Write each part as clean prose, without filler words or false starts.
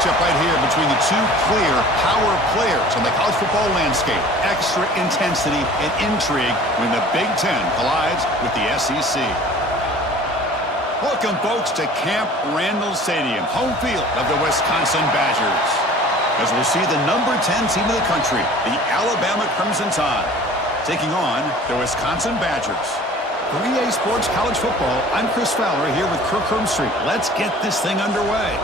matchup right here between the two clear power players on the college football landscape. Extra intensity and intrigue when the Big Ten collides with the SEC. Welcome, folks, to Camp Randall Stadium, home field of the Wisconsin Badgers. As we'll see the number 10 team in the country, the Alabama Crimson Tide, taking on the Wisconsin Badgers. For EA Sports College Football, I'm Chris Fowler here with Kirk Hermstreet. Let's get this thing underway.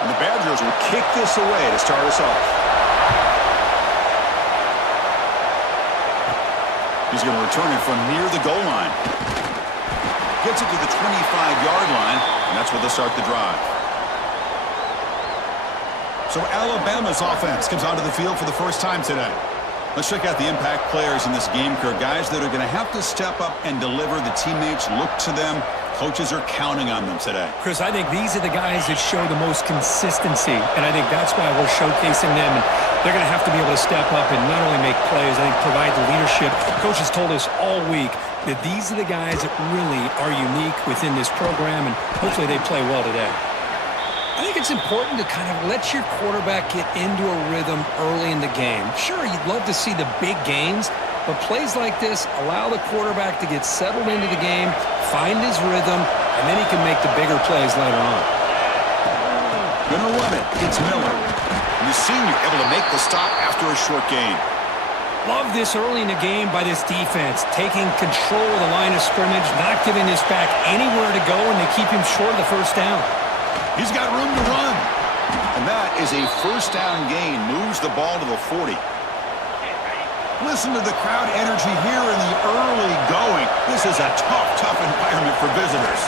And the Badgers will kick this away to start us off. He's going to return it from near the goal line. Gets it to the 25-yard line, and that's where they'll start the drive. So Alabama's offense comes onto the field for the first time today. Let's check out the impact players in this game, Kirk. Guys that are going to have to step up and deliver. The teammates look to them. Coaches are counting on them today. Chris, I think these are the guys that show the most consistency, and I think that's why we're showcasing them. And they're going to have to be able to step up and not only make plays, I think provide the leadership. Coach has told us all week that these are the guys that really are unique within this program, and hopefully they play well today. I think it's important to kind of let your quarterback get into a rhythm early in the game. Sure, you'd love to see the big gains, but plays like this allow the quarterback to get settled into the game, find his rhythm, and then he can make the bigger plays later on. Gonna run it. It's Miller. And the senior able to make the stop after a short gain. Love this early in the game by this defense, taking control of the line of scrimmage, not giving this back anywhere to go, and they keep him short of the first down. He's got room to run. And that is a first down gain. Moves the ball to the 40. Listen to the crowd energy here in the early going. This is a tough environment for visitors.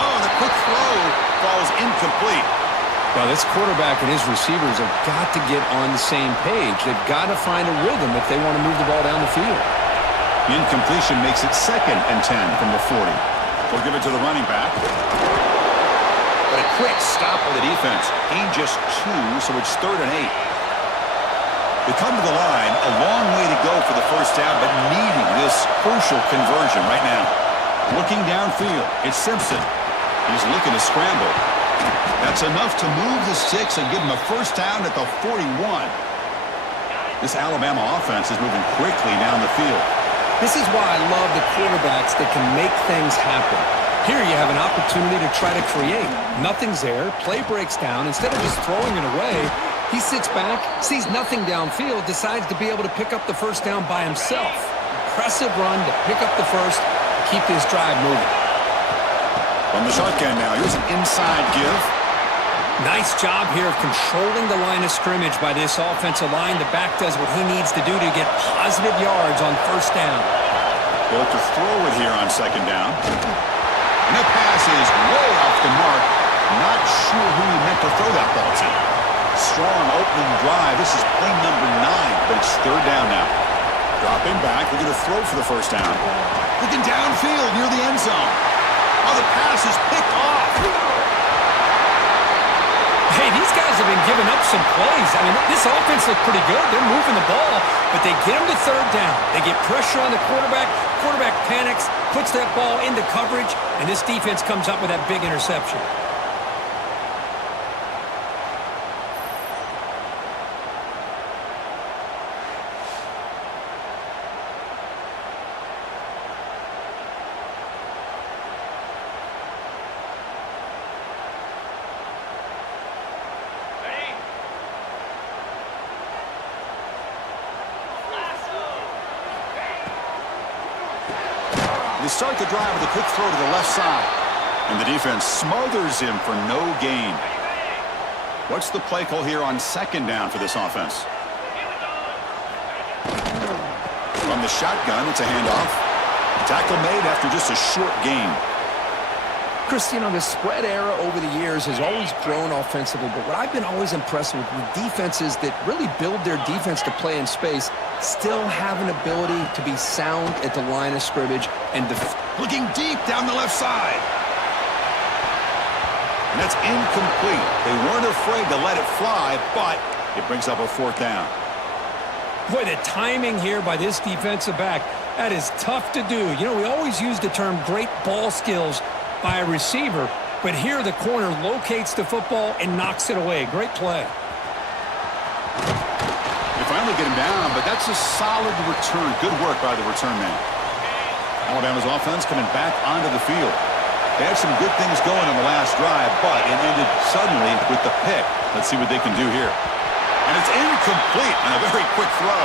Oh, the quick throw falls incomplete. Well, this quarterback and his receivers have got to get on the same page. They've got to find a rhythm if they want to move the ball down the field. The incompletion makes it 2nd and 10 from the 40. We'll give it to the running back. But a quick stop by the defense. Gain just 2, so it's 3rd and 8. They come to the line, a long way to go for the first down, but needing this crucial conversion right now. Looking downfield, it's Simpson. He's looking to scramble. That's enough to move the sticks and give him a first down at the 41. This Alabama offense is moving quickly down the field. This is why I love the quarterbacks that can make things happen. Here you have an opportunity to try to create. Nothing's there. Play breaks down. Instead of just throwing it away, he sits back, sees nothing downfield, decides to be able to pick up the first down by himself. Impressive run to pick up the first, keep this drive moving. From the shotgun now, here's an inside give. Nice job here of controlling the line of scrimmage by this offensive line. The back does what he needs to do to get positive yards on first down. Built to throw it here on 2nd down. And the pass is way off the mark. Not sure who he meant to throw that ball to. Strong opening drive. This is play number 9, but it's 3rd down now. Dropping back, looking to throw for the first down. Looking downfield near the end zone. Oh, the pass is picked off. Hey, these guys have been giving up some plays. I mean, this offense looked pretty good. They're moving the ball, but they get him to 3rd down. They get pressure on the quarterback. Quarterback panics, puts that ball into coverage, and this defense comes up with that big interception. They start the drive with a quick throw to the left side. And the defense smothers him for no gain. What's the play call here on 2nd down for this offense? From the shotgun, it's a handoff. Tackle made after just a short gain. Chris, you know, the spread era over the years has always grown offensively, but what I've been always impressed with defenses that really build their defense to play in space still have an ability to be sound at the line of scrimmage and looking deep down the left side. And that's incomplete. They weren't afraid to let it fly, but it brings up a fourth down. Boy, the timing here by this defensive back, that is tough to do. You know, we always use the term great ball skills by a receiver, but here the corner locates the football and knocks it away. Great play. They finally get him down, but that's a solid return. Good work by the return man. Alabama's offense coming back onto the field. They had some good things going on the last drive, but it ended suddenly with the pick. Let's see what they can do here. And it's incomplete on a very quick throw.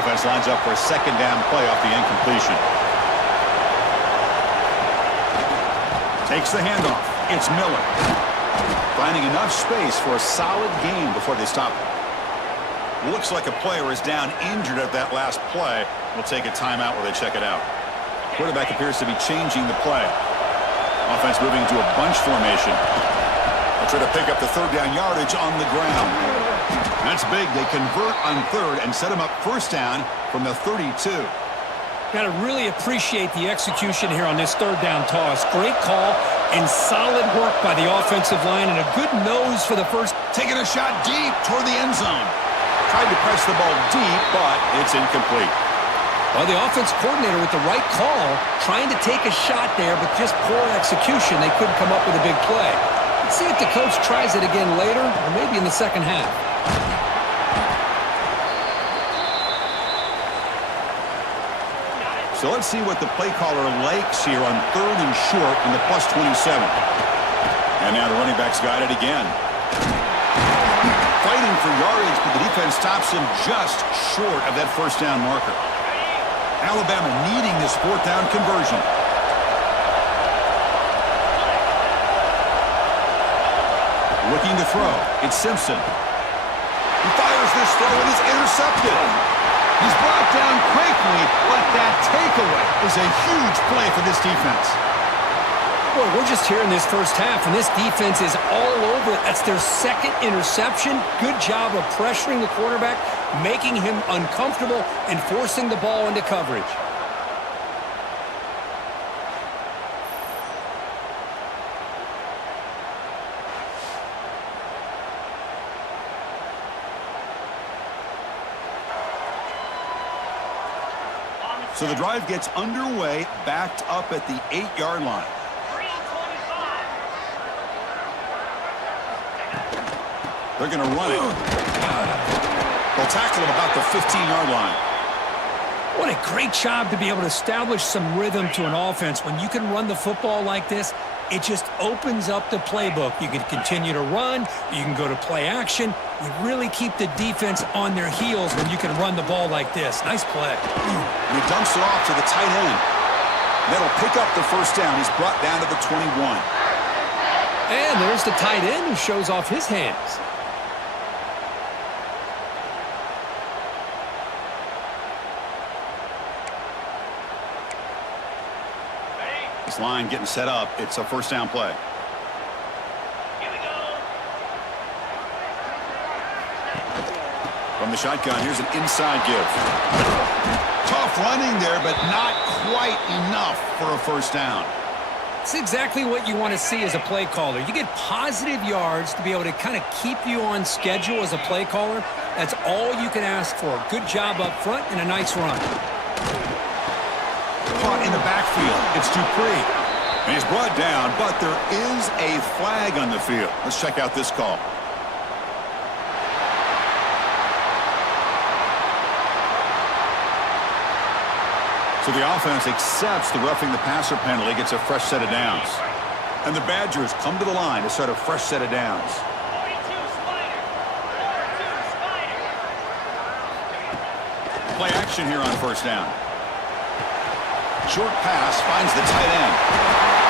Offense lines up for a second down play off the incompletion. Takes the handoff. It's Miller. Finding enough space for a solid gain before they stop it. Looks like a player is down injured at that last play. We'll take a timeout while they check it out. Quarterback appears to be changing the play. Offense moving into a bunch formation. They'll try to pick up the third down yardage on the ground. That's big. They convert on third and set them up first down from the 32. Got to really appreciate the execution here on this third down toss. Great call and solid work by the offensive line and a good nose for the first. Taking a shot deep toward the end zone. Tried to press the ball deep, but it's incomplete. Well, the offense coordinator with the right call, trying to take a shot there, but just poor execution. They couldn't come up with a big play. Let's see if the coach tries it again later, or maybe in the second half. So let's see what the play caller likes here on third and short in the +27. And now the running back's got it again. Fighting for yardage, but the defense stops him just short of that first down marker. Alabama needing this fourth down conversion. Looking to throw. It's Simpson. He fires this throw and is intercepted. He's brought down quickly, but that takeaway is a huge play for this defense. Boy, we're just here in this first half, and this defense is all over it. That's their second interception. Good job of pressuring the quarterback, making him uncomfortable, and forcing the ball into coverage. So the drive gets underway, backed up at the 8-yard line. They're going to run it. They'll tackle him about the 15-yard line. What a great job to be able to establish some rhythm to an offense. When you can run the football like this, it just opens up the playbook. You can continue to run. You can go to play action. You really keep the defense on their heels when you can run the ball like this. Nice play. And he dumps it off to the tight end. That'll pick up the first down. He's brought down to the 21. And there's the tight end who shows off his hands. This line getting set up. It's a first down play. Here we go. From the shotgun, here's an inside give. Tough running there, but not quite enough for a first down. It's exactly what you want to see as a play caller. You get positive yards to be able to kind of keep you on schedule as a play caller. That's all you can ask for. Good job up front and a nice run. Caught in the backfield. It's Dupree. And he's brought down, but there is a flag on the field. Let's check out this call. So the offense accepts the roughing the passer penalty, gets a fresh set of downs. And the Badgers come to the line to start a fresh set of downs. 42 Spider. 42 Spider. Play action here on first down. Short pass finds the tight end.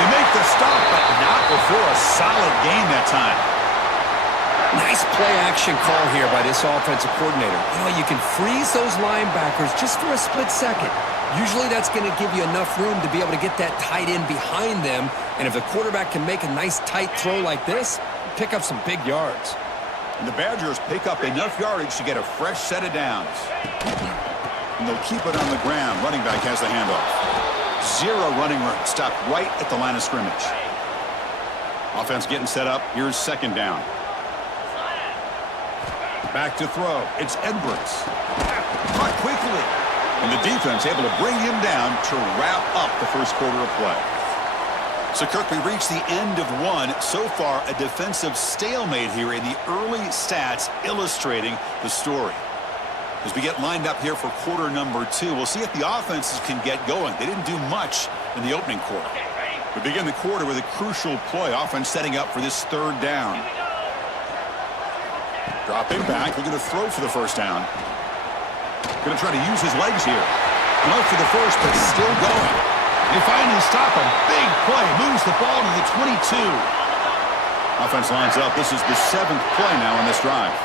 They make the stop, but not before a solid gain that time. Nice play action call here by this offensive coordinator. You know, you can freeze those linebackers just for a split second. Usually that's going to give you enough room to be able to get that tight end behind them. And if the quarterback can make a nice tight throw like this, pick up some big yards. And the Badgers pick up enough yardage to get a fresh set of downs. And they'll keep it on the ground. Running back has the handoff. Zero running room. Stopped right at the line of scrimmage. Offense getting set up. Here's second down. Back to throw. It's Edwards. Caught quickly. And the defense able to bring him down to wrap up the first quarter of play. So, Kirk, we reached the end of one. So far, a defensive stalemate here in the early stats illustrating the story. As we get lined up here for quarter number 2, we'll see if the offenses can get going. They didn't do much in the opening quarter. We begin the quarter with a crucial play. Offense setting up for this third down. Dropping back, looking to throw for the first down. Going to try to use his legs here. Low for the first, but still going. They finally stop him. Big play. Moves the ball to the 22. Offense lines up. This is the 7th play now on this drive.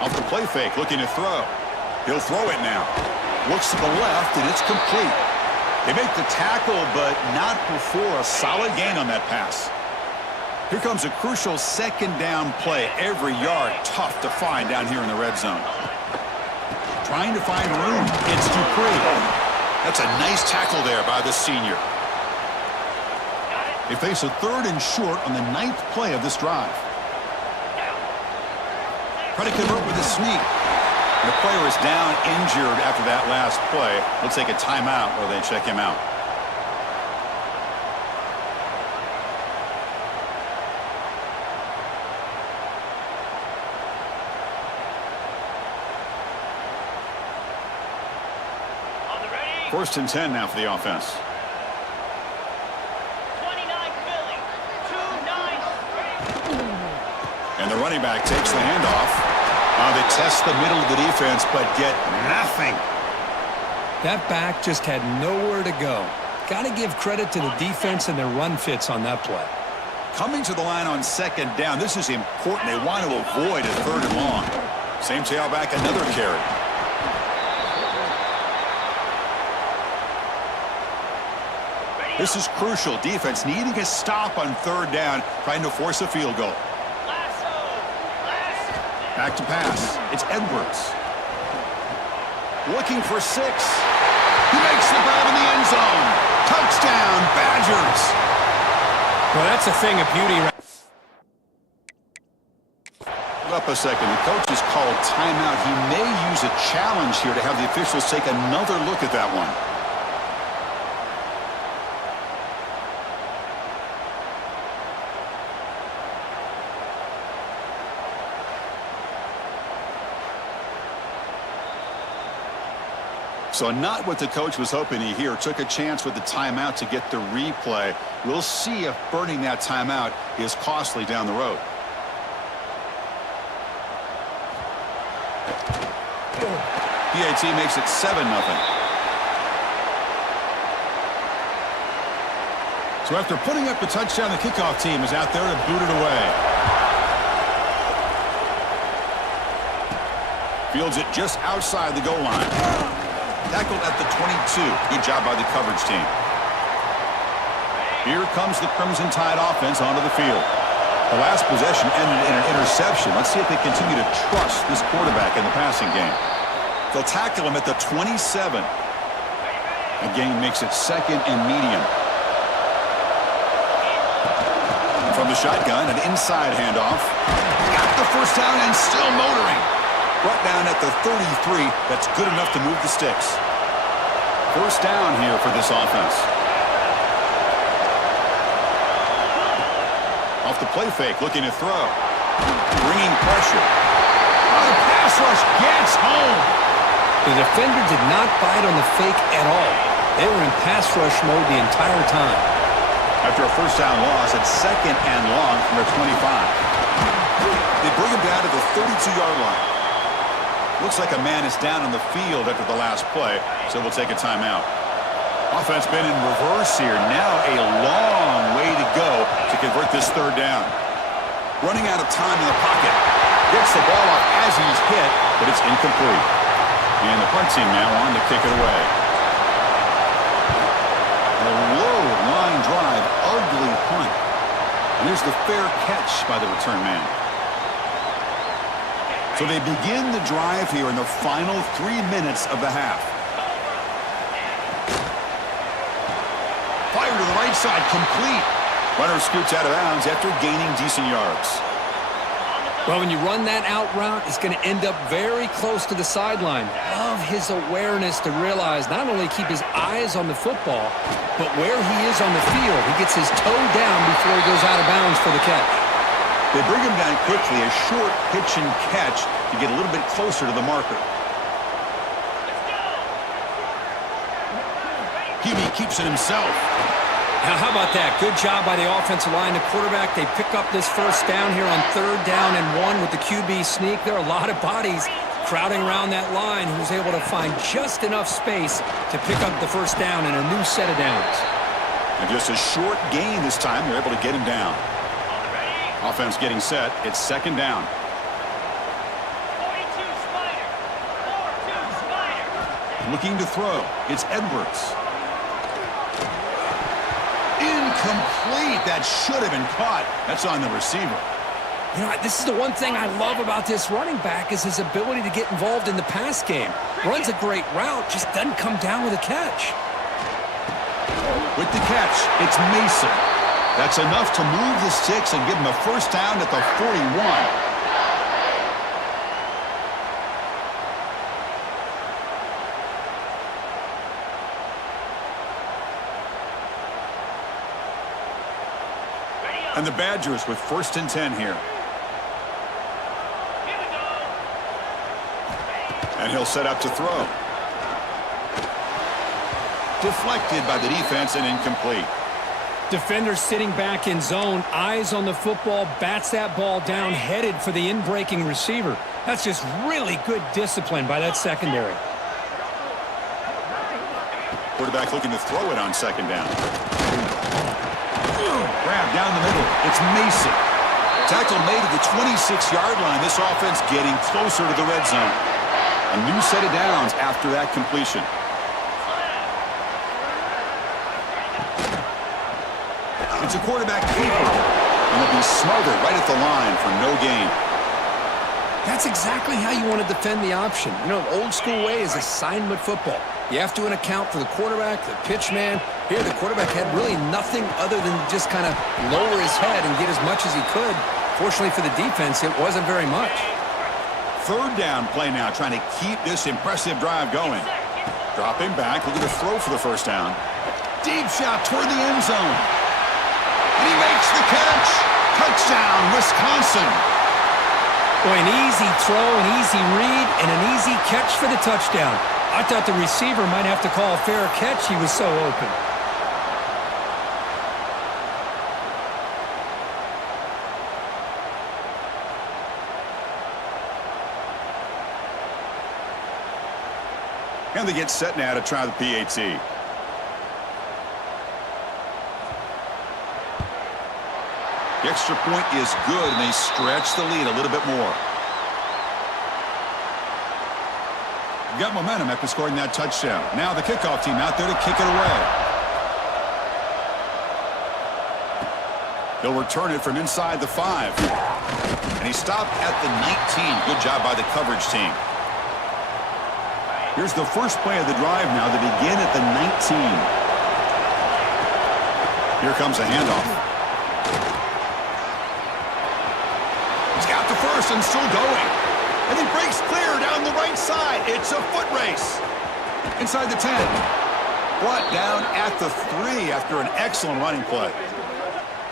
Off the play fake, looking to throw. He'll throw it now. Looks to the left, and it's complete. They make the tackle, but not before a solid gain on that pass. Here comes a crucial second down play. Every yard tough to find down here in the red zone. Trying to find room. It's Dupree. That's a nice tackle there by the senior. They face a 3rd and short on the 9th play of this drive. Try to convert with a sneak. The player is down injured after that last play. They'll take a timeout while they check him out. First and 10 now for the offense. 29 Philly. 2-9. And the running back takes the handoff. They test the middle of the defense, but get nothing. That back just had nowhere to go. Got to give credit to the defense and their run fits on that play. Coming to the line on second down, this is important. They want to avoid a 3rd and long. Same tailback, another carry. This is crucial. Defense needing a stop on 3rd down, trying to force a field goal. Back to pass. It's Edwards. Looking for 6. He makes the grab in the end zone. Touchdown, Badgers. Well, that's a thing of beauty. Hold up a second. The coach has called timeout. He may use a challenge here to have the officials take another look at that one. So not what the coach was hoping to hear. Took a chance with the timeout to get the replay. We'll see if burning that timeout is costly down the road. PAT makes it 7-0. So after putting up the touchdown, the kickoff team is out there to boot it away. Fields it just outside the goal line. Tackled at the 22. Good job by the coverage team. Here comes the Crimson Tide offense onto the field. The last possession ended in an interception. Let's see if they continue to trust this quarterback in the passing game. They'll tackle him at the 27. Again, makes it 2nd and medium. And from the shotgun, an inside handoff. Got the first down and still motoring. Brought down at the 33. That's good enough to move the sticks. First down here for this offense. Off the play fake, looking to throw. Bringing pressure. Oh, the pass rush gets home. The defender did not bite on the fake at all. They were in pass rush mode the entire time. After a first down loss, it's 2nd and long from the 25. They bring him down to the 32-yard line. Looks like a man is down on the field after the last play, so we'll take a timeout. Offense been in reverse here. Now a long way to go to convert this 3rd down. Running out of time in the pocket. Gets the ball off as he's hit, but it's incomplete. And the punt team now on to kick it away. A low line drive, ugly punt. And here's the fair catch by the return man. So they begin the drive here in the final 3 minutes of the half. right side, complete. Runner scoots out of bounds after gaining decent yards. Well, when you run that out route, it's going to end up very close to the sideline. Love his awareness to realize not only keep his eyes on the football, but where he is on the field. He gets his toe down before he goes out of bounds for the catch. They bring him down quickly, a short pitch and catch to get a little bit closer to the marker. Hebe keeps it himself. Now, how about that? Good job by the offensive line. The quarterback, they pick up this first down here on 3rd down and 1 with the QB sneak. There are a lot of bodies crowding around that line who was able to find just enough space to pick up the first down and a new set of downs. And just a short gain this time, they're able to get him down. Offense getting set. It's 2nd down. 42 Spider. 4-2 Spider. Looking to throw. It's Edwards. Incomplete. That should have been caught. That's on the receiver. You know, this is the one thing I love about this running back is his ability to get involved in the pass game. Runs a great route, just doesn't come down with a catch. With the catch, it's Mason. That's enough to move the sticks and give him a first down at the 41. And the Badgers with 1st and 10 here. Here we go. And he'll set up to throw. Deflected by the defense and incomplete. Defender sitting back in zone, eyes on the football, bats that ball down, headed for the in-breaking receiver. That's just really good discipline by that secondary. Quarterback looking to throw it on 2nd down. Grab down the middle. It's Mason. Tackle made at the 26-yard line. This offense getting closer to the red zone. A new set of downs after that completion. It's a quarterback keeper. And he'll be smothered right at the line for no gain. That's exactly how you want to defend the option. You know, old school way is assignment football. You have to account for the quarterback, the pitch man. Here, the quarterback had really nothing other than just kind of lower his head and get as much as he could. Fortunately for the defense, it wasn't very much. 3rd down play now, trying to keep this impressive drive going. Dropping back, looking to throw for the first down. Deep shot toward the end zone. And he makes the catch. Touchdown, Wisconsin. Boy, an easy throw, an easy read, and an easy catch for the touchdown. I thought the receiver might have to call a fair catch. He was so open. And they get set now to try the PAT. The extra point is good, and they stretch the lead a little bit more. Got momentum after scoring that touchdown. Now the kickoff team out there to kick it away. He'll return it from inside the 5. And he stopped at the 19. Good job by the coverage team. Here's the first play of the drive now to begin at the 19. Here comes a handoff. He's got the first and still going. And he breaks clear down the right side. It's a foot race. Inside the 10. Brought down at the 3 after an excellent running play.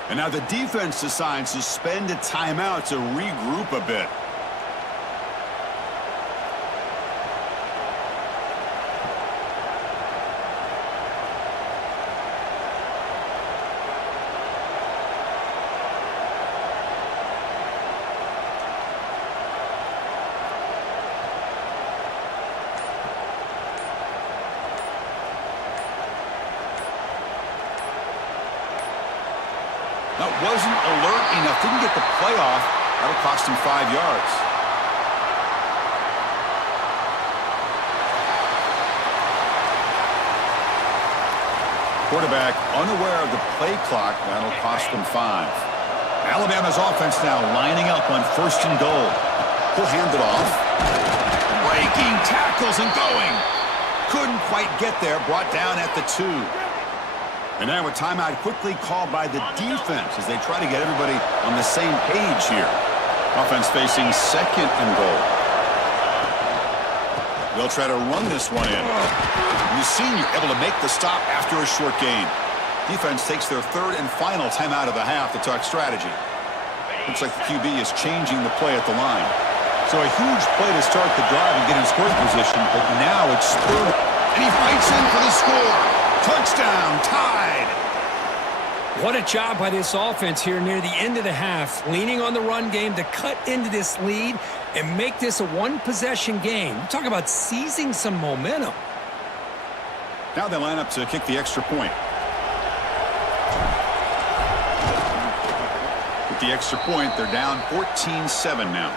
And now the defense decides to spend a timeout to regroup a bit. That wasn't alert enough. Didn't get the play off. That'll cost him 5 yards. Quarterback unaware of the play clock. That'll cost them 5. Alabama's offense now lining up on 1st and goal. He'll hand it off. Breaking tackles and going. Couldn't quite get there. Brought down at the 2. And now a timeout quickly called by the defense as they try to get everybody on the same page here. Offense facing second and goal. They'll try to run this one in. And the senior able to make the stop after a short gain. Defense takes their third and final timeout of the half to talk strategy. Looks like the QB is changing the play at the line. So a huge play to start the drive and get in scoring position, but now it's spurred. And he fights in for the score. Touchdown, tied. What a job by this offense here near the end of the half, leaning on the run game to cut into this lead and make this a one-possession game. Talk about seizing some momentum. Now they line up to kick the extra point. With the extra point, they're down 14-7 now.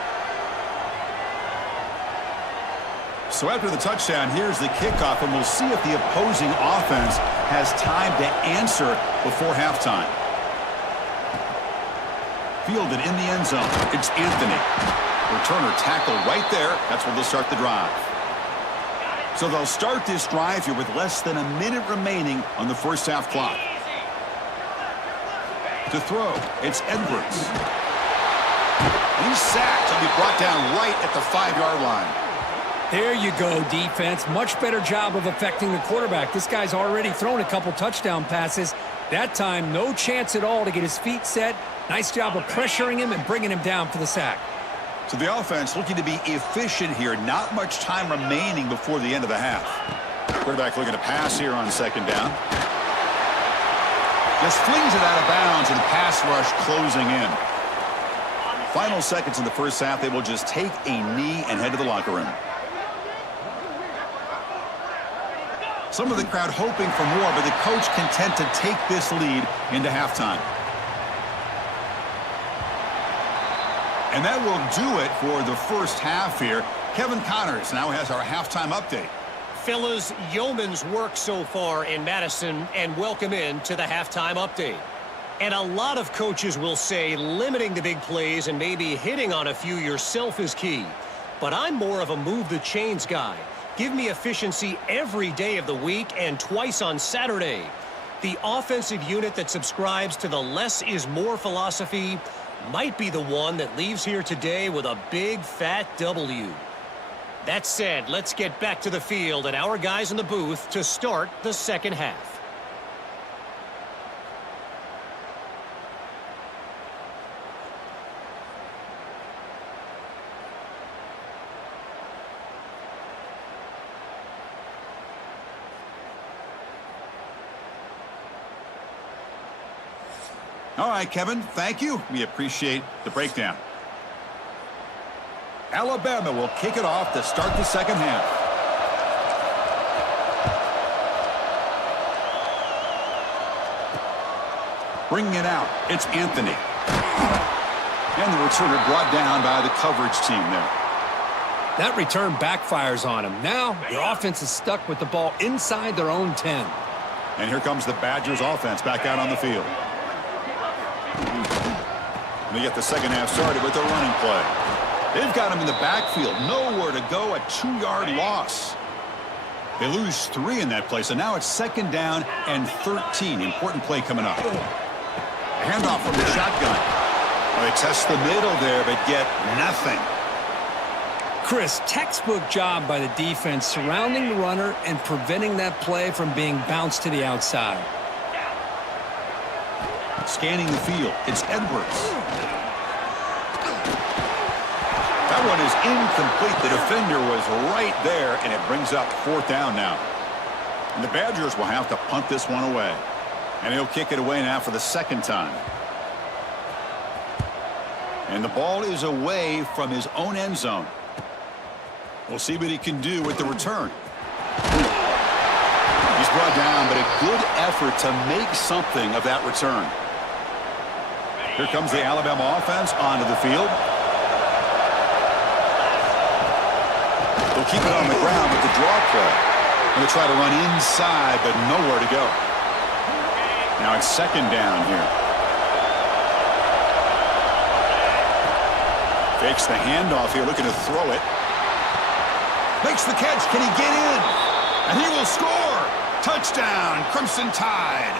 So after the touchdown, here's the kickoff, and we'll see if the opposing offense has time to answer before halftime. Fielded in the end zone. It's Anthony. Returner tackle right there. That's where they'll start the drive. So they'll start this drive here with less than a minute remaining on the first half clock. To throw, it's Edwards. And he's sacked. He'll be brought down right at the 5-yard line. There you go, defense. Much better job of affecting the quarterback. This guy's already thrown a couple touchdown passes. That time, no chance at all to get his feet set. Nice job of pressuring him and bringing him down for the sack. So the offense looking to be efficient here. Not much time remaining before the end of the half. Quarterback looking to pass here on second down. Just flings it out of bounds, and the pass rush closing in. Final seconds in the first half, they will just take a knee and head to the locker room. Some of the crowd hoping for more, but the coach content to take this lead into halftime. And that will do it for the first half here. Kevin Connors now has our halftime update. Fellas, yeoman's work so far in Madison, and welcome in to the halftime update. And a lot of coaches will say limiting the big plays and maybe hitting on a few yourself is key. But I'm more of a move the chains guy. Give me efficiency every day of the week and twice on Saturday. The offensive unit that subscribes to the less is more philosophy might be the one that leaves here today with a big fat W. That said, let's get back to the field and our guys in the booth to start the second half. All right, Kevin, thank you. We appreciate the breakdown. Alabama will kick it off to start the second half. Bringing it out, it's Anthony. And the returner brought down by the coverage team there. That return backfires on him. Now, their offense is stuck with the ball inside their own 10. And here comes the Badgers offense back out on the field. They get the second half started with a running play. They've got him in the backfield. Nowhere to go, a 2-yard loss. They lose 3 in that play, so now it's second down and 13. Important play coming up. A handoff from the shotgun. Well, they test the middle there, but get nothing. Chris, textbook job by the defense surrounding the runner and preventing that play from being bounced to the outside. Scanning the field, it's Edwards. That one is incomplete. The defender was right there, and it brings up fourth down now. And the Badgers will have to punt this one away. And he'll kick it away now for the second time. And the ball is away from his own end zone. We'll see what he can do with the return. He's brought down, but a good effort to make something of that return. Here comes the Alabama offense onto the field. They'll keep it on the ground with the draw play. And they'll try to run inside, but nowhere to go. Now it's second down here. Fakes the handoff here, looking to throw it. Makes the catch. Can he get in? And he will score. Touchdown, Crimson Tide.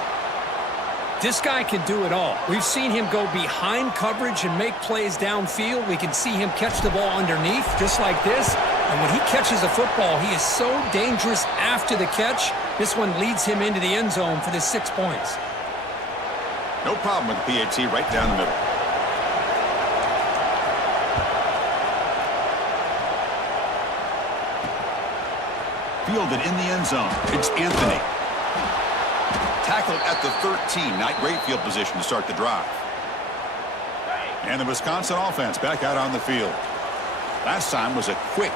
This guy can do it all. We've seen him go behind coverage and make plays downfield. We can see him catch the ball underneath, just like this. And when he catches a football, he is so dangerous after the catch. This one leads him into the end zone for the 6 points. No problem with the PAT right down the middle. Fielded in the end zone. It's Anthony. Tackled at the 13. Not great field position to start the drive. And the Wisconsin offense back out on the field. Last time was a quick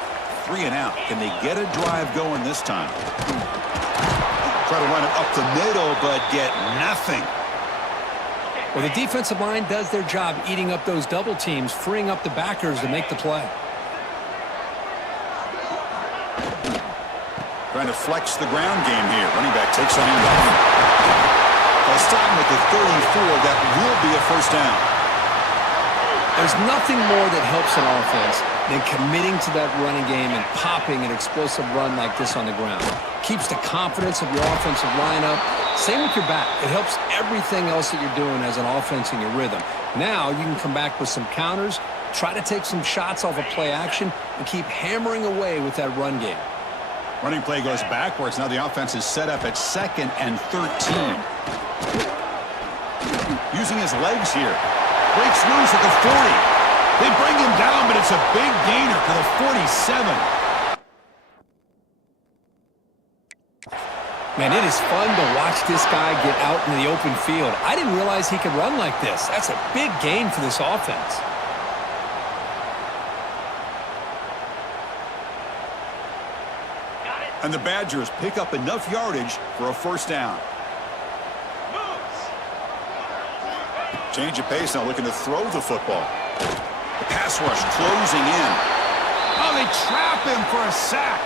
3 and out. Can they get a drive going this time? Try to run it up the middle, but get nothing. Well, the defensive line does their job eating up those double teams, freeing up the backers to make the play. Trying to flex the ground game here. Running back takes a handoff. They'll stop him at the 34. That will be a first down. There's nothing more that helps an offense than committing to that running game and popping an explosive run like this on the ground. Keeps the confidence of your offensive lineup. Same with your back. It helps everything else that you're doing as an offense in your rhythm. Now you can come back with some counters, try to take some shots off of play action, and keep hammering away with that run game. Running play goes backwards. Now the offense is set up at 2nd and 13. Using his legs here. Breaks loose at the 40. They bring him down, but it's a big gainer to the 47. Man, it is fun to watch this guy get out in the open field. I didn't realize he could run like this. That's a big gain for this offense. And the Badgers pick up enough yardage for a first down. Change of pace now, looking to throw the football. The pass rush closing in. Oh, they trap him for a sack.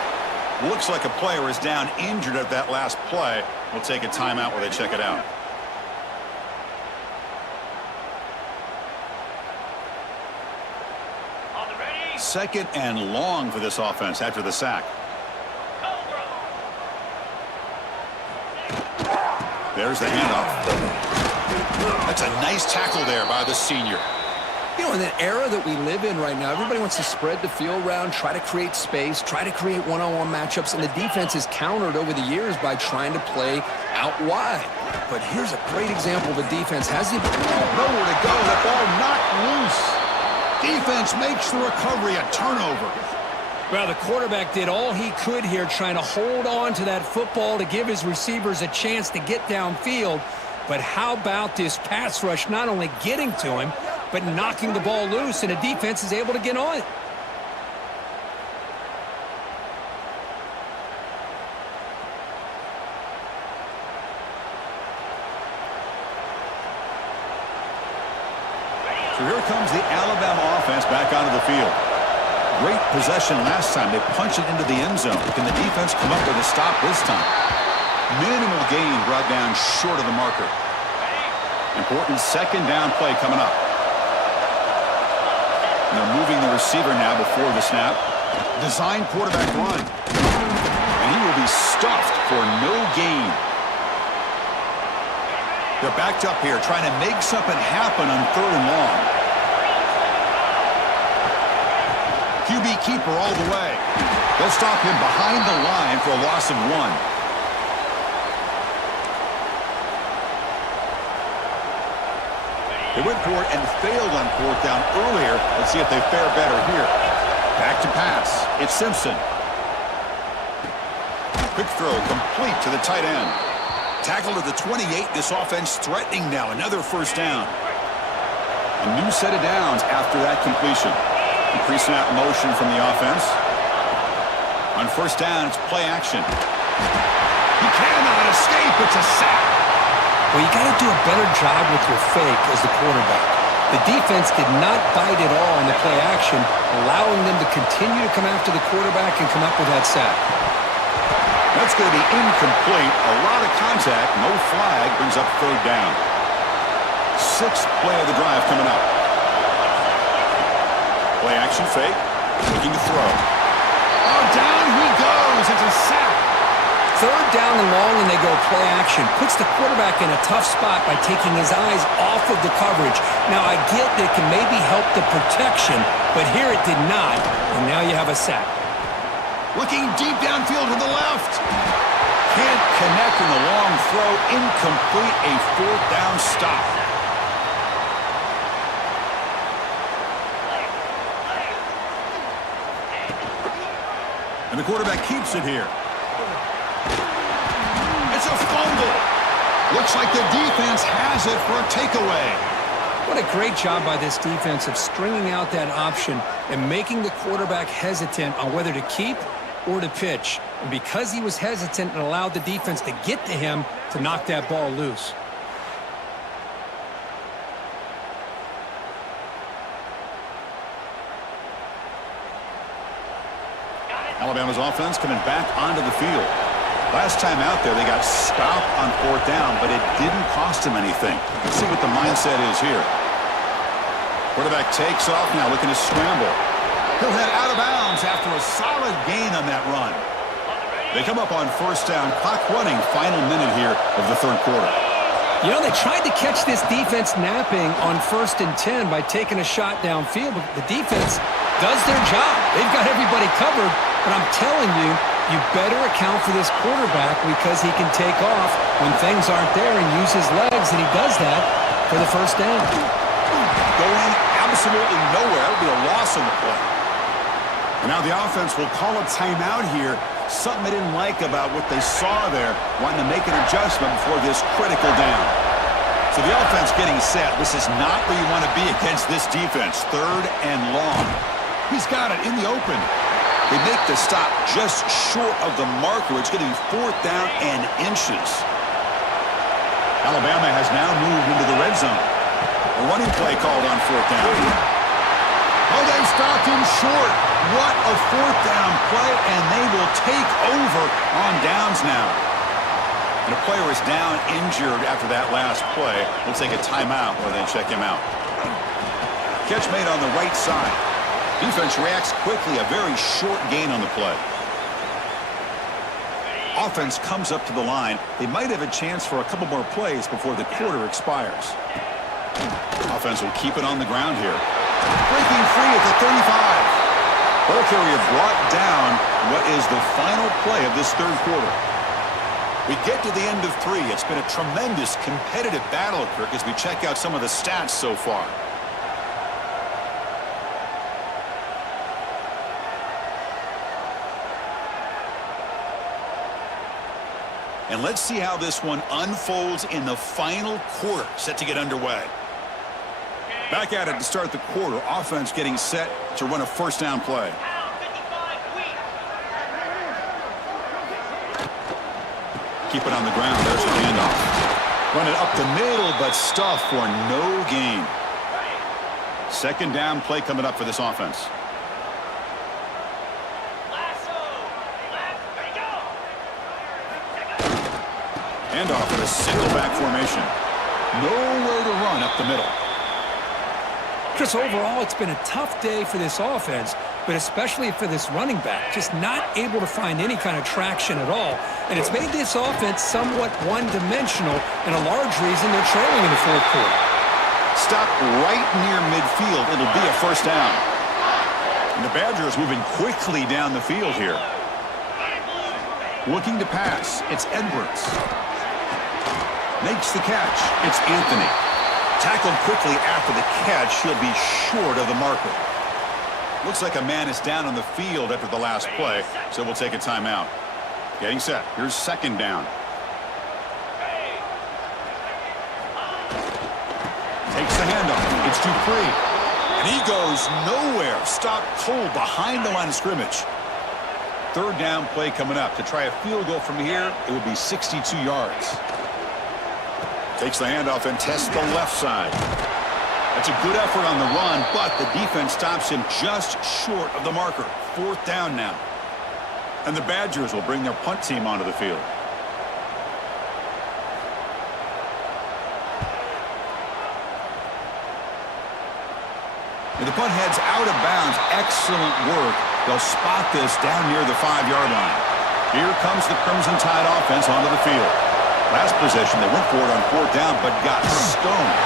Looks like a player is down injured at that last play. We'll take a timeout while they check it out. On the ready. 2nd and long for this offense after the sack. There's the handoff. That's a nice tackle there by the senior. You know, in the era that we live in right now, everybody wants to spread the field around, try to create space, try to create one-on-one matchups, and the defense is countered over the years by trying to play out wide. But here's a great example of a defense has the Nowhere to go. The ball knocked loose. Defense makes the recovery a turnover. Well, the quarterback did all he could here trying to hold on to that football to give his receivers a chance to get downfield. But how about this pass rush not only getting to him, but knocking the ball loose, and the defense is able to get on it. So here comes the Alabama offense back onto the field. Great possession last time. They punch it into the end zone. Can the defense come up with a stop this time? Minimal gain brought down short of the marker. Important 2nd down play coming up. And they're moving the receiver now before the snap. Design quarterback run. And he will be stuffed for no gain. They're backed up here trying to make something happen on 3rd and long. QB keeper all the way. They'll stop him behind the line for a loss of 1. They went for it and failed on 4th down earlier. Let's see if they fare better here. Back to pass. It's Simpson. Quick throw complete to the tight end. Tackled at the 28. This offense threatening now. Another first down. A new set of downs after that completion. Increasing out motion from the offense. On 1st down, it's play action. He cannot escape. It's a sack. Well, you got to do a better job with your fake as the quarterback. The defense did not bite at all on the play action, allowing them to continue to come after the quarterback and come up with that sack. That's going to be incomplete. A lot of contact. No flag. Brings up 3rd down. 6th play of the drive coming up. Play action fake. Looking to throw. Oh, down he goes. It's a sack. Third down and long, and they go play action. Puts the quarterback in a tough spot by taking his eyes off of the coverage. Now, I get that it can maybe help the protection, but here it did not, and now you have a sack. Looking deep downfield to the left. Can't connect in the long throw. Incomplete. A fourth down stop. And the quarterback keeps it here. It's a fumble. Looks like the defense has it for a takeaway. What a great job by this defense of stringing out that option and making the quarterback hesitant on whether to keep or to pitch. And because he was hesitant, and allowed the defense to get to him to knock that ball loose. Alabama's offense coming back onto the field. Last time out there, they got stopped on fourth down, but it didn't cost them anything. Let's see what the mindset is here. Quarterback takes off now, looking to scramble. He'll head out of bounds after a solid gain on that run. They come up on first down, clock running, final minute here of the third quarter. You know, they tried to catch this defense napping on 1st and 10 by taking a shot downfield, but the defense does their job. They've got everybody covered, but I'm telling you, you better account for this quarterback because he can take off when things aren't there and use his legs, and he does that for the first down. Going absolutely nowhere. It'll be a loss on the play. And now the offense will call a timeout here. Something they didn't like about what they saw there, wanting to make an adjustment before this critical down. So the offense getting set. This is not where you want to be against this defense. Third and long. He's got it in the open. They make the stop just short of the marker. It's going to be fourth down and inches. Alabama has now moved into the red zone. A running play called on fourth down. Oh, they stopped him short. What a fourth down play, and they will take over on downs now. And a player is down injured after that last play. We'll take a timeout while they check him out. Catch made on the right side. Defense reacts quickly, a very short gain on the play. Offense comes up to the line. They might have a chance for a couple more plays before the quarter expires. Offense will keep it on the ground here. Breaking free at the 35. Ball carrier brought down what is the final play of this third quarter. We get to the end of 3. It's been a tremendous competitive battle, Kirk, as we check out some of the stats so far. And let's see how this one unfolds in the final quarter, set to get underway. Back at it to start the quarter. Offense getting set to run a first down play. Keep it on the ground. There's the handoff. Run it up the middle, but stuff for no gain. Second down play coming up for this offense. Handoff in a single back formation. Nowhere to run up the middle. Chris, overall, it's been a tough day for this offense, but especially for this running back. Just not able to find any kind of traction at all. And it's made this offense somewhat one-dimensional, and a large reason they're trailing in the fourth quarter. Stop right near midfield. It'll be a first down. And the Badgers moving quickly down the field here. Looking to pass. It's Edwards. Makes the catch. It's Anthony. Tackled quickly after the catch. He'll be short of the marker. Looks like a man is down on the field after the last play, so we'll take a timeout. Getting set. Here's second down. Takes the handoff. It's Dupree. And he goes nowhere. Stopped cold behind the line of scrimmage. Third down play coming up. To try a field goal from here, it would be 62 yards. Takes the handoff and tests the left side. That's a good effort on the run, but the defense stops him just short of the marker. Fourth down now. And the Badgers will bring their punt team onto the field. And the punt heads out of bounds. Excellent work. They'll spot this down near the 5-yard line. Here comes the Crimson Tide offense onto the field. Last possession, they went for it on fourth down, but got stoned.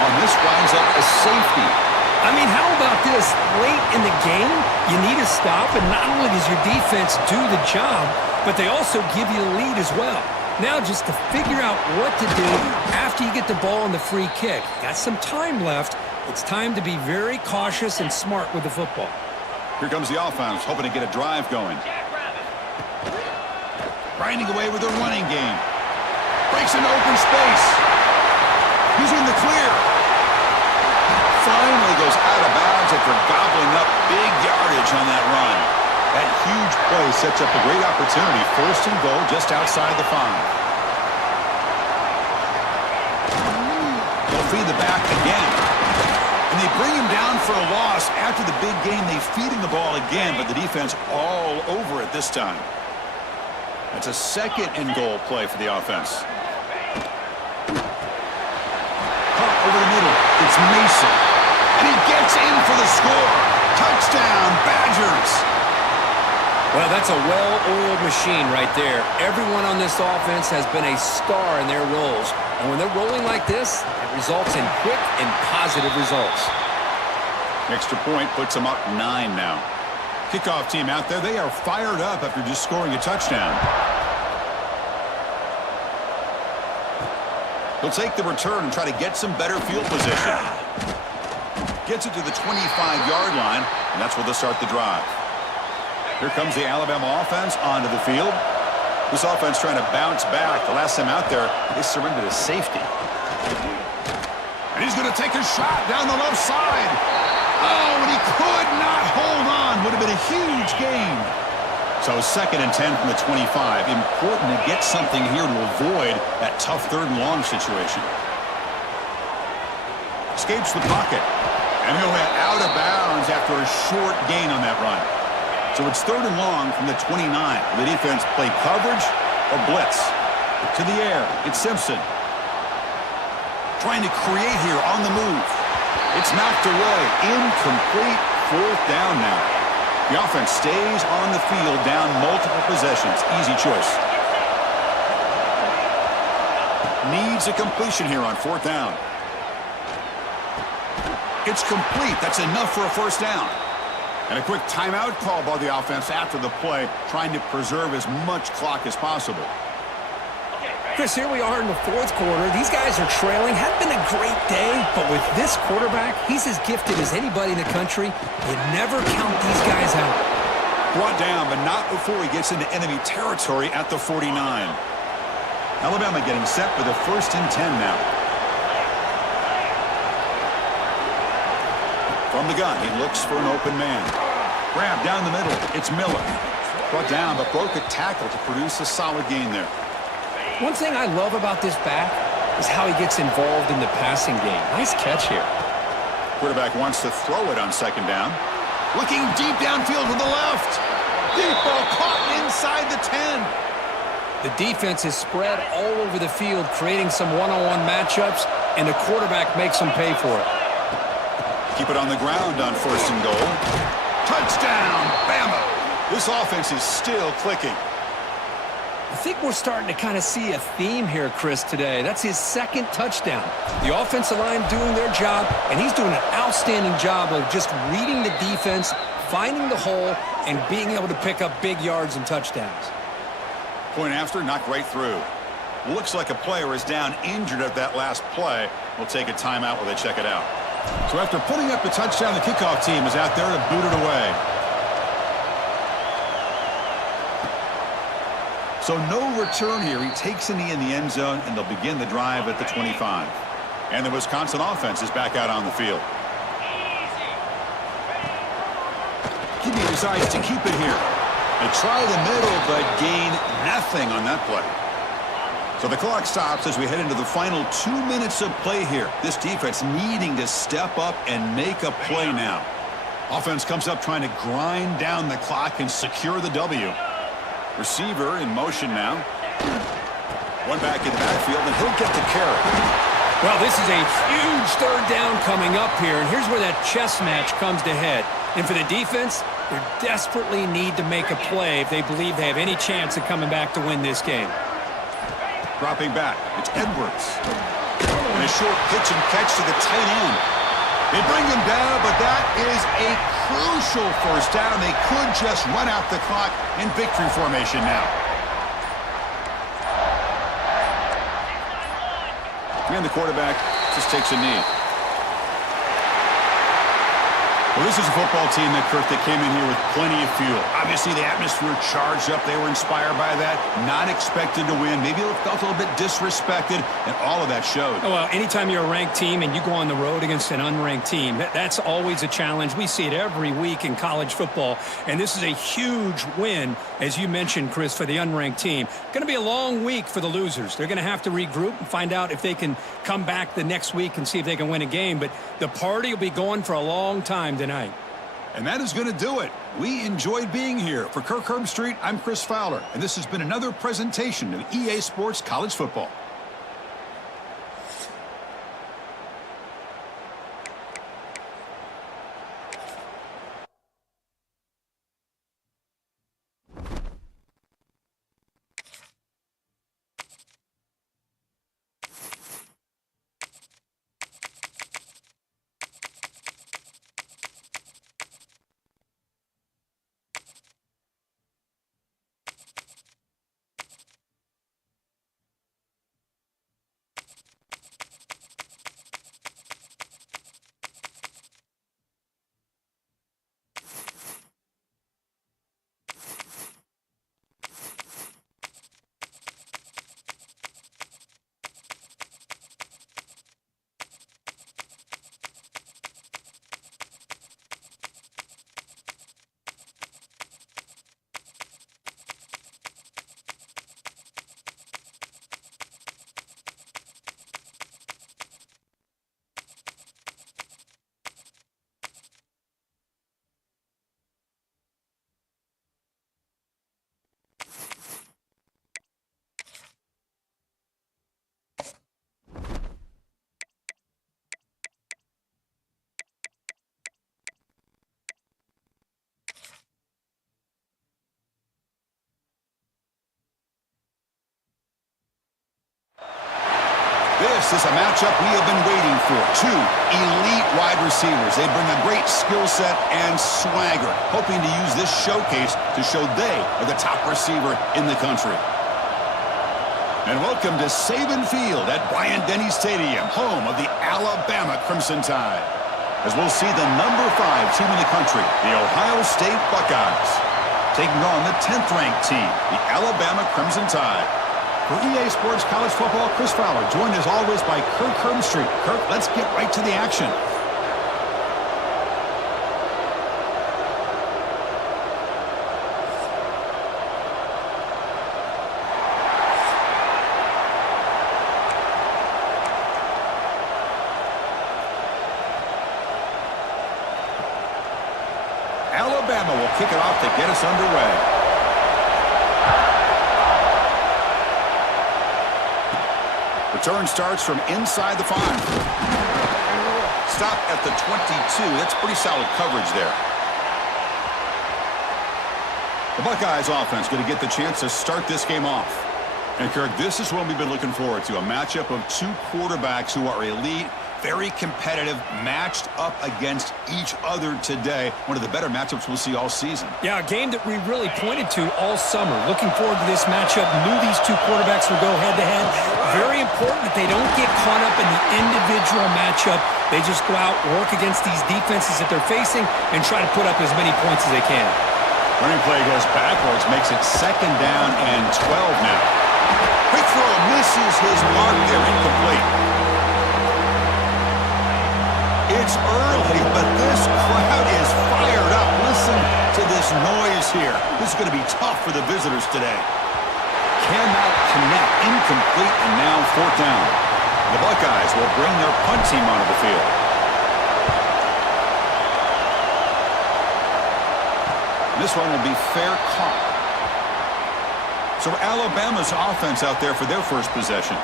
On this winds up a safety. I mean, how about this? Late in the game, you need a stop, and not only does your defense do the job, but they also give you the lead as well. Now just to figure out what to do after you get the ball on the free kick. Got some time left. It's time to be very cautious and smart with the football. Here comes the offense, hoping to get a drive going. Grinding away with their running game. Breaks into open space. He's in the clear. Finally goes out of bounds after gobbling up big yardage on that run. That huge play sets up a great opportunity. First and goal just outside the 5. They'll feed the back again. And they bring him down for a loss. After the big game, they feed him the ball again, but the defense all over it this time. That's a second and goal play for the offense. Caught over the middle. It's Mason. And he gets in for the score. Touchdown, Badgers. Well, that's a well-oiled machine right there. Everyone on this offense has been a star in their roles. And when they're rolling like this, it results in quick and positive results. Extra point puts them up 9 now. Kickoff team out there, they are fired up after just scoring a touchdown. He'll take the return and try to get some better field position. Gets it to the 25-yard line, and that's where they'll start the drive. Here comes the Alabama offense onto the field. This offense trying to bounce back. The last time out there, they surrendered a safety. And he's going to take a shot down the left side. Oh, and he could not hold on. Would have been a huge gain. So 2nd and 10 from the 25. Important to get something here to avoid that tough 3rd and long situation. Escapes the pocket. And he'll head out of bounds after a short gain on that run. So it's 3rd and long from the 29. The defense play coverage or blitz. To the air, it's Simpson. Trying to create here on the move. It's knocked away. Incomplete. 4th down now. The offense stays on the field down multiple possessions. Easy choice. Needs a completion here on 4th down. It's complete. That's enough for a 1st down. And a quick timeout call by the offense after the play, trying to preserve as much clock as possible. Chris, here we are in the 4th quarter. These guys are trailing. Had been a great day, but with this quarterback, he's as gifted as anybody in the country. You never count these guys out. Brought down, but not before he gets into enemy territory at the 49. Alabama getting set for the 1st and 10 now. From the gun, he looks for an open man. Grab down the middle. It's Miller. Brought down, but broke a tackle to produce a solid gain there. One thing I love about this back is how he gets involved in the passing game. Nice catch here. Quarterback wants to throw it on 2nd down. Looking deep downfield to the left. Deep ball caught inside the 10. The defense is spread all over the field, creating some one-on-one matchups, and the quarterback makes them pay for it. Keep it on the ground on 1st and goal. Touchdown, Bama. This offense is still clicking. I think we're starting to kind of see a theme here, Chris, today. That's his 2nd touchdown. The offensive line doing their job, and he's doing an outstanding job of just reading the defense, finding the hole, and being able to pick up big yards and touchdowns. Point after, knocked right through. Looks like a player is down injured at that last play. We'll take a timeout while they check it out. So after putting up the touchdown, the kickoff team is out there to boot it away. So no return here. He takes a knee in the end zone, and they'll begin the drive at the 25. And the Wisconsin offense is back out on the field. He decides to keep it here. They try the middle, but gain nothing on that play. So the clock stops as we head into the final 2 minutes of play here. This defense needing to step up and make a play now. Offense comes up trying to grind down the clock and secure the W. Receiver in motion now. One back in the backfield, and he'll get the carry. Well, this is a huge 3rd down coming up here, and here's where that chess match comes to head. And for the defense, They desperately need to make a play if they believe they have any chance of coming back to win this game. Dropping back, it's Edwards. And a short pitch and catch to the tight end. They bring him down, but that is a crucial first down. They could just run out the clock in victory formation now. And the quarterback just takes a knee. Well, this is a football team that came in here with plenty of fuel. Obviously, the atmosphere charged up. They were inspired by that. Not expected to win. Maybe it felt a little bit disrespected, and all of that showed. Oh, well, anytime you're a ranked team and you go on the road against an unranked team, that's always a challenge. We see it every week in college football, and this is a huge win, as you mentioned, Chris, for the unranked team. Going to be a long week for the losers. They're going to have to regroup and find out if they can come back the next week and see if they can win a game, but the party will be going for a long time tonight. And that is going to do it. We enjoyed being here. For Kirk Herbstreit, I'm Chris Fowler, and this has been another presentation of EA Sports College Football. This is a matchup we have been waiting for. Two elite wide receivers. They bring a great skill set and swagger, hoping to use this showcase to show they are the top receiver in the country. And welcome to Saban Field at Bryant-Denny Stadium, home of the Alabama Crimson Tide. As we'll see the number 5 team in the country, the Ohio State Buckeyes, taking on the 10th-ranked team, the Alabama Crimson Tide. For EA Sports College Football, Chris Fowler, joined as always by Kirk Herbstreit. Kirk, let's get right to the action. Alabama will kick it off to get us underway. Return starts from inside the 5. Stop at the 22. That's pretty solid coverage there. The Buckeyes offense going to get the chance to start this game off. And Kirk, this is what we've been looking forward to, a matchup of two quarterbacks who are elite, very competitive, matched up against each other today. One of the better matchups we'll see all season. Yeah, a game that we really pointed to all summer. Looking forward to this matchup. Knew these two quarterbacks would go head-to-head. Very important that they don't get caught up in the individual matchup. They just go out, work against these defenses that they're facing, and try to put up as many points as they can. Running play goes backwards, makes it 2nd down and 12 now. Quick throw misses his mark there, incomplete. It's early, but this crowd is fired up. Listen to this noise here. This is going to be tough for the visitors today. Cannot connect, incomplete, and now 4th down. The Buckeyes will bring their punt team onto the field. This one will be fair caught. So Alabama's offense out there for their first possession.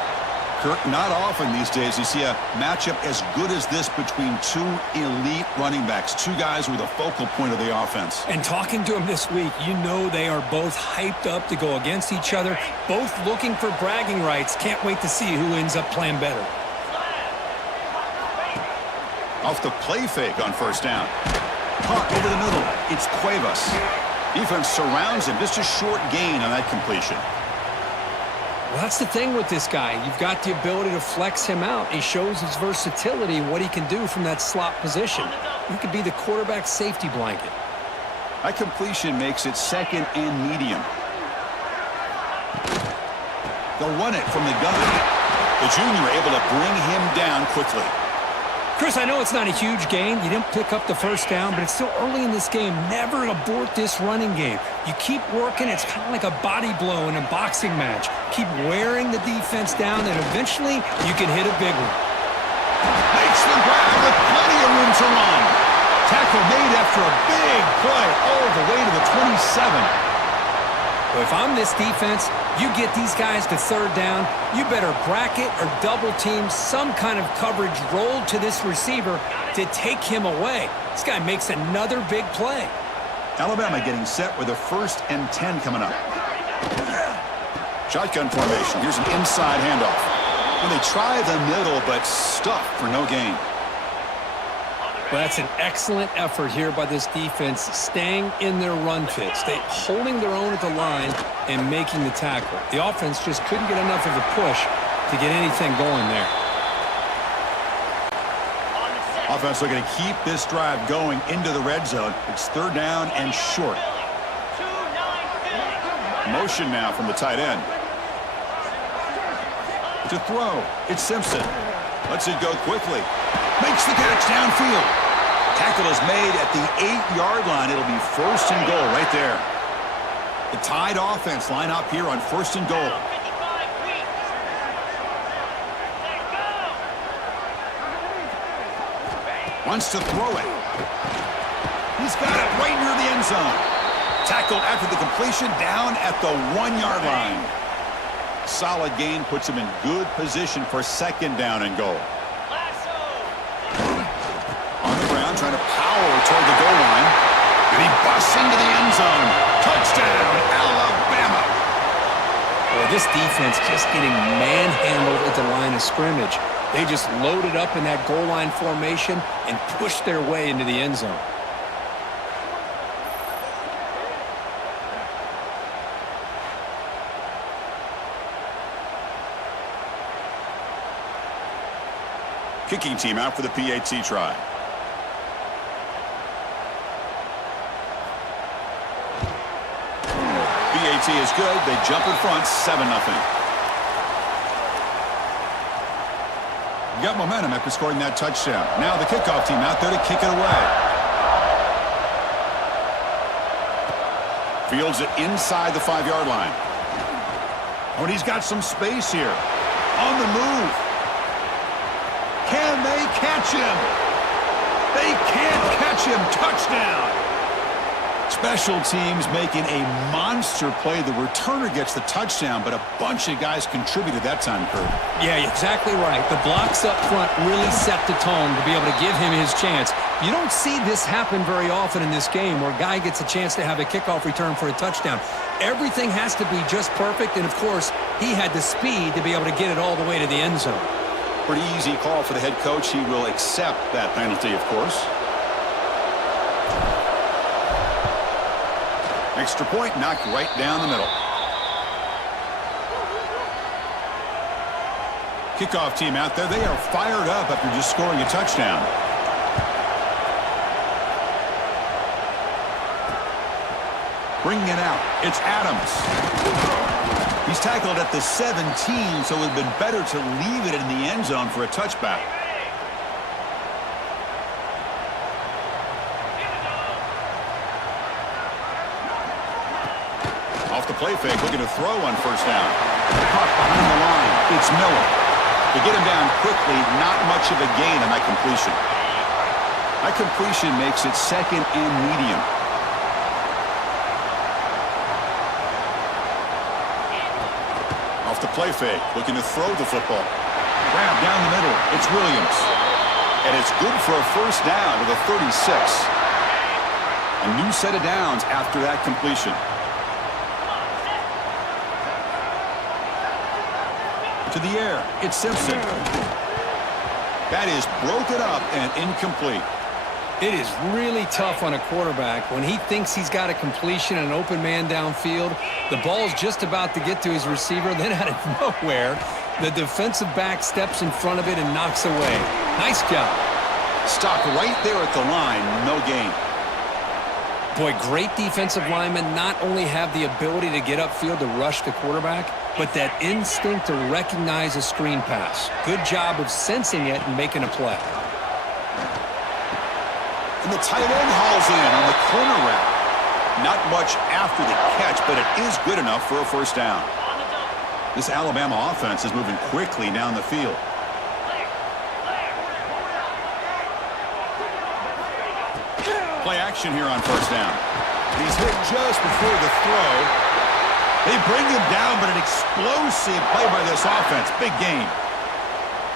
Kirk, not often these days you see a matchup as good as this between two elite running backs, two guys with a focal point of the offense. And talking to them this week, you know they are both hyped up to go against each other, both looking for bragging rights. Can't wait to see who ends up playing better. Off the play fake on first down. Caught over the middle. It's Cuevas. Defense surrounds him. Just a short gain on that completion. Well, that's the thing with this guy. You've got the ability to flex him out. He shows his versatility, what he can do from that slot position. He could be the quarterback's safety blanket. That completion makes it second and medium. They'll run it from the gun. The junior able to bring him down quickly. Chris, I know it's not a huge gain. You didn't pick up the first down, but it's still early in this game. Never abort this running game. You keep working. It's kind of like a body blow in a boxing match. Keep wearing the defense down, and eventually you can hit a big one. Makes the grab with plenty of room to run. Tackle made after a big play all the way to the 27. So if I'm this defense, you get these guys to third down, you better bracket or double team some kind of coverage rolled to this receiver to take him away. This guy makes another big play. Alabama getting set with a 1st and 10 coming up. Shotgun formation. Here's an inside handoff. And they try the middle, but stuffed for no gain. Well, that's an excellent effort here by this defense, staying in their run fits. They holding their own at the line and making the tackle. The offense just couldn't get enough of a push to get anything going there. Offense looking to keep this drive going into the red zone. It's third down and short. Motion now from the tight end. To throw. It's Simpson. Lets it go quickly. Makes the catch downfield. Tackle is made at the 8-yard line. It'll be 1st and goal right there. The Tide offense line up here on 1st and goal. Wants to throw it. He's got it right near the end zone. Tackled after the completion down at the 1-yard line. Solid gain puts him in good position for 2nd down and goal. Trying to power toward the goal line. And he busts into the end zone. Touchdown, Alabama. Well, this defense just getting manhandled at the line of scrimmage. They just loaded up in that goal line formation and pushed their way into the end zone. Kicking team out for the PAT try. PAT is good. They jump in front, 7-0. Got momentum after scoring that touchdown. Now the kickoff team out there to kick it away. Fields it inside the 5-yard line. Oh, and he's got some space here. On the move. Can they catch him? They can't catch him. Touchdown. Special teams making a monster play. The returner gets the touchdown, but a bunch of guys contributed that time, Kurt. Yeah, exactly right. The blocks up front really set the tone to be able to give him his chance. You don't see this happen very often in this game where a guy gets a chance to have a kickoff return for a touchdown. Everything has to be just perfect, and of course, he had the speed to be able to get it all the way to the end zone. Pretty easy call for the head coach. He will accept that penalty, of course. Extra point knocked right down the middle. Kickoff team out there. They are fired up after just scoring a touchdown. Bringing it out. It's Adams. He's tackled at the 17, so it would have been better to leave it in the end zone for a touchback. Off the play fake, looking to throw on first down. Caught behind the line. It's Miller. To get him down quickly, not much of a gain on that completion. That completion makes it 2nd and medium. Off the play fake, looking to throw the football. grab down the middle. It's Williams. And it's good for a first down to the 36. A new set of downs after that completion. To the air, it's Simpson. That is broken up and incomplete. It is really tough on a quarterback when he thinks he's got a completion and an open man downfield. The ball's just about to get to his receiver. Then out of nowhere, the defensive back steps in front of it and knocks away. Nice job. Stopped right there at the line. No gain. Boy, great defensive linemen not only have the ability to get upfield to rush the quarterback, but that instinct to recognize a screen pass. Good job of sensing it and making a play. And the tight end hauls in on the corner route. Not much after the catch, but it is good enough for a first down. This Alabama offense is moving quickly down the field. Play action here on first down. He's hit just before the throw. They bring him down, but an explosive play by this offense. Big gain.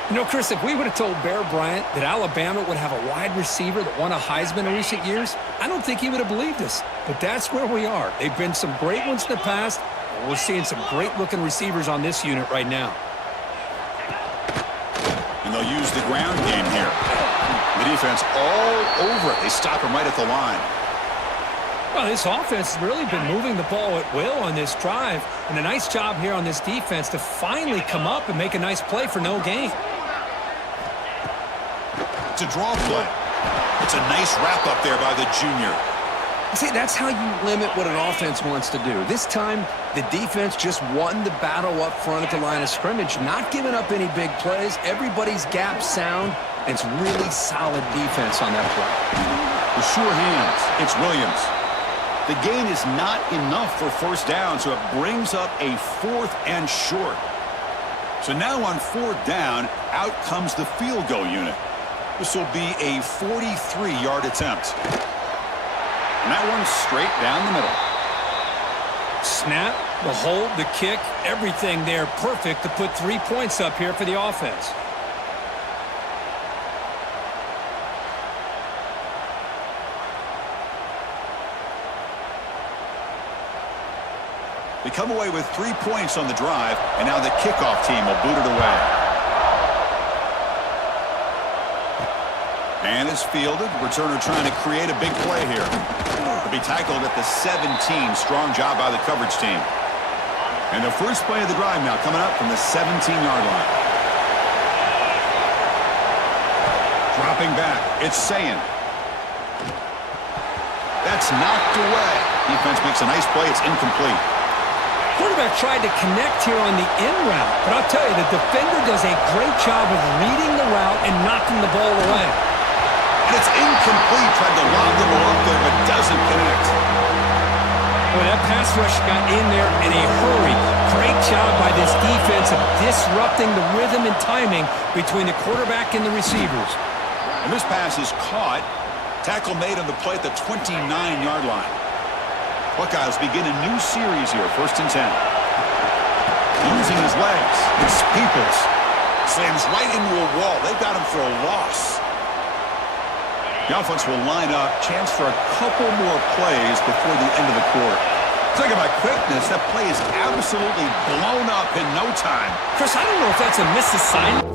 You know, Chris, if we would have told Bear Bryant that Alabama would have a wide receiver that won a Heisman in recent years, I don't think he would have believed us. But that's where we are. They've been some great ones in the past, and we're seeing some great-looking receivers on this unit right now. And they'll use the ground game here. The defense all over it. They stop him right at the line. Well, this offense has really been moving the ball at will on this drive, and a nice job here on this defense to finally come up and make a nice play for no gain. It's a draw play. It's a nice wrap-up there by the junior. See, that's how you limit what an offense wants to do. This time, the defense just won the battle up front at the line of scrimmage, not giving up any big plays. Everybody's gap sound, and it's really solid defense on that play. The sure hands. It's Williams. The gain is not enough for first down, so it brings up a 4th and short. So now on 4th down, out comes the field goal unit. This will be a 43-yard attempt. And that one's straight down the middle. Snap, the hold, the kick, everything there perfect to put 3 points up here for the offense. They come away with 3 points on the drive, and now the kickoff team will boot it away. And is fielded. Returner trying to create a big play here. To be tackled at the 17. Strong job by the coverage team. And the first play of the drive now coming up from the 17-yard line. Dropping back. It's Sayin. That's knocked away. Defense makes a nice play. It's incomplete. Quarterback tried to connect here on the in route, but I'll tell you, the defender does a great job of reading the route and knocking the ball away. And it's incomplete. Tried to lob the ball up there, but doesn't connect. Well, that pass rush got in there in a hurry. Great job by this defense of disrupting the rhythm and timing between the quarterback and the receivers. And this pass is caught. Tackle made on the play at the 29-yard line. Buckeyes begin a new series here, 1st and 10. Using his legs, it's Peoples. Slams right into a wall. They've got him for a loss. The offense will line up. Chance for a couple more plays before the end of the quarter. Talking about quickness, that play is absolutely blown up in no time. Chris, I don't know if that's a misassignment.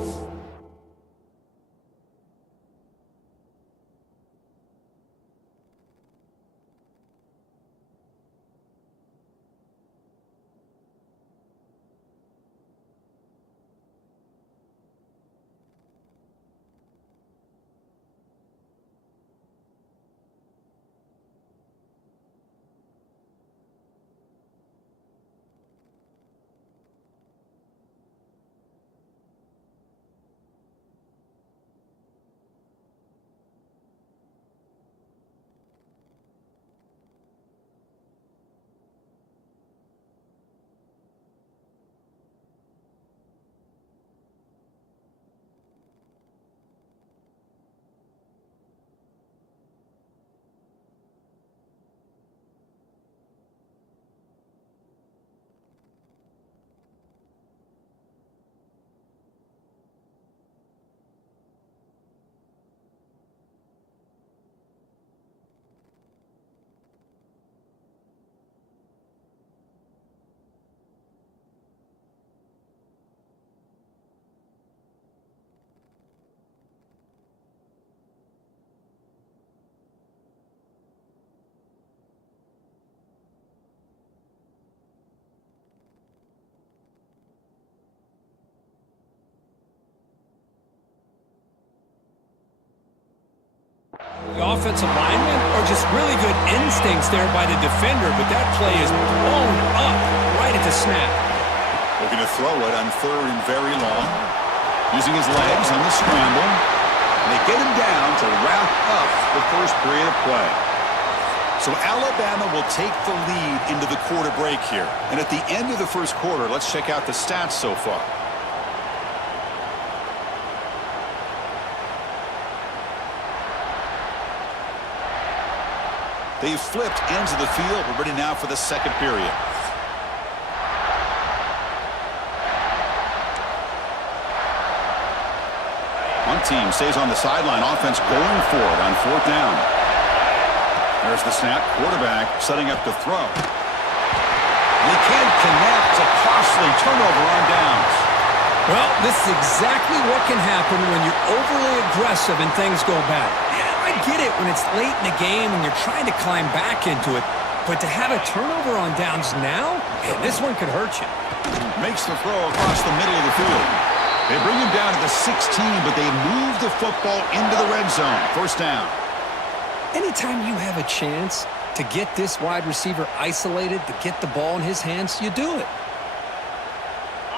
The offensive lineman or just really good instincts there by the defender, but that play is blown up right at the snap. Looking to throw it on 3rd and very long. Using his legs on the scramble. And they get him down to wrap up the first period of play. So Alabama will take the lead into the quarter break here. And at the end of the first quarter, let's check out the stats so far. They've flipped ends of the field. We're ready now for the second period. One team stays on the sideline. Offense going for it on 4th down. There's the snap. Quarterback setting up to throw. And he can't connect. A costly turnover on downs. Well, this is exactly what can happen when you're overly aggressive and things go bad. Yeah, I get it when it's late in the game and you're trying to climb back into it. But to have a turnover on downs now, man, this one could hurt you. Makes the throw across the middle of the field. They bring him down to the 16, but they move the football into the red zone. First down. Anytime you have a chance to get this wide receiver isolated, to get the ball in his hands, you do it.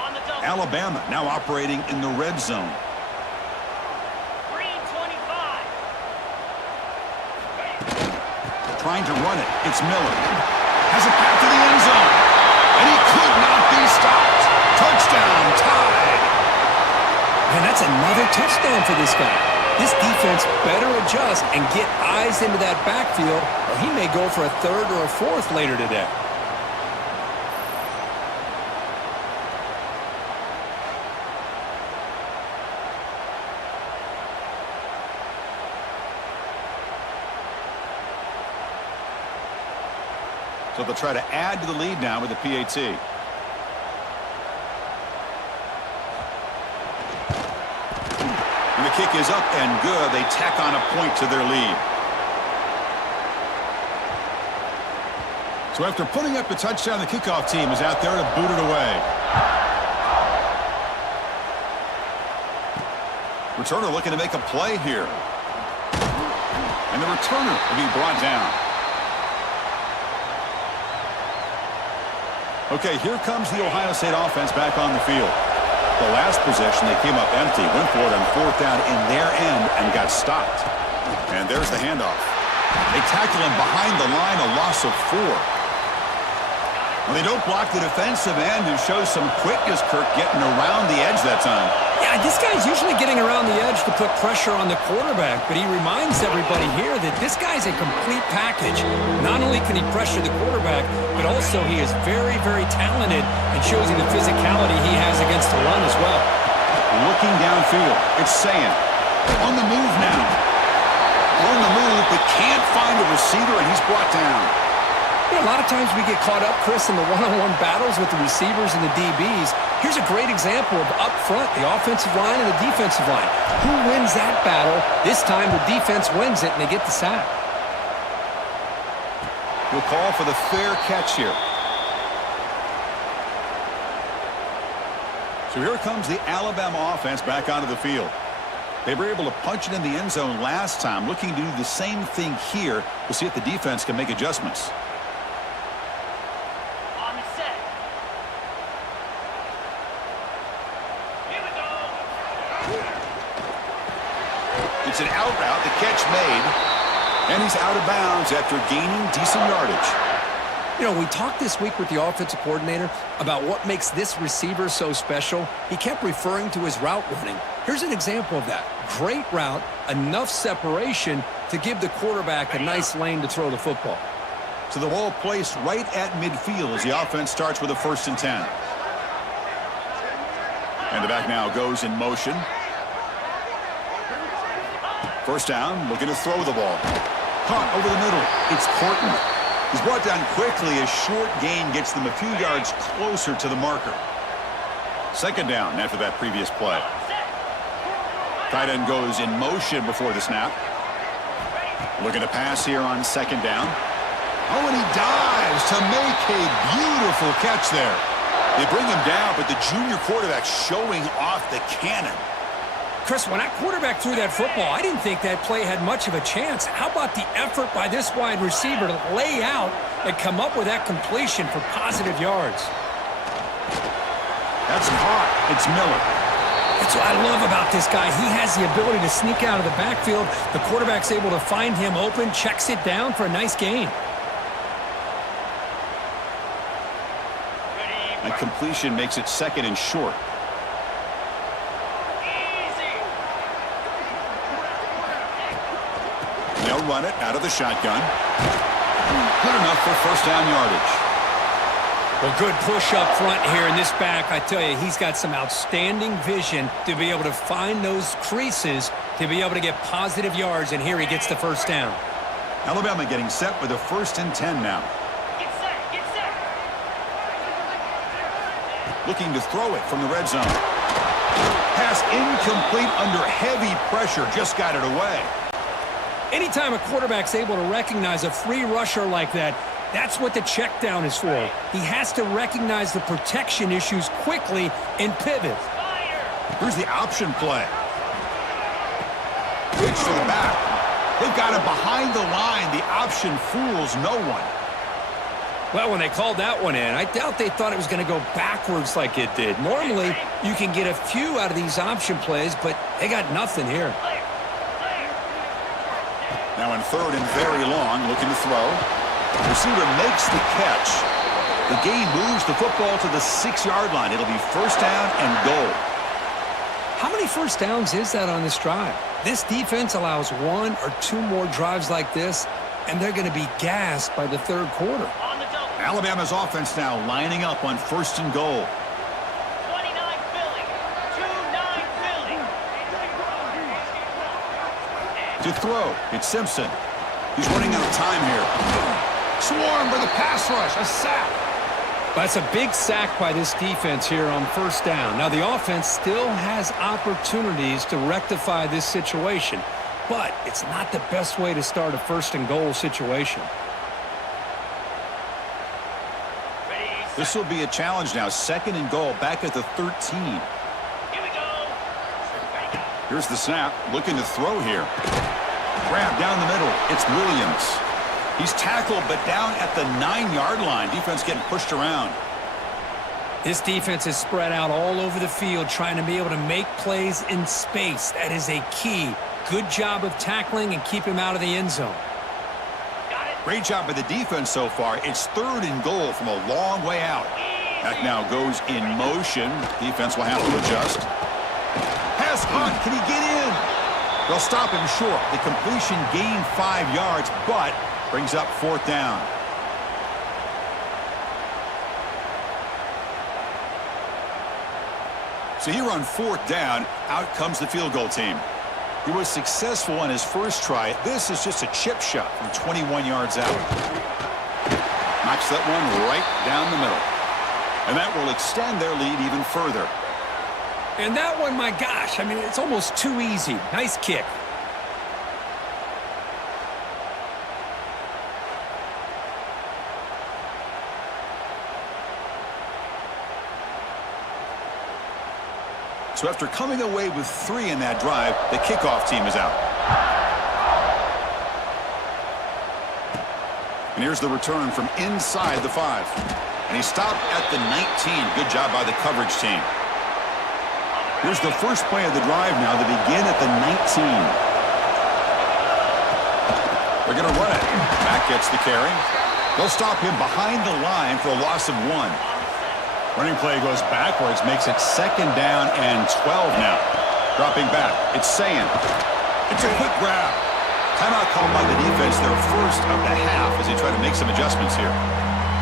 On the double. Alabama now operating in the red zone. Green 25. Trying to run it. It's Miller. Has it back to the end zone. And he could not be stopped. Touchdown, tied. And that's another touchdown for this guy. This defense better adjust and get eyes into that backfield, or he may go for a 3rd or a 4th later today. So they'll try to add to the lead now with the PAT. And the kick is up and good. They tack on a point to their lead. So after putting up the touchdown, the kickoff team is out there to boot it away. Returner looking to make a play here. And the returner will be brought down. Okay, here comes the Ohio State offense back on the field. The last possession, they came up empty, went for it on 4th down in their end and got stopped. And there's the handoff. They tackle him behind the line, a loss of 4. Well, they don't block the defensive end, who shows some quickness, Kirk, getting around the edge that time. Yeah, this guy's usually getting around the edge to put pressure on the quarterback, but he reminds everybody here that this guy's a complete package. Not only can he pressure the quarterback, but also he is very, very talented and shows you the physicality he has against the run as well. Looking downfield, it's Saying. On the move now. On the move, but can't find a receiver, and he's brought down. Yeah, a lot of times we get caught up, Chris, in the one-on-one battles with the receivers and the DBs. Here's a great example of up front, the offensive line and the defensive line. Who wins that battle? This time the defense wins it, and they get the sack. We'll call for the fair catch here. So here comes the Alabama offense back onto the field. They were able to punch it in the end zone last time, looking to do the same thing here. We'll see if the defense can make adjustments. On the set. Here we go. It's an out route, the catch made, and he's out of bounds after gaining decent yardage. You know, we talked this week with the offensive coordinator about what makes this receiver so special. He kept referring to his route running. Here's an example of that. Great route, enough separation to give the quarterback a nice lane to throw the football. So the ball placed right at midfield as the offense starts with a 1st and 10. And the back now goes in motion. First down, looking to throw the ball. Caught over the middle. It's Horton. He's brought down quickly. A short gain gets them a few yards closer to the marker. Second down after that previous play. Tight end goes in motion before the snap. Looking to pass here on 2nd down. Oh, and he dives to make a beautiful catch there. They bring him down, but the junior quarterback showing off the cannon. Chris, when that quarterback threw that football, I didn't think that play had much of a chance. How about the effort by this wide receiver to lay out and come up with that completion for positive yards? That's caught. It's Miller. That's what I love about this guy. He has the ability to sneak out of the backfield. The quarterback's able to find him open, checks it down for a nice gain. A completion makes it 2nd and short. They'll run it out of the shotgun. Good enough for first down yardage. Well, good push up front here in this back. I tell you, he's got some outstanding vision to be able to find those creases to be able to get positive yards, and here he gets the first down. Alabama getting set with a 1st and 10 now. Get set, get set. Looking to throw it from the red zone. Pass incomplete under heavy pressure. Just got it away. Anytime a quarterback's able to recognize a free rusher like that, that's what the check down is for. He has to recognize the protection issues quickly and pivot. Here's the option play. Pitch to the back. They've got him behind the line. The option fools no one. Well, when they called that one in, I doubt they thought it was going to go backwards like it did. Normally, you can get a few out of these option plays, but they got nothing here. Now in 3rd and very long, looking to throw. Receiver makes the catch. The gain moves the football to the 6-yard line. It'll be first down and goal. How many first downs is that on this drive? This defense allows 1 or 2 more drives like this, and they're going to be gassed by the 3rd quarter. On the double. Alabama's offense now lining up on 1st and goal. 29 Philly. 2-9 Philly. To throw, it's Simpson. He's running out of time here. Swarmed by the pass rush, a sack. That's a big sack by this defense here on 1st down. Now, the offense still has opportunities to rectify this situation, but it's not the best way to start a 1st and goal situation. This will be a challenge now. 2nd and goal, back at the 13. Here we go. Here's the snap, looking to throw here. Grab down the middle. It's Williams. He's tackled, but down at the 9-yard line. Defense getting pushed around. This defense is spread out all over the field, trying to be able to make plays in space. That is a key. Good job of tackling and keep him out of the end zone. Great job by the defense so far. It's 3rd and goal from a long way out. That now goes in motion. Defense will have to adjust. Pass Hunt. Can he get in? They'll stop him short. The completion gained 5 yards, but brings up 4th down. So here on 4th down, out comes the field goal team. He was successful on his first try. This is just a chip shot from 21 yards out. Knocks that one right down the middle. And that will extend their lead even further. And that one, my gosh, I mean, it's almost too easy. Nice kick. So after coming away with 3 in that drive, the kickoff team is out. And here's the return from inside the 5. And he stopped at the 19. Good job by the coverage team. Here's the first play of the drive now. They begin at the 19. They're going to run it. Mack gets the carry. They'll stop him behind the line for a loss of 1. Running play goes backwards, makes it 2nd down and 12 now. Dropping back, it's Sayan. It's a quick grab. Timeout called by the defense, their first of the half as they try to make some adjustments here.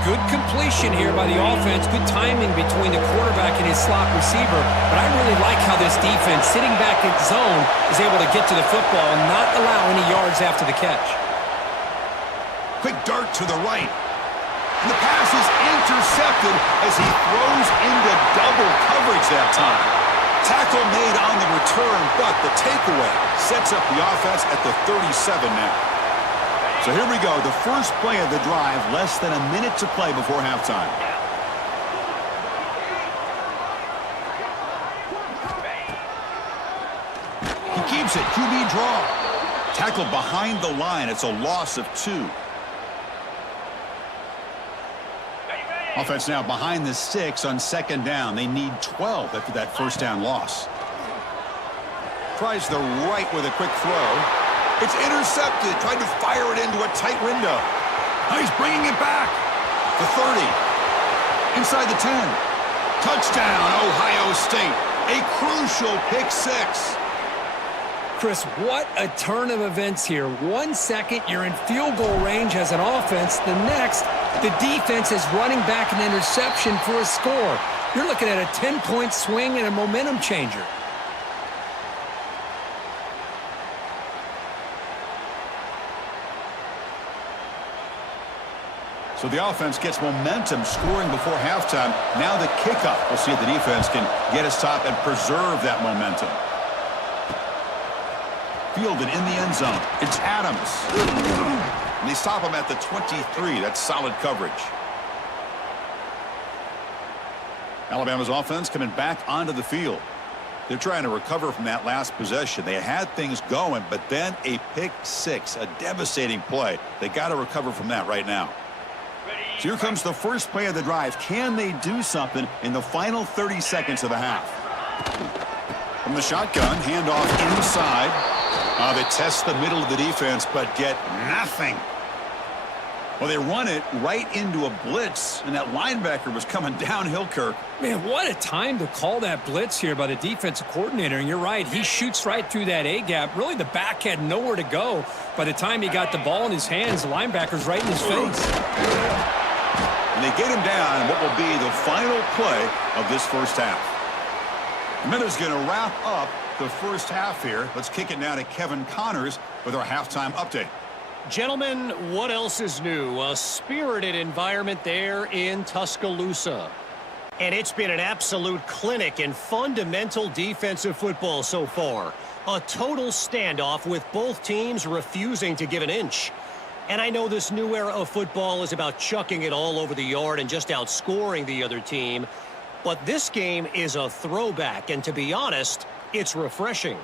Good completion here by the offense. Good timing between the quarterback and his slot receiver. But I really like how this defense, sitting back in zone, is able to get to the football and not allow any yards after the catch. Quick dart to the right. And the pass is intercepted as he throws into double coverage that time. Tackle made on the return, but the takeaway sets up the offense at the 37 now. So here we go, the first play of the drive, less than a minute to play before halftime. fakes it. QB draw. Tackled behind the line. It's a loss of 2. Offense now behind the 6 on 2nd down. They need 12 after that first down loss. Tries the right with a quick throw. It's intercepted. Tried to fire it into a tight window. Now he's bringing it back. The 30. Inside the 10. Touchdown, Ohio State. A crucial pick 6. Chris, what a turn of events here. 1 second, you're in field goal range as an offense. The next, the defense is running back an interception for a score. You're looking at a 10-point swing and a momentum changer. So the offense gets momentum scoring before halftime. Now the kickoff. We'll see if the defense can get a stop and preserve that momentum. Fielded in the end zone. It's Adams. And they stop him at the 23. That's solid coverage. Alabama's offense coming back onto the field. They're trying to recover from that last possession. They had things going, but then a pick 6, a devastating play. They got to recover from that right now. So here comes the first play of the drive. Can they do something in the final 30 seconds of the half? From the shotgun, handoff inside. They test the middle of the defense, but get nothing. Well, they run it right into a blitz, and that linebacker was coming downhill, Kirk. Man, what a time to call that blitz here by the defensive coordinator. And you're right, he shoots right through that A-gap. Really, the back had nowhere to go. By the time he got the ball in his hands, the linebacker's right in his face. And they get him down in what will be the final play of this first half. The Minutes going to wrap up the first half here. Let's kick it now to Kevin Connors with our halftime update. Gentlemen, what else is new? A spirited environment there in Tuscaloosa. And it's been an absolute clinic in fundamental defensive football so far. A total standoff with both teams refusing to give an inch. And I know this new era of football is about chucking it all over the yard and just outscoring the other team. But this game is a throwback, and to be honest, it's refreshing.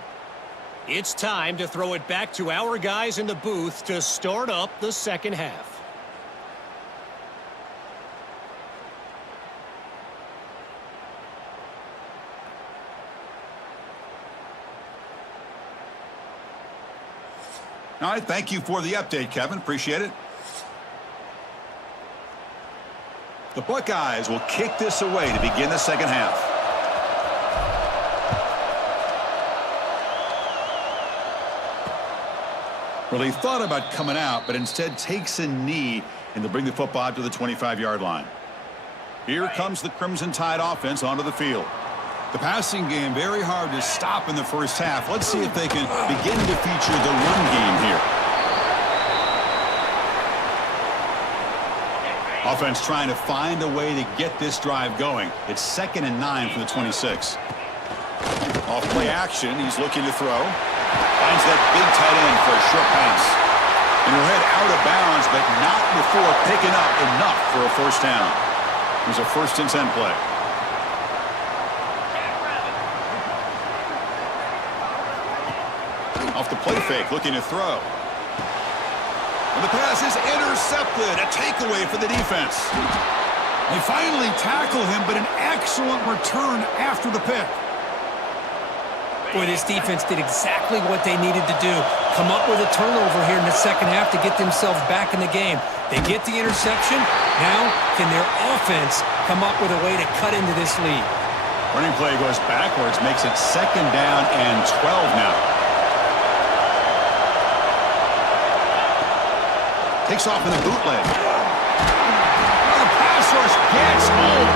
It's time to throw it back to our guys in the booth to start up the second half. All right, thank you for the update, Kevin. Appreciate it. The Buckeyes will kick this away to begin the second half. Well, he thought about coming out, but instead takes a knee, and they'll bring the football out to the 25-yard line. Here comes the Crimson Tide offense onto the field. The passing game very hard to stop in the first half. Let's see if they can begin to feature the run game here. Offense trying to find a way to get this drive going. It's 2nd and 9 from the 26. Off play action, he's looking to throw. Finds that big tight end for a short pass. And he'll head out of bounds, but not before picking up enough for a first down. It was a 1st and 10 play. Off the play fake, looking to throw. And the pass is intercepted. A takeaway for the defense. They finally tackle him, but an excellent return after the pick. Boy, this defense did exactly what they needed to do. Come up with a turnover here in the second half to get themselves back in the game. They get the interception. Now, can their offense come up with a way to cut into this lead? Running play goes backwards, makes it 2nd down and 12 now. Takes off in the bootleg. The pass rush gets home.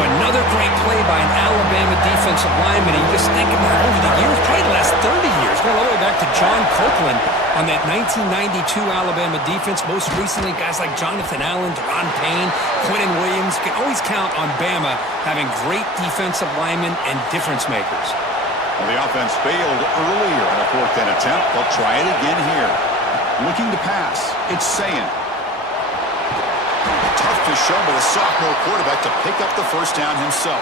Another great play by an Alabama defensive lineman. You just think about over the years, probably the last 30 years, going all the way back to John Copeland on that 1992 Alabama defense. Most recently, guys like Jonathan Allen, Deron Payne, Quentin Williams. You can always count on Bama having great defensive linemen and difference makers. Well, the offense failed earlier in a 4th down attempt. They'll try it again here. Looking to pass. It's Sayin. Tough to show by the sophomore quarterback to pick up the first down himself.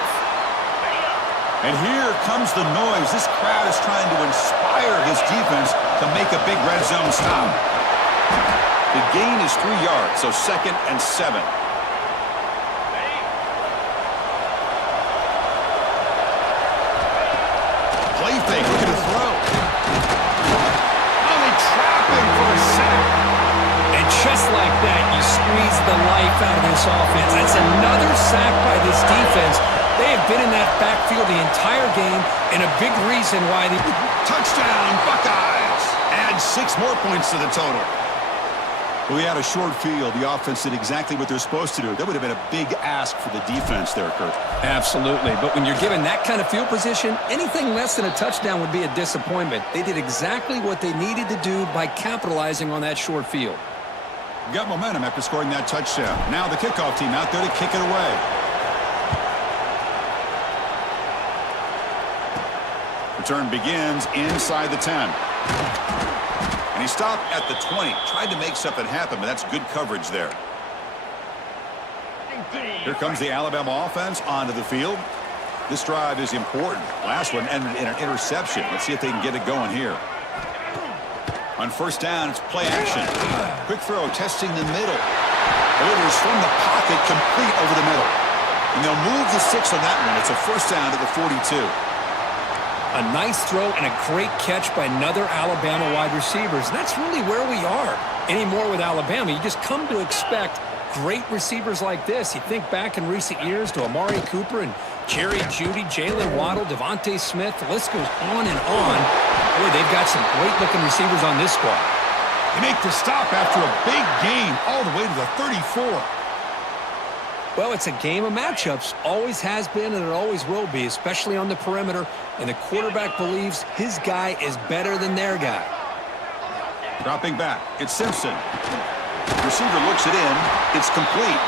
And here comes the noise. This crowd is trying to inspire his defense to make a big red zone stop. The gain is 3 yards, so 2nd and 7. Play fake, look at the throw. Oh, they trap him for a sack. And just like that, you squeeze the life out of this offense. That's another sack by this defense. They have been in that backfield the entire game, and a big reason why they... Touchdown, Buckeyes! Add 6 more points to the total. We had a short field. The offense did exactly what they're supposed to do. That would have been a big ask for the defense there, Kurt. Absolutely. But when you're given that kind of field position, anything less than a touchdown would be a disappointment. They did exactly what they needed to do by capitalizing on that short field. Got momentum after scoring that touchdown. Now the kickoff team out there to kick it away. Return begins inside the 10. And he stopped at the 20. Tried to make something happen, but that's good coverage there. Here comes the Alabama offense onto the field. This drive is important. Last one ended in an interception. Let's see if they can get it going here. On first down, it's play action. Quick throw, testing the middle. Delivers from the pocket, complete over the middle. And they'll move the 6 on that one. It's a first down to the 42. A nice throw and a great catch by another Alabama wide receivers. And that's really where we are anymore with Alabama. You just come to expect great receivers like this. You think back in recent years to Amari Cooper and Jerry Jeudy, Jalen Waddle, Devontae Smith. The list goes on and on. Boy, they've got some great-looking receivers on this squad. They make the stop after a big gain all the way to the 34. Well, it's a game of matchups. Always has been and it always will be, especially on the perimeter. And the quarterback believes his guy is better than their guy. Dropping back, it's Simpson. Receiver looks it in. It's complete.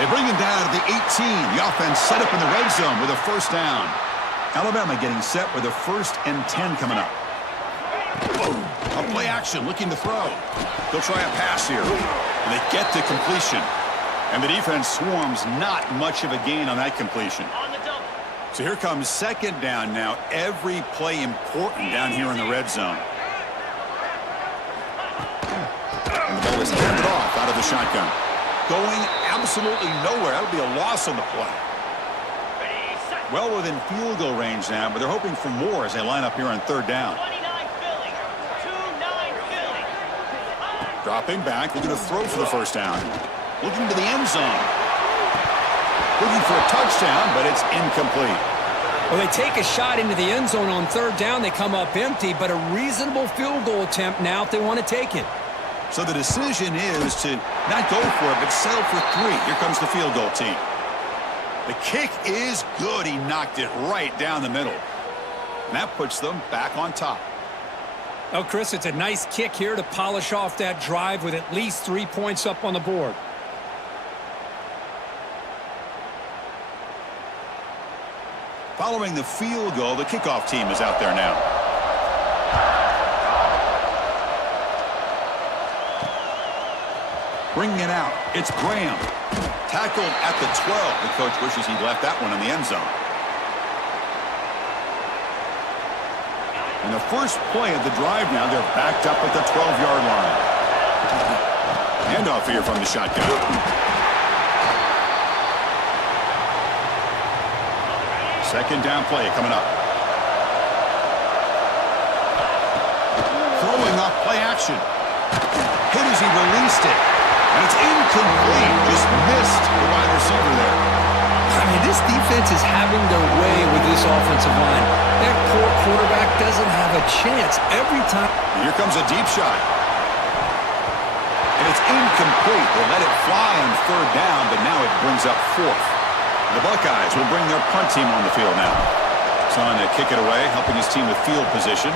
They bring him down to the 18. The offense set up in the red zone with a first down. Alabama getting set with a 1st and 10 coming up. A play action, looking to throw. They'll try a pass here. And they get the completion. And the defense swarms, not much of a gain on that completion. So here comes 2nd down now. Every play important down here in the red zone. And the ball is handed off out of the shotgun. Going absolutely nowhere. That'll be a loss on the play. Well within field goal range now, but they're hoping for more as they line up here on 3rd down. Dropping back, looking to throw for the first down. Looking to the end zone. Looking for a touchdown, but it's incomplete. Well, they take a shot into the end zone on 3rd down. They come up empty, but a reasonable field goal attempt now if they want to take it. So the decision is to not go for it, but settle for 3. Here comes the field goal team. The kick is good. He knocked it right down the middle. And that puts them back on top. Oh, Chris, it's a nice kick here to polish off that drive with at least 3 points up on the board. Following the field goal, the kickoff team is out there now. Bringing it out, it's Graham. Tackled at the 12. The coach wishes he'd left that one in the end zone. And the first play of the drive now, they're backed up at the 12-yard line. Handoff here from the shotgun. Second down play coming up. Throwing off play action. Hit as he released it. And it's incomplete. Just missed the wide receiver there. I mean, this defense is having their way with this offensive line. That poor quarterback doesn't have a chance every time. And here comes a deep shot. And it's incomplete. They let it fly on 3rd down, but now it brings up 4th. The Buckeyes will bring their punt team on the field now. Son to kick it away, helping his team with field position.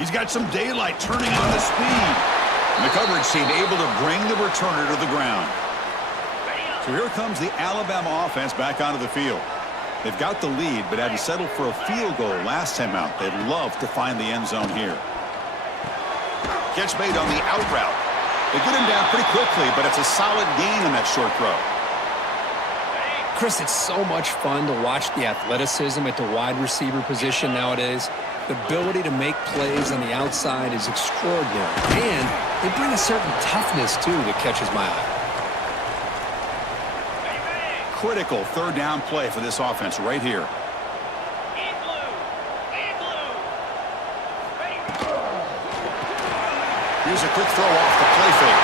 He's got some daylight turning on the speed. And the coverage team able to bring the returner to the ground. So here comes the Alabama offense back onto the field. They've got the lead, but had to settle for a field goal last time out. They'd love to find the end zone here. Catch made on the out route. They get him down pretty quickly, but it's a solid gain on that short throw. Chris, it's so much fun to watch the athleticism at the wide receiver position nowadays. The ability to make plays on the outside is extraordinary. And they bring a certain toughness, too, that catches my eye. Critical third down play for this offense right here. In blue. In blue. Ready. Here's a quick throw off the play fake.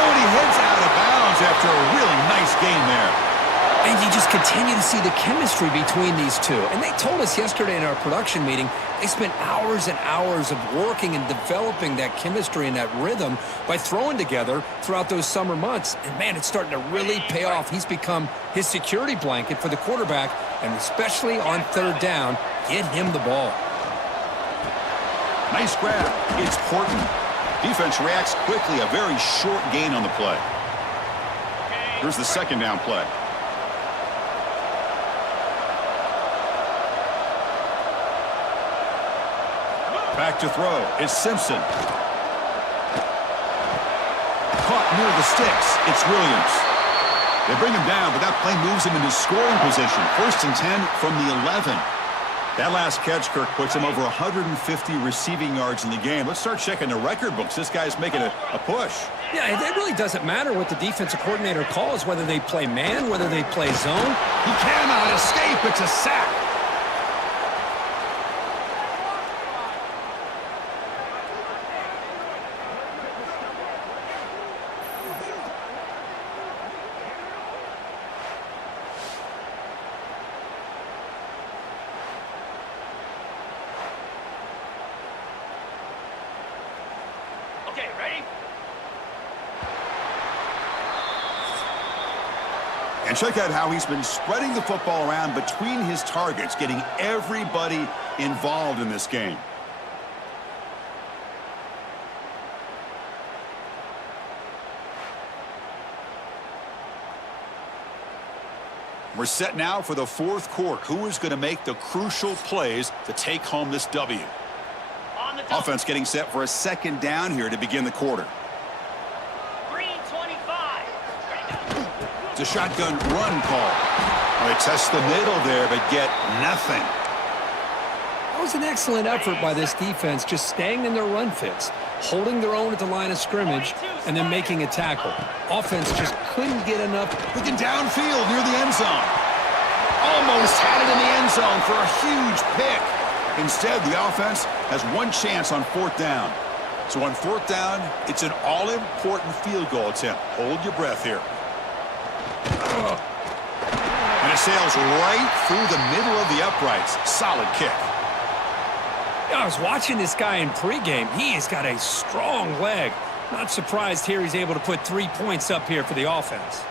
Oh, and he heads out of bounds after a really nice game there. And you just continue to see the chemistry between these two. And they told us yesterday in our production meeting, they spent hours and hours of working and developing that chemistry and that rhythm by throwing together throughout those summer months. And, man, it's starting to really pay off. He's become his security blanket for the quarterback, and especially on third down, get him the ball. Nice grab. It's Porton. Defense reacts quickly. A very short gain on the play. Here's the second down play. Back to throw. It's Simpson. Caught near the sticks. It's Williams. They bring him down, but that play moves him into scoring position. 1st and 10 from the 11. That last catch, Kirk, puts him over 150 receiving yards in the game. Let's start checking the record books. This guy's making a push. Yeah, it really doesn't matter what the defensive coordinator calls, whether they play man, whether they play zone. He cannot escape. It's a sack. Okay, ready? And check out how he's been spreading the football around between his targets, getting everybody involved in this game. We're set now for the fourth quarter. Who is going to make the crucial plays to take home this W? On the double. Offense getting set for a second down here to begin the quarter. Green 25. Ready, go. It's a shotgun run call. Well, they test the middle there, but get nothing. That was an excellent effort by this defense, just staying in their run fits, holding their own at the line of scrimmage, and then making a tackle. Offense just couldn't get enough. Looking downfield near the end zone. Almost had it in the end zone for a huge pick. Instead, the offense has one chance on 4th down. So on 4th down, it's an all-important field goal attempt. Hold your breath here. And it sails right through the middle of the uprights. Solid kick. I was watching this guy in pregame. He has got a strong leg. Not surprised here he's able to put 3 points up here for the offense.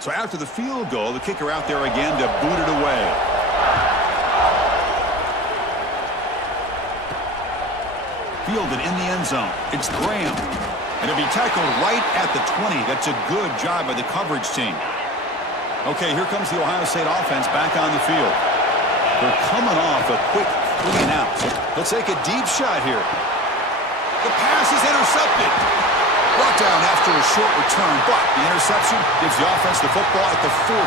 So after the field goal, the kicker out there again to boot it away. Fielded in the end zone. It's Graham. And it'll be tackled right at the 20. That's a good job by the coverage team. Okay, here comes the Ohio State offense back on the field. They're coming off a quick 3 and out. So let's take a deep shot here. The pass is intercepted. Brought down after a short return, but the interception gives the offense the football at the 40.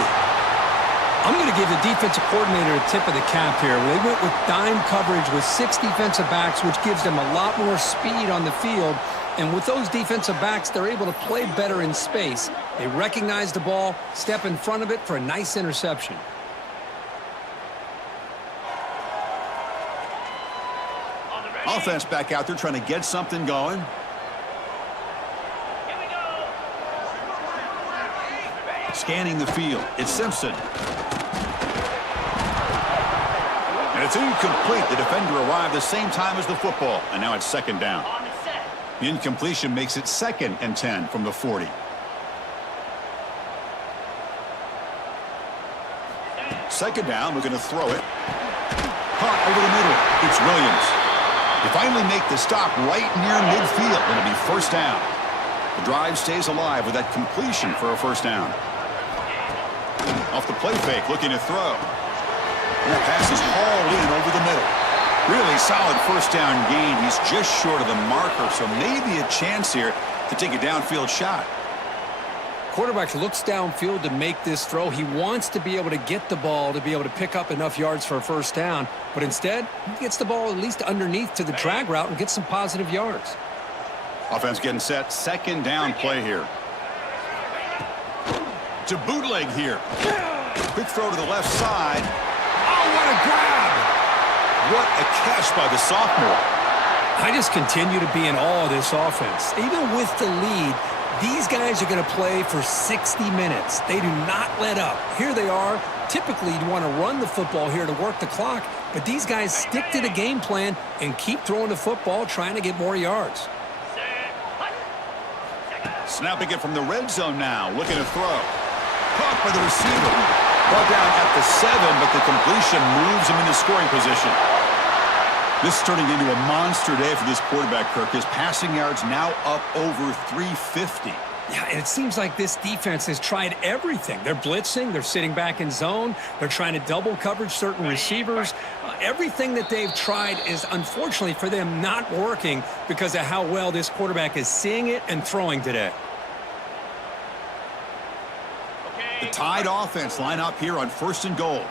I'm going to give the defensive coordinator a tip of the cap here. They went with dime coverage with 6 defensive backs, which gives them a lot more speed on the field. And with those defensive backs, they're able to play better in space. They recognize the ball, step in front of it for a nice interception. Offense back out there trying to get something going. Here we go. Scanning the field. It's Simpson. And it's incomplete. The defender arrived the same time as the football. And now it's 2nd down. On the set. The incompletion makes it 2nd and 10 from the 40. Second down, we're going to throw it. Caught over the middle. It's Williams. They finally make the stop right near midfield. It'll be 1st down. The drive stays alive with that completion for a 1st down. Off the play fake, looking to throw. And that pass is hauled in over the middle. Really solid first down gain. He's just short of the marker, so maybe a chance here to take a downfield shot. Quarterback looks downfield to make this throw. He wants to be able to get the ball to be able to pick up enough yards for a first down, but instead, he gets the ball at least underneath to the drag route and gets some positive yards. Offense getting set. Second down play here. To bootleg here. Quick throw to the left side. Oh, what a grab! What a catch by the sophomore. I just continue to be in awe of this offense. Even with the lead, these guys are going to play for 60 minutes. They do not let up. Here they are. Typically, you want to run the football here to work the clock, but these guys stick to the game plan and keep throwing the football, trying to get more yards. Snapping it from the red zone now. Looking to throw. Caught by the receiver. Brought down at the 7, but the completion moves him into scoring position. This is turning into a monster day for this quarterback, Kirk. His passing yards now up over 350. Yeah, and it seems like this defense has tried everything. They're blitzing. They're sitting back in zone. They're trying to double coverage certain receivers. Everything that they've tried is, unfortunately for them, not working because of how well this quarterback is seeing it and throwing today. The Tide offense line up here on 1st and goal.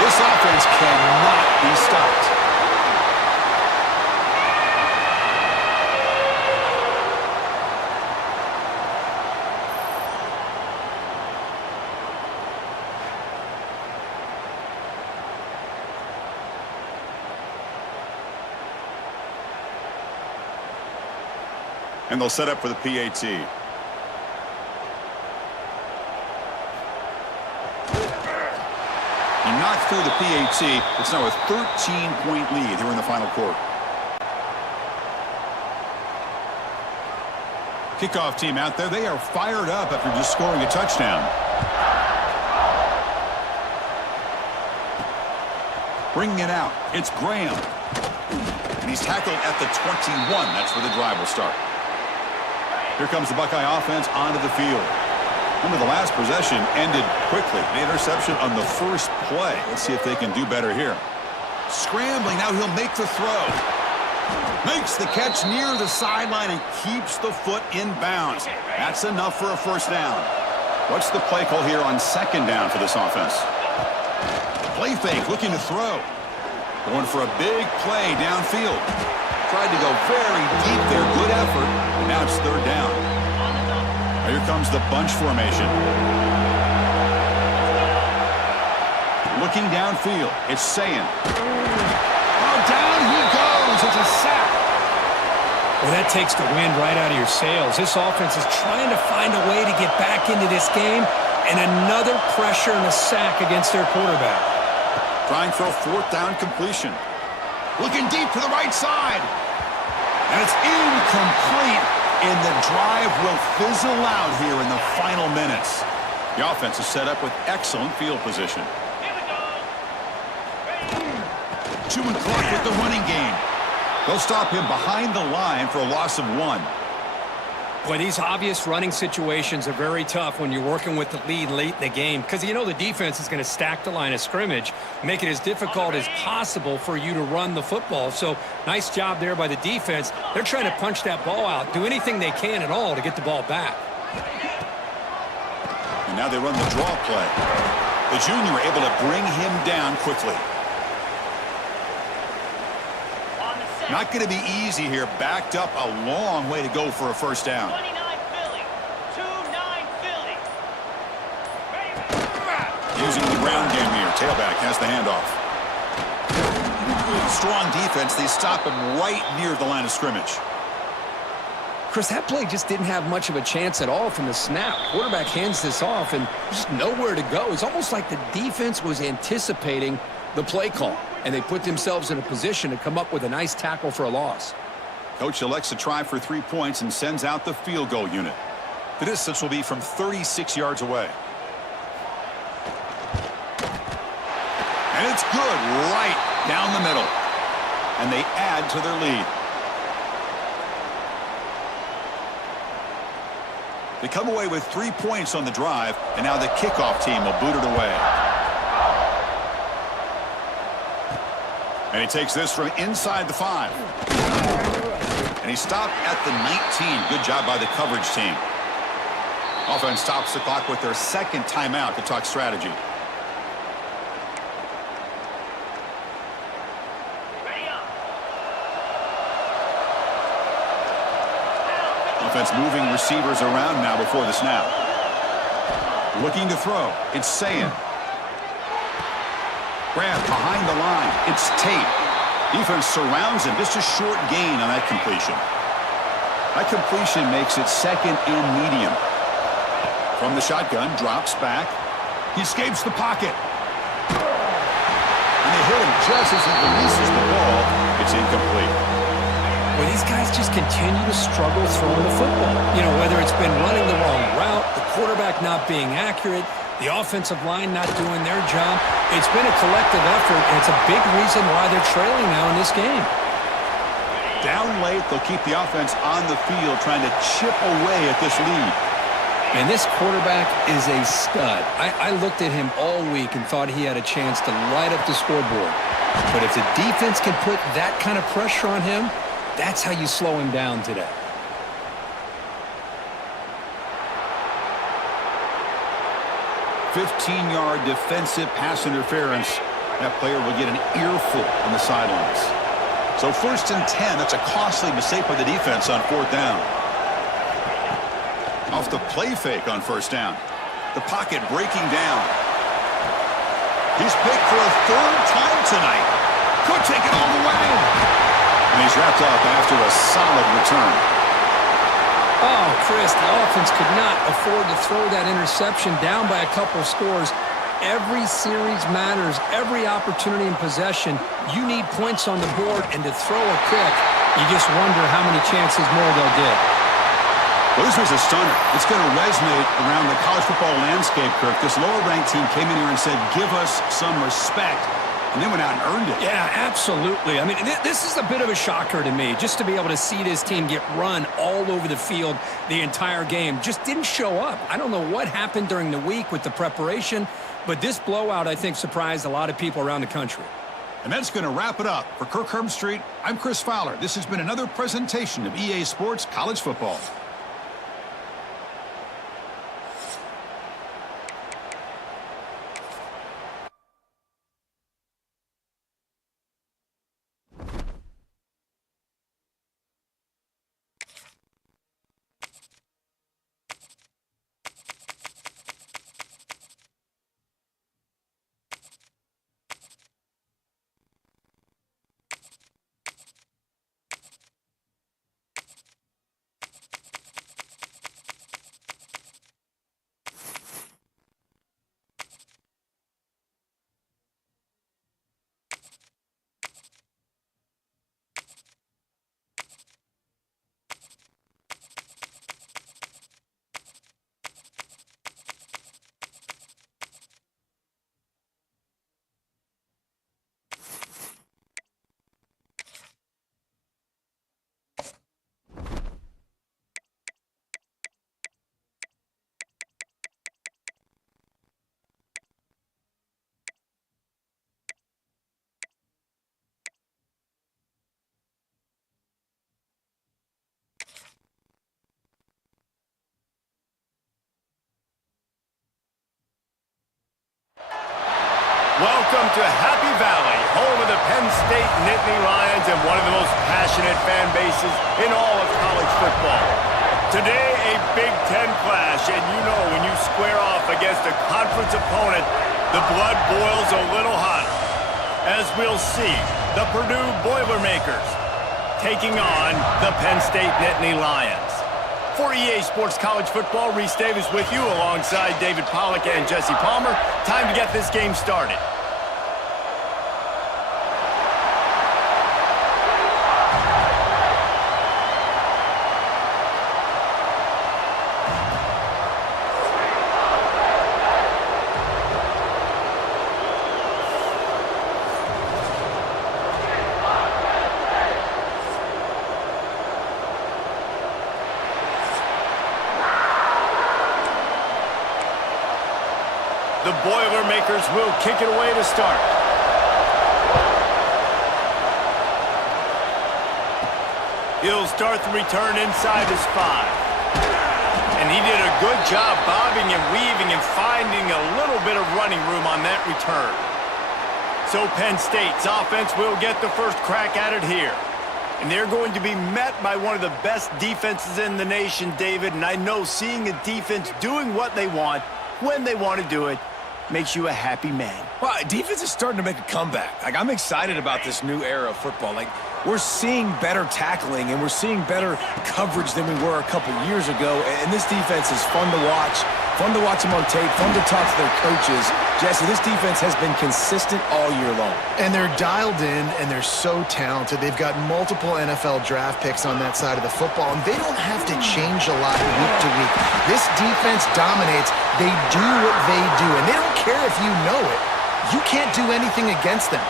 This offense cannot be stopped. And they'll set up for the PAT. Knocked through the PAT. It's now a 13-point lead here in the final quarter. Kickoff team out there. They are fired up after just scoring a touchdown. Bringing it out. It's Graham. And he's tackled at the 21. That's where the drive will start. Here comes the Buckeye offense onto the field. Remember, the last possession ended quickly. The interception on the first play. Let's see if they can do better here. Scrambling. Now he'll make the throw. Makes the catch near the sideline and keeps the foot in bounds. That's enough for a first down. What's the play call here on 2nd down for this offense? Play fake, looking to throw. Going for a big play downfield. Tried to go very deep there. Good effort. And now it's 3rd down. Here comes the bunch formation. Looking downfield. It's Sayin. Oh, down he goes. It's a sack. Well, that takes the wind right out of your sails. This offense is trying to find a way to get back into this game, and another pressure and a sack against their quarterback. Trying for a 4th down completion. Looking deep to the right side. And it's incomplete. And the drive will fizzle out here in the final minutes. The offense is set up with excellent field position. Chewing clock with the running game. They'll stop him behind the line for a loss of 1. Boy, these obvious running situations are very tough when you're working with the lead late in the game because you know the defense is going to stack the line of scrimmage, make it as difficult as possible for you to run the football. So nice job there by the defense. They're trying to punch that ball out, do anything they can at all to get the ball back. And now they run the draw play. The junior able to bring him down quickly. Not going to be easy here. Backed up a long way to go for a first down. 29 Philly. 2-9 Philly. Using the ground game here. Tailback has the handoff. Strong defense. They stop him right near the line of scrimmage. Chris, that play just didn't have much of a chance at all from the snap. Quarterback hands this off and just nowhere to go. It's almost like the defense was anticipating the play call, and they put themselves in a position to come up with a nice tackle for a loss. Coach elects to try for 3 points and sends out the field goal unit. The distance will be from 36 yards away. And it's good right down the middle. And they add to their lead. They come away with 3 points on the drive, and now the kickoff team will boot it away. And he takes this from inside the 5. And he stopped at the 19. Good job by the coverage team. Offense stops the clock with their second timeout to talk strategy. Offense moving receivers around now before the snap. Looking to throw. It's Sayan. Grab behind the line. It's Tate. Defense surrounds him. Just a short gain on that completion. That completion makes it second and medium. From the shotgun, drops back. He escapes the pocket. And they hit him just as he releases the ball. It's incomplete. Well, these guys just continue to struggle throwing the football. You know, whether it's been running the wrong route, the quarterback not being accurate, the offensive line not doing their job. It's been a collective effort, and it's a big reason why they're trailing now in this game. Down late, they'll keep the offense on the field trying to chip away at this lead. And this quarterback is a stud. I looked at him all week and thought he had a chance to light up the scoreboard. But if the defense can put that kind of pressure on him, that's how you slow him down today. "15-yard defensive pass interference. That player will get an earful on the sidelines. So 1st and 10, that's a costly mistake by the defense on 4th down. Off the play fake on 1st down. The pocket breaking down. He's picked for a 3rd time tonight. Could take it all the way. And he's wrapped up after a solid return. Oh, Chris, the offense could not afford to throw that interception down by a couple scores. Every series matters. Every opportunity in possession, you need points on the board, and to throw a pick, you just wonder how many chances more they'll get. Well, this was a stunner. It's going to resonate around the college football landscape, Kirk. This lower-ranked team came in here and said, give us some respect, and they went out and earned it. Yeah, absolutely. I mean, this is a bit of a shocker to me, just to be able to see this team get run all over the field the entire game. Just didn't show up. I don't know what happened during the week with the preparation, but this blowout, I think, surprised a lot of people around the country. And that's going to wrap it up. For Kirk Herbstreit, I'm Chris Fowler. This has been another presentation of EA Sports College Football. Welcome to Happy Valley, home of the Penn State Nittany Lions and one of the most passionate fan bases in all of college football. Today, a Big Ten clash, and you know when you square off against a conference opponent, the blood boils a little hotter. As we'll see, the Purdue Boilermakers taking on the Penn State Nittany Lions. For EA Sports College Football, Reese Davis with you alongside David Pollack and Jesse Palmer. Time to get this game started. Boilermakers will kick it away to start. He'll start the return inside his 5. And he did a good job bobbing and weaving and finding a little bit of running room on that return. So Penn State's offense will get the first crack at it here. And they're going to be met by one of the best defenses in the nation, David. And I know seeing a defense doing what they want, when they want to do it, makes you a happy man. Well, defense is starting to make a comeback. Like, I'm excited about this new era of football. Like, we're seeing better tackling and we're seeing better coverage than we were a couple years ago. And this defense is fun to watch them on tape, fun to talk to their coaches. Jesse, this defense has been consistent all year long. And they're dialed in, and they're so talented. They've got multiple NFL draft picks on that side of the football, and they don't have to change a lot week to week. This defense dominates. They do what they do, and they don't care if you know it. You can't do anything against them.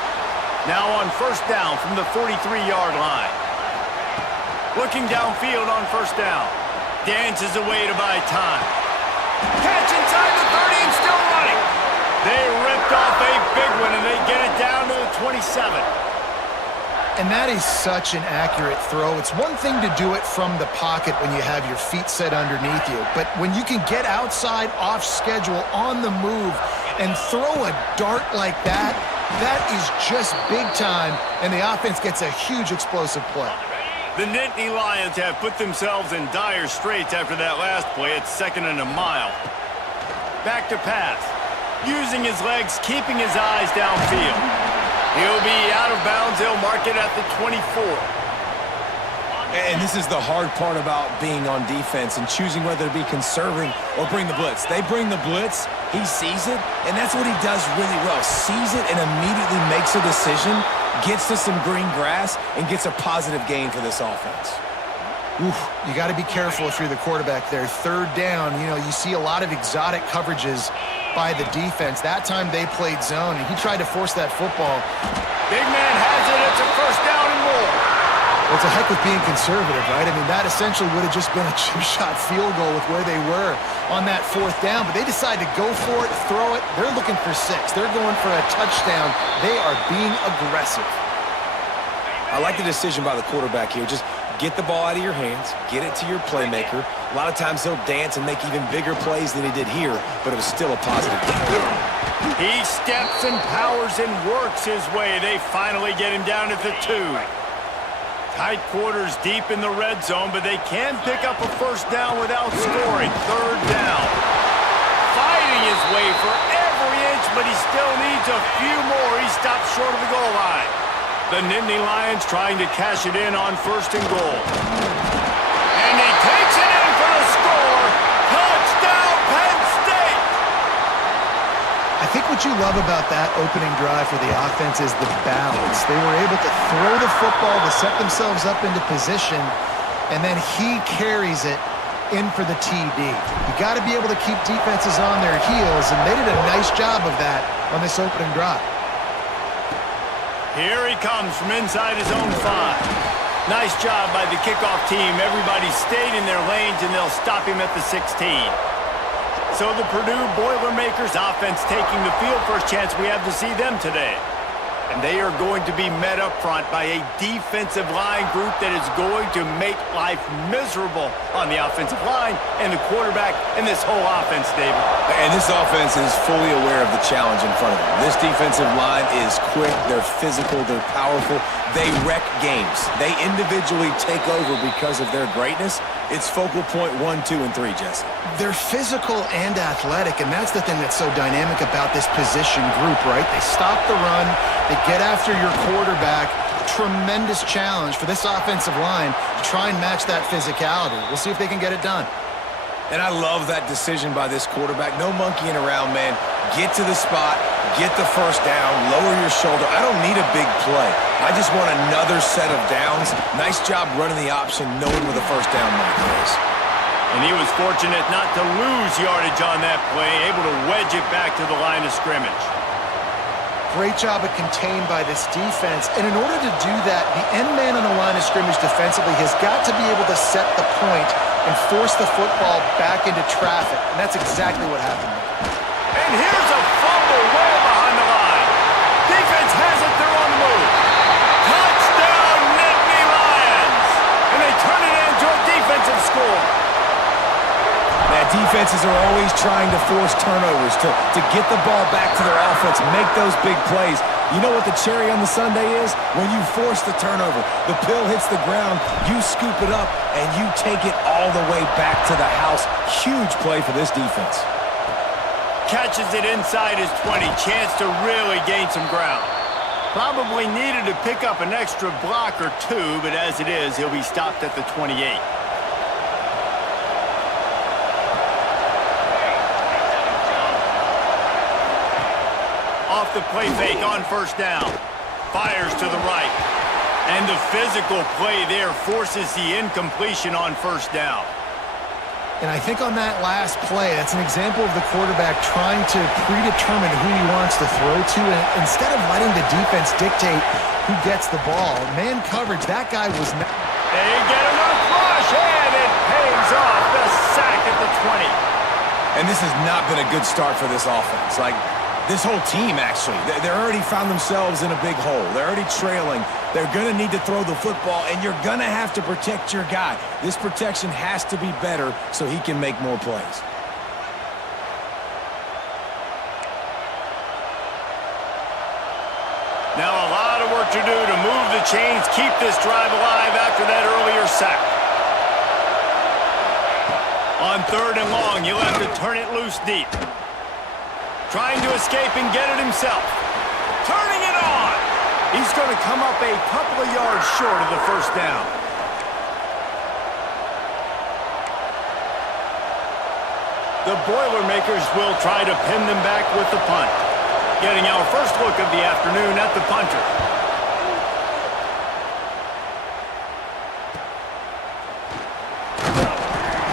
Now on first down from the 43-yard line. Looking downfield on first down. Dances away to buy time. Catch inside the 30 and still running. They ripped off a big one, and they get it down to the 27. And that is such an accurate throw. It's one thing to do it from the pocket when you have your feet set underneath you, but when you can get outside, off schedule, on the move, and throw a dart like that, that is just big time, and the offense gets a huge explosive play. The Nittany Lions have put themselves in dire straits after that last play. It's 2nd and a mile. Back to pass. Using his legs, keeping his eyes downfield. He'll be out of bounds. They'll mark it at the 24. And this is the hard part about being on defense and choosing whether to be conserving or bring the blitz. They bring the blitz, he sees it, and that's what he does really well. Sees it and immediately makes a decision, gets to some green grass, and gets a positive gain for this offense. Oof, you got to be careful if you're the quarterback there. 3rd down, you see a lot of exotic coverages by the defense. That time they played zone, and he tried to force that football. Big man has it. It's a first down and more. Well, it's a heck of being conservative, right? I mean, that essentially would have just been a chip-shot field goal with where they were on that 4th down, but they decided to go for it, throw it. They're looking for 6. They're going for a touchdown. They are being aggressive. I like the decision by the quarterback here. Just get the ball out of your hands, get it to your playmaker. A lot of times he'll dance and make even bigger plays than he did here, but it was still a positive game. He steps and powers and works his way. They finally get him down at the 2. Tight quarters deep in the red zone, but they can pick up a first down without scoring. 3rd down. Fighting his way for every inch, but he still needs a few more. He stops short of the goal line. The Nittany Lions trying to cash it in on 1st and goal. And he takes it in for the score. Touchdown, Penn State! I think what you love about that opening drive for the offense is the balance. They were able to throw the football to set themselves up into position, and then he carries it in for the TD. You got to be able to keep defenses on their heels, and they did a nice job of that on this opening drive. Here he comes from inside his own 5. Nice job by the kickoff team. Everybody stayed in their lanes, and they'll stop him at the 16. So the Purdue Boilermakers offense taking the field. First chance we have to see them today. And they are going to be met up front by a defensive line group that is going to make life miserable on the offensive line and the quarterback and this whole offense, David. And this offense is fully aware of the challenge in front of them. This defensive line is quick, they're physical, they're powerful. They wreck games. They individually take over because of their greatness. It's focal point 1, 2, and 3, Jesse. They're physical and athletic, and that's the thing that's so dynamic about this position group, right? They stop the run, they get after your quarterback. Tremendous challenge for this offensive line to try and match that physicality. We'll see if they can get it done. And I love that decision by this quarterback. No monkeying around, man. Get to the spot, get the first down, lower your shoulder. I don't need a big play. I just want another set of downs. Nice job running the option, knowing where the first down mark is. And he was fortunate not to lose yardage on that play, able to wedge it back to the line of scrimmage. Great job of contained by this defense. And in order to do that, the end man on the line of scrimmage defensively has got to be able to set the point and force the football back into traffic. And that's exactly what happened. And here's a Defenses are always trying to force turnovers, to get the ball back to their offense, make those big plays. You know what the cherry on the sundae is? When you force the turnover, the pill hits the ground, you scoop it up, and you take it all the way back to the house. Huge play for this defense. Catches it inside his 20. Chance to really gain some ground. Probably needed to pick up an extra block or two, but as it is, he'll be stopped at the 28. Off the play fake on first down. Fires to the right. And the physical play there forces the incompletion on first down. And I think on that last play, that's an example of the quarterback trying to predetermine who he wants to throw to. And instead of letting the defense dictate who gets the ball, man coverage, that guy was not. They get enough rush, and it pays off. The sack at the 20. And this has not been a good start for this offense. Like, this whole team, actually. They're already found themselves in a big hole. They're already trailing. They're going to need to throw the football, and you're going to have to protect your guy. This protection has to be better so he can make more plays. Now a lot of work to do to move the chains, keep this drive alive after that earlier sack. On 3rd and long, you'll have to turn it loose deep. Trying to escape and get it himself. Turning it on! He's going to come up a couple of yards short of the first down. The Boilermakers will try to pin them back with the punt. Getting our first look of the afternoon at the punter.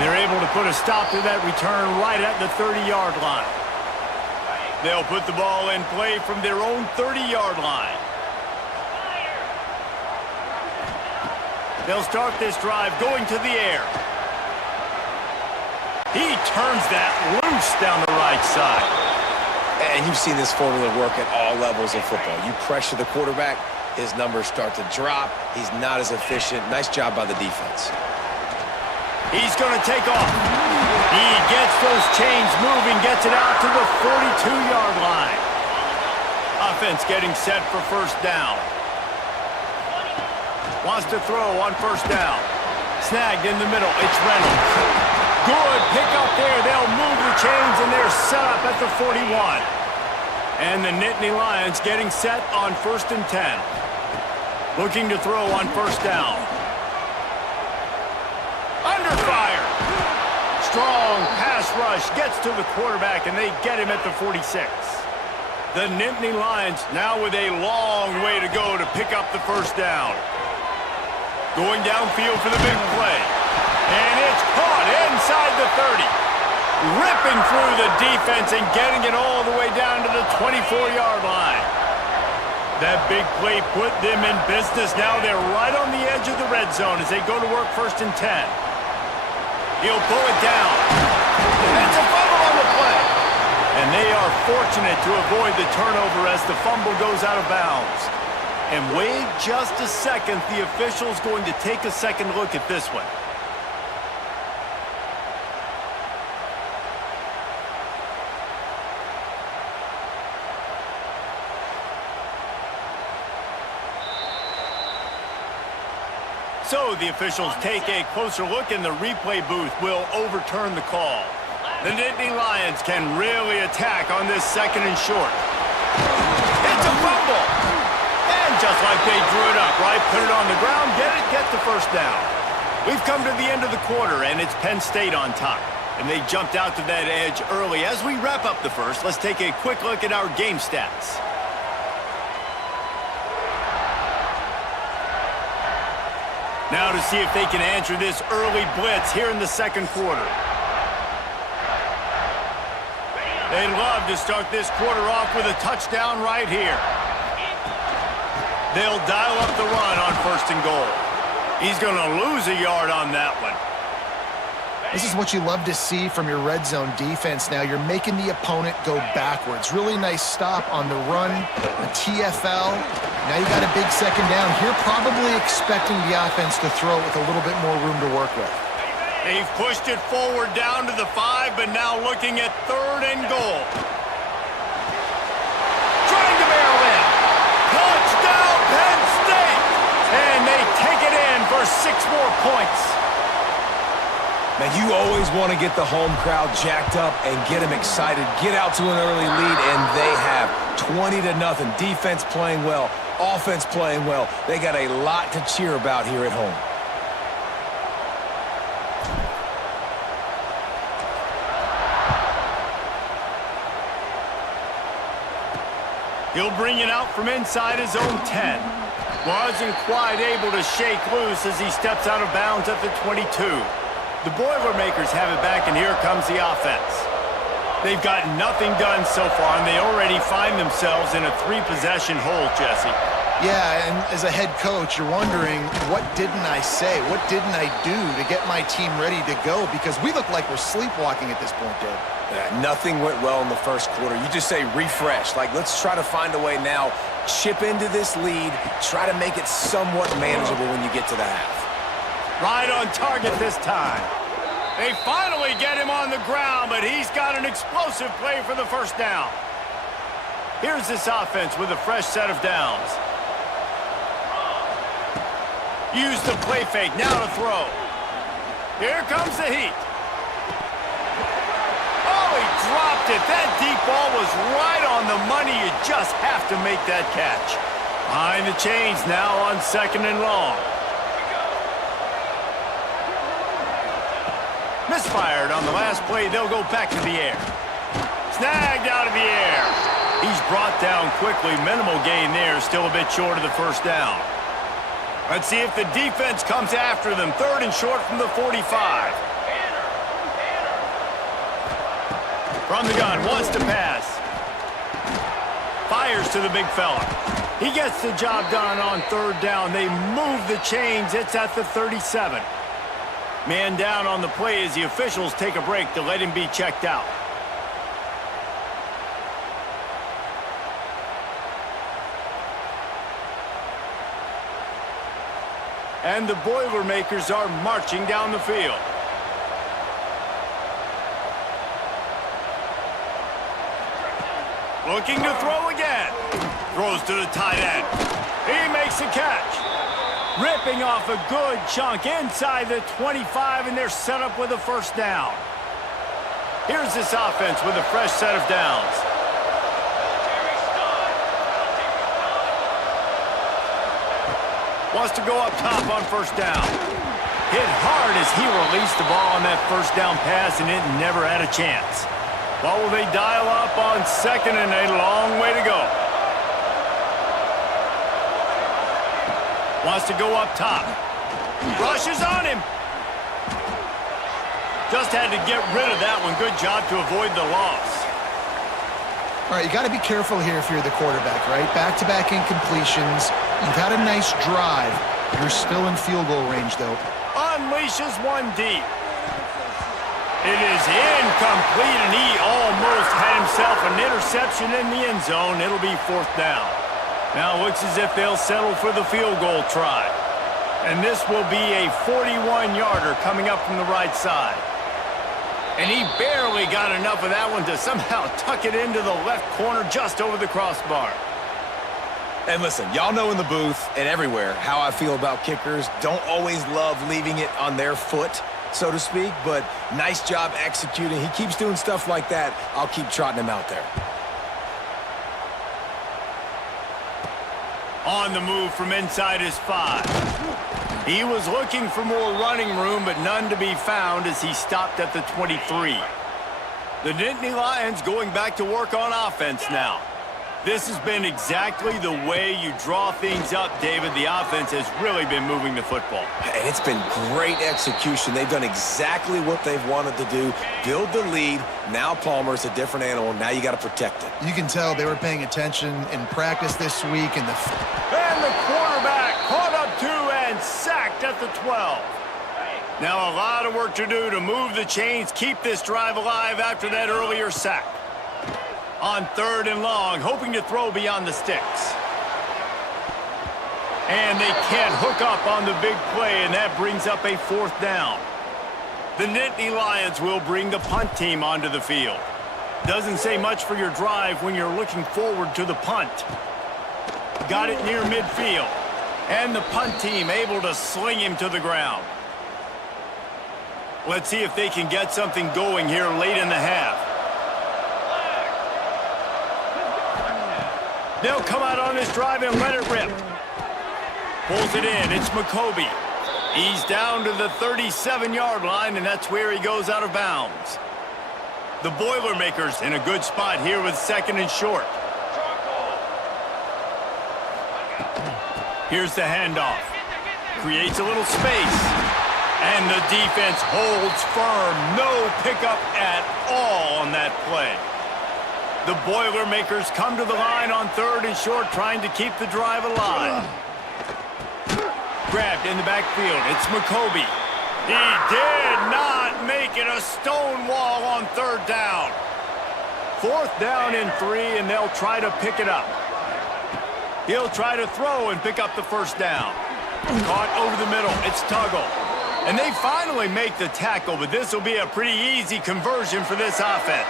They're able to put a stop to that return right at the 30-yard line. They'll put the ball in play from their own 30-yard line. They'll start this drive going to the air. He turns that loose down the right side. And you've seen this formula work at all levels of football. You pressure the quarterback, his numbers start to drop. He's not as efficient. Nice job by the defense. He's going to take off. He gets those chains moving, gets it out to the 42-yard line. Offense getting set for first down. Wants to throw on first down. Snagged in the middle. It's Reynolds. Good pickup there. They'll move the chains, and they're set up at the 41. And the Nittany Lions getting set on 1st and 10. Looking to throw on first down. Under fire. Strong pass rush gets to the quarterback, and they get him at the 46. The Nittany Lions now with a long way to go to pick up the first down. Going downfield for the big play. And it's caught inside the 30. Ripping through the defense and getting it all the way down to the 24-yard line. That big play put them in business. Now they're right on the edge of the red zone as they go to work 1st and 10. He'll pull it down. It's a fumble on the play. And they are fortunate to avoid the turnover as the fumble goes out of bounds. And wait just a second. The official's going to take a second look at this one. So the officials take a closer look, and the replay booth will overturn the call. The Nittany Lions can really attack on this 2nd and short. It's a fumble! And just like they drew it up, right? Put it on the ground, get the first down. We've come to the end of the quarter, and it's Penn State on top. And they jumped out to that edge early. As we wrap up the first, let's take a quick look at our game stats. Now to see if they can answer this early blitz here in the 2nd quarter. They'd love to start this quarter off with a touchdown right here. They'll dial up the run on 1st and goal. He's going to lose a yard on that one. This is what you love to see from your red zone defense now. You're making the opponent go backwards. Really nice stop on the run, a TFL. Now you got a big 2nd down. Here probably expecting the offense to throw with a little bit more room to work with. They've pushed it forward down to the 5, but now looking at 3rd and goal. Trying to barrel in. Touchdown, Penn State! And they take it in for 6 more points. Now, you always want to get the home crowd jacked up and get them excited. Get out to an early lead, and they have 20-0. Defense playing well, offense playing well. They got a lot to cheer about here at home. He'll bring it out from inside his own 10. Wasn't quite able to shake loose as he steps out of bounds at the 22. The Boilermakers have it back, and here comes the offense. They've got nothing done so far, and they already find themselves in a 3-possession hole, Jesse. Yeah, and as a head coach, you're wondering, what didn't I say? What didn't I do to get my team ready to go? Because we look like we're sleepwalking at this point, Dave. Nothing went well in the first quarter. You just say refresh. Like, let's try to find a way now. Chip into this lead. Try to make it somewhat manageable when you get to the half. Right on target this time. They finally get him on the ground, but he's got an explosive play for the first down. Here's this offense with a fresh set of downs. Use the play fake, now to throw. Here comes the heat. Oh, he dropped it. That deep ball was right on the money. You just have to make that catch. Behind the chains now on 2nd and long. Misfired on the last play. They'll go back to the air. Snagged out of the air. He's brought down quickly. Minimal gain there. Still a bit short of the first down. Let's see if the defense comes after them. 3rd and short from the 45. From the gun. Wants to pass. Fires to the big fella. He gets the job done on 3rd down. They move the chains. It's at the 37. Man down on the play as the officials take a break to let him be checked out. And the Boilermakers are marching down the field. Looking to throw again. Throws to the tight end. He makes the catch. Ripping off a good chunk inside the 25, and they're set up with a first down. Here's this offense with a fresh set of downs. Wants to go up top on first down. Hit hard as he released the ball on that first down pass, and it never had a chance. What will they dial up on 2nd and a long way to go? Wants to go up top. Rushes on him. Just had to get rid of that one. Good job to avoid the loss. All right, you got to be careful here if you're the quarterback, right? Back-to-back incompletions. You've had a nice drive. You're still in field goal range, though. Unleashes one deep. It is incomplete, and he almost had himself an interception in the end zone. It'll be 4th down. Now it looks as if they'll settle for the field goal try. And this will be a 41-yarder coming up from the right side. And he barely got enough of that one to somehow tuck it into the left corner just over the crossbar. And listen, y'all know in the booth and everywhere how I feel about kickers. Don't always love leaving it on their foot, so to speak, but nice job executing. He keeps doing stuff like that. I'll keep trotting him out there. On the move from inside his 5. He was looking for more running room, but none to be found as he stopped at the 23. The Nittany Lions going back to work on offense now. This has been exactly the way you draw things up, David. The offense has really been moving the football. And it's been great execution. They've done exactly what they've wanted to do. Build the lead. Now Palmer's a different animal. Now you got to protect it. You can tell they were paying attention in practice this week. And the quarterback caught up to and sacked at the 12. Now a lot of work to do to move the chains, keep this drive alive after that earlier sack. On 3rd and long, hoping to throw beyond the sticks. And they can't hook up on the big play, and that brings up a 4th down. The Nittany Lions will bring the punt team onto the field. Doesn't say much for your drive when you're looking forward to the punt. Got it near midfield. And the punt team able to sling him to the ground. Let's see if they can get something going here late in the half. They'll come out on this drive and let it rip. Pulls it in. It's McCoby. He's down to the 37-yard line, and that's where he goes out of bounds. The Boilermakers in a good spot here with 2nd and short. Here's the handoff. Creates a little space. And the defense holds firm. No pickup at all on that play. The Boilermakers come to the line on 3rd and short, trying to keep the drive alive. Grabbed in the backfield. It's McCoby. He did not make it a stone wall on 3rd down. 4th down and 3, and they'll try to pick it up. He'll try to throw and pick up the 1st down. Caught over the middle. It's Tuggle. And they finally make the tackle, but this will be a pretty easy conversion for this offense.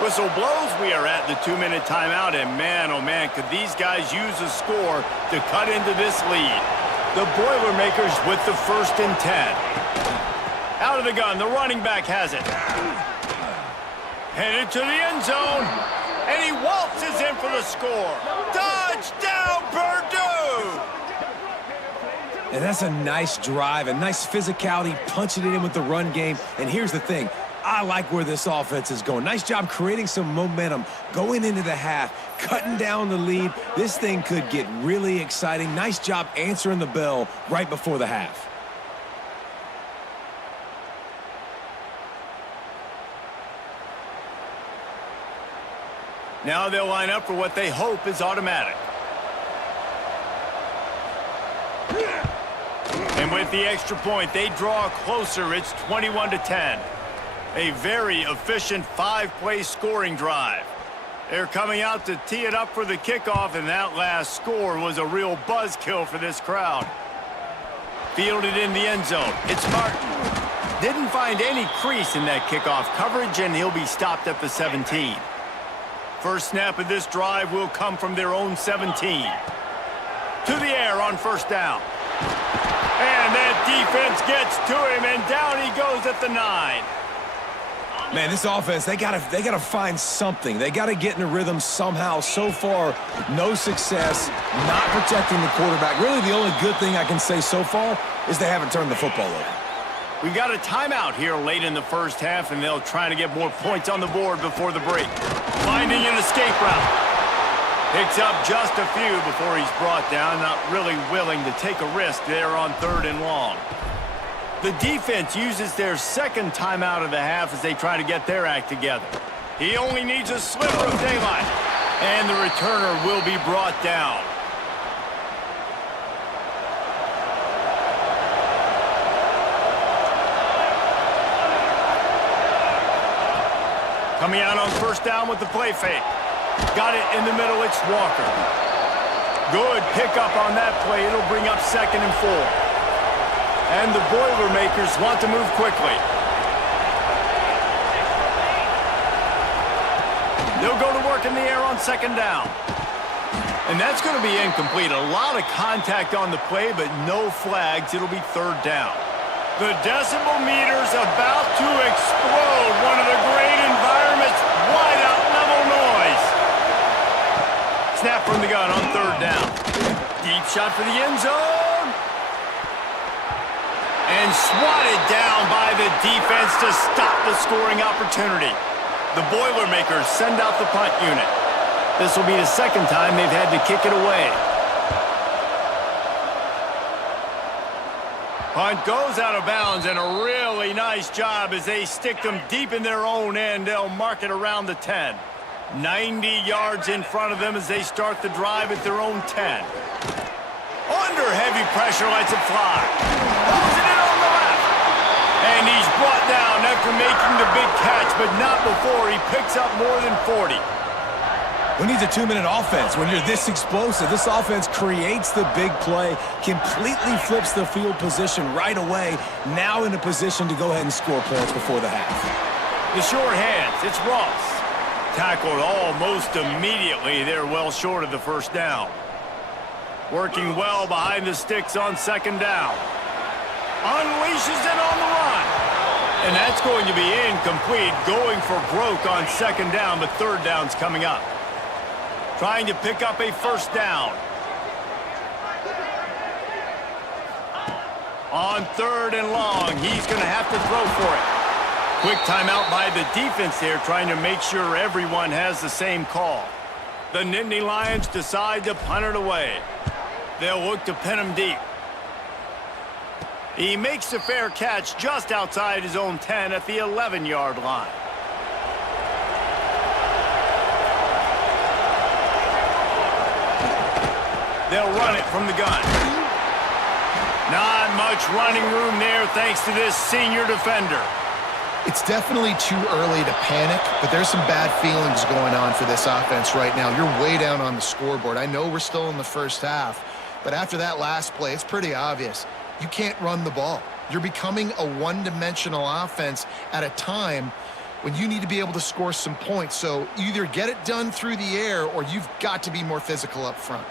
Whistle blows. We are at the 2-minute timeout, and man, oh man, could these guys use a score to cut into this lead. The Boilermakers with the 1st and 10. Out of the gun, the running back has it. Headed to the end zone, and he waltzes in for the score. Touchdown, Purdue! And that's a nice drive, a nice physicality, punching it in with the run game. And here's the thing. I like where this offense is going. Nice job creating some momentum, going into the half, cutting down the lead. This thing could get really exciting. Nice job answering the bell right before the half. Now they'll line up for what they hope is automatic. And with the extra point, they draw closer. It's 21-10. A very efficient 5-play scoring drive. They're coming out to tee it up for the kickoff, and that last score was a real buzzkill for this crowd. Fielded in the end zone. It's Martin. Didn't find any crease in that kickoff coverage, and he'll be stopped at the 17. First snap of this drive will come from their own 17. To the air on 1st down. And that defense gets to him, and down he goes at the 9. Man, this offense, they gotta find something. They gotta get in a rhythm somehow. So far, no success, not protecting the quarterback. Really, the only good thing I can say so far is they haven't turned the football over. We got a timeout here late in the 1st half, and they'll try to get more points on the board before the break. Finding an escape route. Picks up just a few before he's brought down, not really willing to take a risk there on 3rd and long. The defense uses their 2nd timeout of the half as they try to get their act together. He only needs a sliver of daylight, and the returner will be brought down. Coming out on 1st down with the play fake. Got it in the middle, it's Walker. Good pickup on that play. It'll bring up 2nd and 4. And the Boilermakers want to move quickly. They'll go to work in the air on 2nd down. And that's going to be incomplete. A lot of contact on the play, but no flags. It'll be 3rd down. The decibel meter's about to explode. One of the great environments, wide out level noise. Snap from the gun on 3rd down. Deep shot for the end zone. And swatted down by the defense to stop the scoring opportunity. The Boilermakers send out the punt unit. This will be the 2nd time they've had to kick it away. Punt goes out of bounds, and a really nice job as they stick them deep in their own end. They'll mark it around the 10. 90 yards in front of them as they start the drive at their own 10. Under heavy pressure, lets it fly. Throws it in on the left. And he's brought down after making the big catch, but not before he picks up more than 40. Who needs a 2-minute offense when you're this explosive? This offense creates the big play, completely flips the field position right away, now in a position to go ahead and score points before the half. The short hands, it's Ross. Tackled almost immediately. They're well short of the first down. Working well behind the sticks on second down. Unleashes it on the run. And that's going to be incomplete. Going for broke on second down, but third down's coming up. Trying to pick up a first down. On third and long, he's going to have to throw for it. Quick timeout by the defense there, trying to make sure everyone has the same call. The Nittany Lions decide to punt it away. They'll look to pin him deep. He makes a fair catch just outside his own 10 at the 11-yard line. They'll run it from the gun. Not much running room there thanks to this senior defender. It's definitely too early to panic, but there's some bad feelings going on for this offense right now. You're way down on the scoreboard. I know we're still in the first half, but after that last play, it's pretty obvious. You can't run the ball. You're becoming a one-dimensional offense at a time when you need to be able to score some points. So either get it done through the air or you've got to be more physical up front.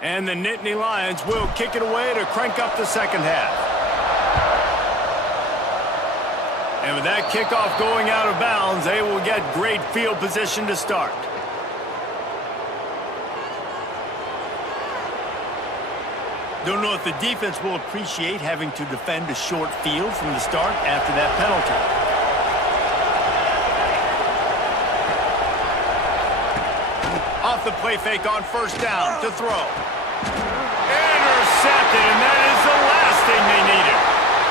And the Nittany Lions will kick it away to crank up the second half. And with that kickoff going out of bounds, they will get great field position to start. Don't know if the defense will appreciate having to defend a short field from the start after that penalty. Off the play fake on first down to throw. Intercepted, and that is the last thing they needed.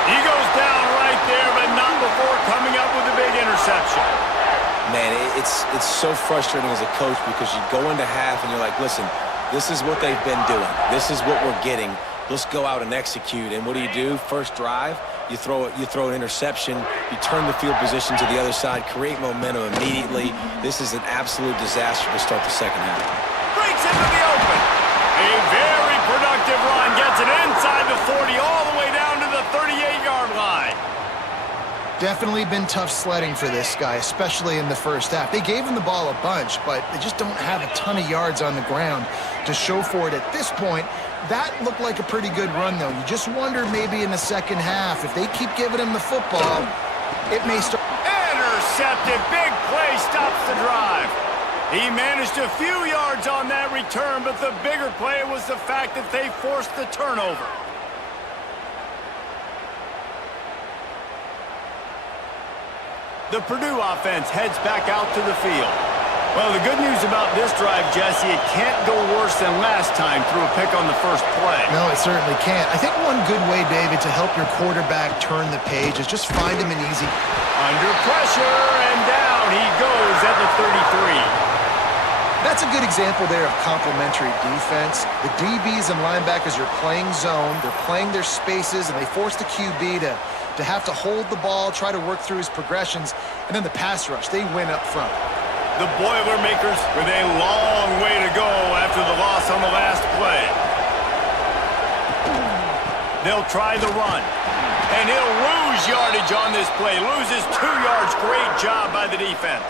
He goes down right there, but not before coming up with a big interception. Man, it's so frustrating as a coach because you go into half and you're like, listen, this is what they've been doing. This is what we're getting. Let's go out and execute. And what do? First drive, you throw an interception, you turn the field position to the other side, create momentum immediately. This is an absolute disaster to start the second half. Breaks into the open. A very productive run gets it inside the 40 all the way down to the 38-yard line. Definitely been tough sledding for this guy, especially in the first half. They gave him the ball a bunch, but they just don't have a ton of yards on the ground to show for it at this point. That looked like a pretty good run, though. You just wonder maybe in the second half, if they keep giving him the football, it may start. Intercepted. Big play stops the drive. He managed a few yards on that return, but the bigger play was the fact that they forced the turnover. The Purdue offense heads back out to the field. Well, the good news about this drive, Jesse, it can't go worse than last time through a pick on the first play. No, it certainly can't. I think one good way, David, to help your quarterback turn the page is just find him an easy. Under pressure, and down he goes at the 33. That's a good example there of complementary defense. The DBs and linebackers are playing zone, they're playing their spaces, and they force the QB to have to hold the ball, try to work through his progressions, and then the pass rush, they win up front. The Boilermakers with a long way to go after the loss on the last play. They'll try the run. And he'll lose yardage on this play. Loses 2 yards. Great job by the defense.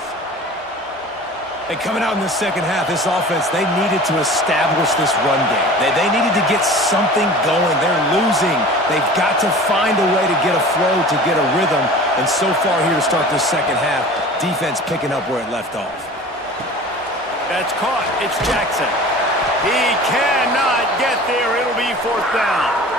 Hey, coming out in the second half, this offense, they needed to establish this run game. They needed to get something going. They're losing. They've got to find a way to get a flow, to get a rhythm. And so far here to start this second half, defense picking up where it left off. That's caught. It's Jackson. He cannot get there. It'll be fourth down.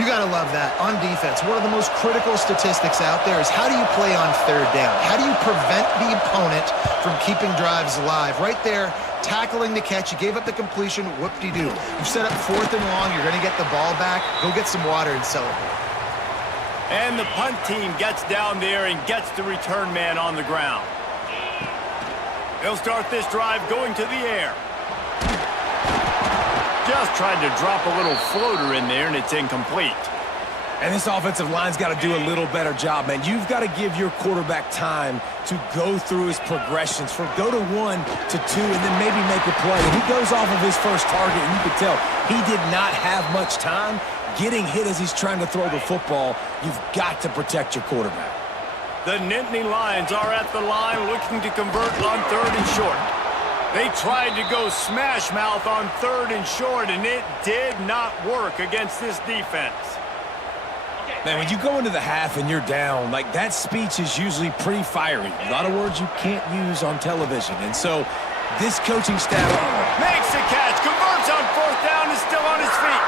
You got to love that. On defense, one of the most critical statistics out there is how do you play on third down? How do you prevent the opponent from keeping drives alive? Right there, tackling the catch. You gave up the completion. Whoop-de-doo. You set up fourth and long. You're going to get the ball back. Go get some water and celebrate. And the punt team gets down there and gets the return man on the ground. They'll start this drive going to the air. Just tried to drop a little floater in there, and it's incomplete. And this offensive line's got to do a little better job, man. You've got to give your quarterback time to go through his progressions, from go to 1 to 2, and then maybe make a play. And he goes off of his first target, and you can tell he did not have much time getting hit as he's trying to throw the football. You've got to protect your quarterback. The Nittany Lions are at the line looking to convert on third and short. They tried to go smash mouth on third and short, and it did not work against this defense. Man, when you go into the half and you're down, like, that speech is usually pretty fiery. A lot of words you can't use on television. And so this coaching staff makes the catch, converts on fourth down, is still on his feet.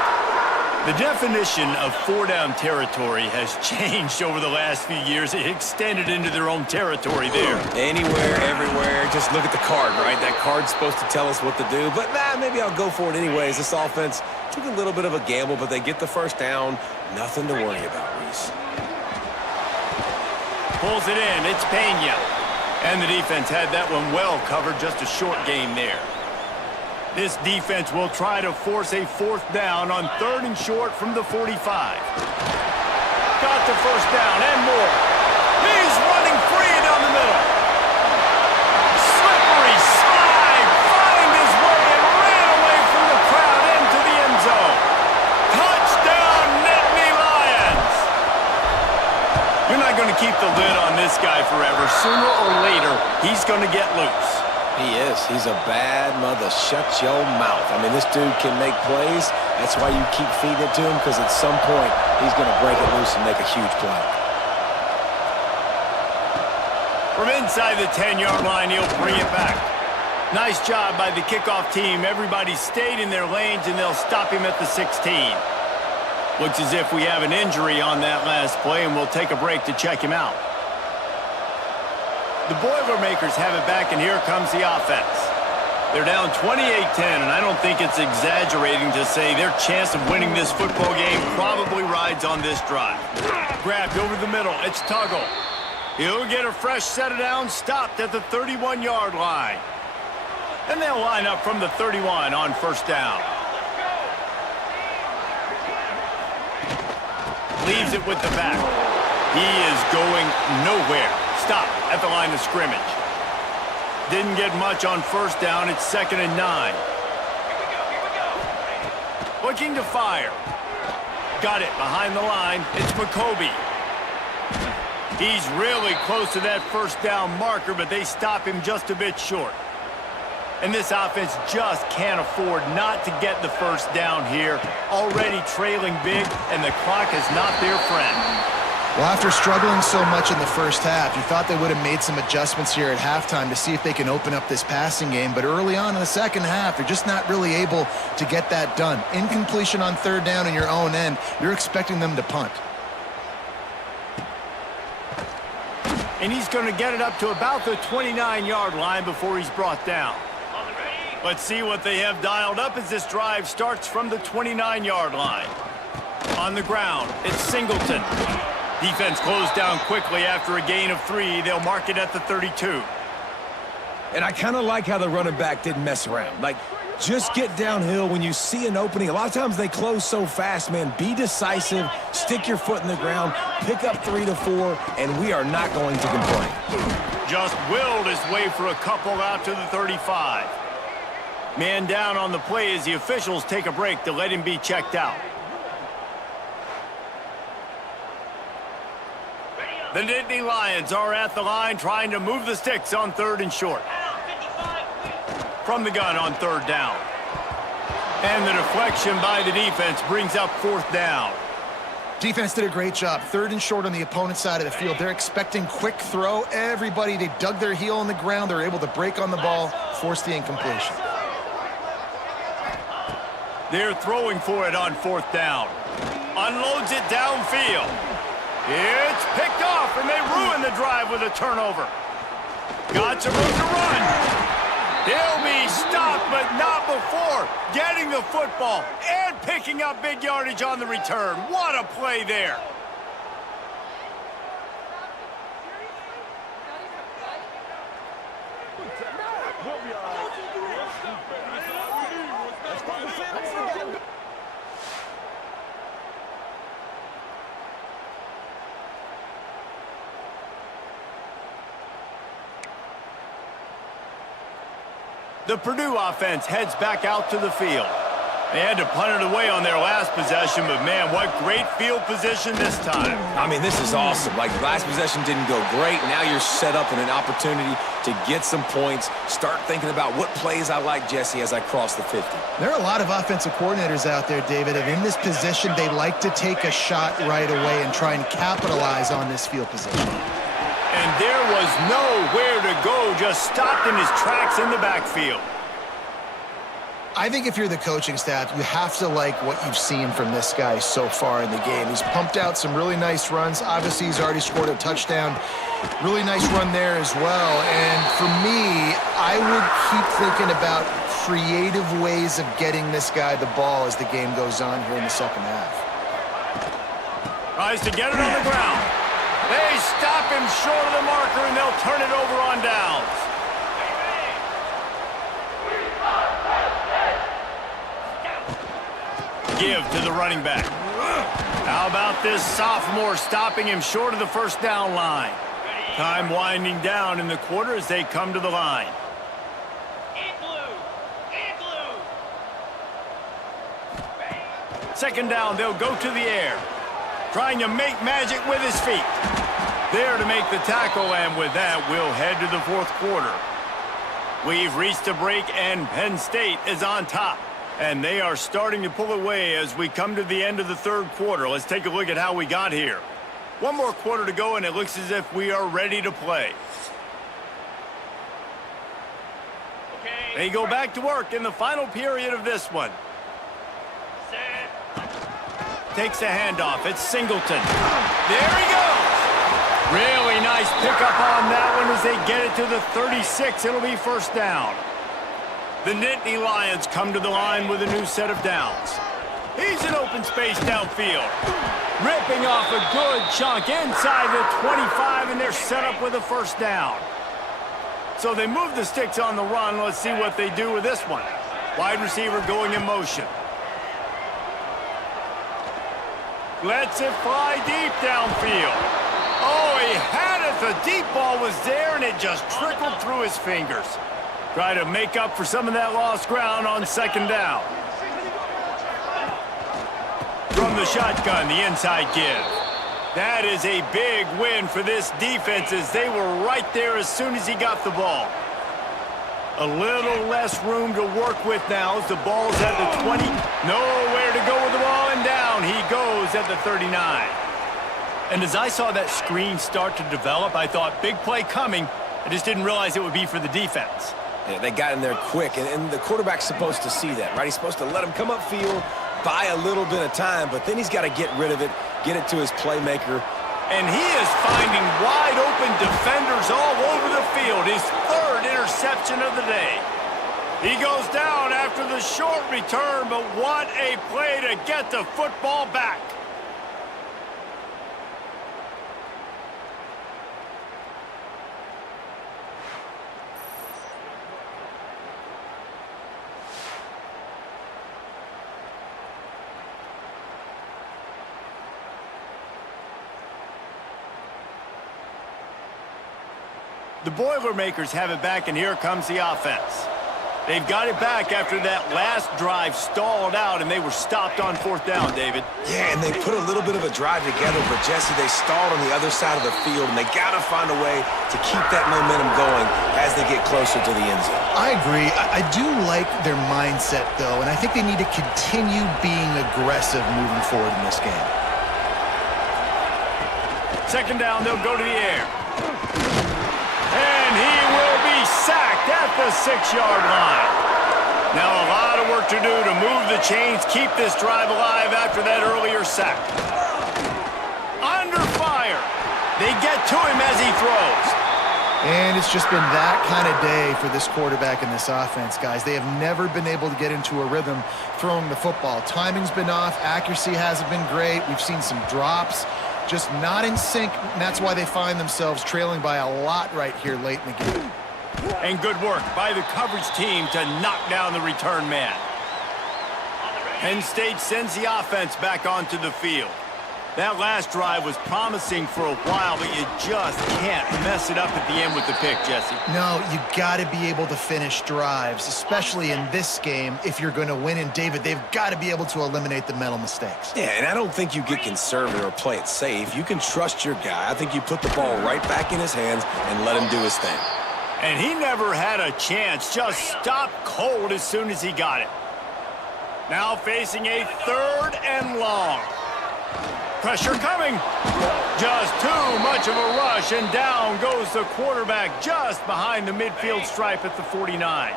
The definition of four-down territory has changed over the last few years. It extended into their own territory there. Anywhere, everywhere, just look at the card, right? That card's supposed to tell us what to do, but maybe I'll go for it anyways. This offense took a little bit of a gamble, but they get the first down. Nothing to worry about, Reese. Pulls it in. It's Pena. And the defense had that one well covered. Just a short game there. This defense will try to force a fourth down on third and short from the 45. Got the first down and more. He's running free down the middle. Slippery slide. Find his way and ran away from the crowd into the end zone. Touchdown, Nittany Lions. You're not going to keep the lid on this guy forever. Sooner or later, he's going to get loose. He is. He's a bad mother. Shut your mouth. I mean, this dude can make plays. That's why you keep feeding it to him, because at some point, he's going to break it loose and make a huge play. From inside the 10-yard line, he'll bring it back. Nice job by the kickoff team. Everybody stayed in their lanes, and they'll stop him at the 16. Looks as if we have an injury on that last play, and we'll take a break to check him out. The Boilermakers have it back, and here comes the offense. They're down 28-10, and I don't think it's exaggerating to say their chance of winning this football game probably rides on this drive. Grabbed over the middle. It's Tuggle. He'll get a fresh set of downs, stopped at the 31-yard line. And they'll line up from the 31 on first down. Leaves it with the back. He is going nowhere. Stop at the line of scrimmage. Didn't get much on first down. It's 2nd and 9. Looking to fire. Got it behind the line. It's McCoby. He's really close to that first down marker, but they stop him just a bit short. And this offense just can't afford not to get the first down here. Already trailing big, and the clock is not their friend. Well, after struggling so much in the first half, you thought they would have made some adjustments here at halftime to see if they can open up this passing game. But early on in the second half, they're just not really able to get that done. Incompletion on third down in your own end, you're expecting them to punt. And he's going to get it up to about the 29-yard line before he's brought down. Let's see what they have dialed up as this drive starts from the 29-yard line. On the ground, it's Singleton. Defense closed down quickly after a gain of 3. They'll mark it at the 32. And I kind of like how the running back didn't mess around. Like, just get downhill when you see an opening. A lot of times they close so fast, man. Be decisive, stick your foot in the ground, pick up 3 to 4, and we are not going to complain. Just willed his way for a couple out to the 35. Man down on the play as the officials take a break to let him be checked out. The Nittany Lions are at the line trying to move the sticks on third and short. from the gun on 3rd down. And the deflection by the defense brings up 4th down. Defense did a great job. 3rd and short on the opponent's side of the field. They're expecting quick throw. Everybody, they dug their heel in the ground. They're able to break on the ball, force the incompletion. They're throwing for it on 4th down. Unloads it downfield. It's picked off, and they ruin the drive with a turnover. Got some room to run. He'll be stopped, but not before getting the football and picking up big yardage on the return. What a play there. The Purdue offense heads back out to the field. They had to punt it away on their last possession, but man, what great field position this time. I mean, this is awesome. Like, last possession didn't go great. Now you're set up in an opportunity to get some points. Start thinking about what plays I like, Jesse, as I cross the 50. There are a lot of offensive coordinators out there, David, and in this position, they like to take a shot right away and try and capitalize on this field position. And there was nowhere to go, just stopped in his tracks in the backfield. I think if you're the coaching staff, you have to like what you've seen from this guy so far in the game. He's pumped out some really nice runs. Obviously, he's already scored a touchdown. Really nice run there as well. And for me, I would keep thinking about creative ways of getting this guy the ball as the game goes on here in the second half. Tries to get it on the ground. They stop him short of the marker, and they'll turn it over on downs. Give to the running back. How about this sophomore stopping him short of the 1st down line? Time winding down in the quarter as they come to the line. Second down, they'll go to the air. Trying to make magic with his feet. There to make the tackle, and with that, we'll head to the 4th quarter. We've reached a break, and Penn State is on top. And they are starting to pull away as we come to the end of the 3rd quarter. Let's take a look at how we got here. One more quarter to go, and it looks as if we are ready to play. Okay. They go back to work in the final period of this one. Takes a handoff. It's Singleton. There he goes. Really nice pickup on that one as they get it to the 36. It'll be 1st down. The Nittany Lions come to the line with a new set of downs. He's in open space downfield. Ripping off a good chunk inside the 25, and they're set up with a 1st down. So they move the sticks on the run. Let's see what they do with this one. Wide receiver going in motion. Lets it fly deep downfield. Oh, he had it. The deep ball was there, and it just trickled through his fingers. Try to make up for some of that lost ground on 2nd down. From the shotgun, the inside give. That is a big win for this defense as they were right there as soon as he got the ball. A little less room to work with now as the ball's at the 20. Nowhere to go with the ball, and down he goes at the 39. And as I saw that screen start to develop, I thought, big play coming. I just didn't realize it would be for the defense. Yeah, they got in there quick, and the quarterback's supposed to see that, right? He's supposed to let him come upfield, buy a little bit of time, but then he's got to get rid of it, get it to his playmaker. And he is finding wide-open defenders all over the field. His 3rd interception of the day. He goes down after the short return, but what a play to get the football back. The Boilermakers have it back, and here comes the offense. They've got it back after that last drive stalled out, and they were stopped on 4th down, David. Yeah, and they put a little bit of a drive together, but Jesse, they stalled on the other side of the field, and they got to find a way to keep that momentum going as they get closer to the end zone. I agree. I do like their mindset, though, and I think they need to continue being aggressive moving forward in this game. 2nd down, they'll go to the air. And he will be sacked at the 6-yard line. Now a lot of work to do to move the chains, keep this drive alive after that earlier sack. Under fire. They get to him as he throws. And it's just been that kind of day for this quarterback and this offense, guys. They have never been able to get into a rhythm throwing the football. Timing's been off. Accuracy hasn't been great. We've seen some drops. Just not in sync, and that's why they find themselves trailing by a lot right here late in the game. And good work by the coverage team to knock down the return man. Penn State sends the offense back onto the field. That last drive was promising for a while, but you just can't mess it up at the end with the pick, Jesse. No, you got to be able to finish drives, especially in this game if you're going to win. And, David, they've got to be able to eliminate the mental mistakes. Yeah, and I don't think you get conservative or play it safe. You can trust your guy. I think you put the ball right back in his hands and let him do his thing. And he never had a chance. Just stopped cold as soon as he got it. Now facing a 3rd and long. Pressure coming. Just too much of a rush, and down goes the quarterback just behind the midfield stripe at the 49.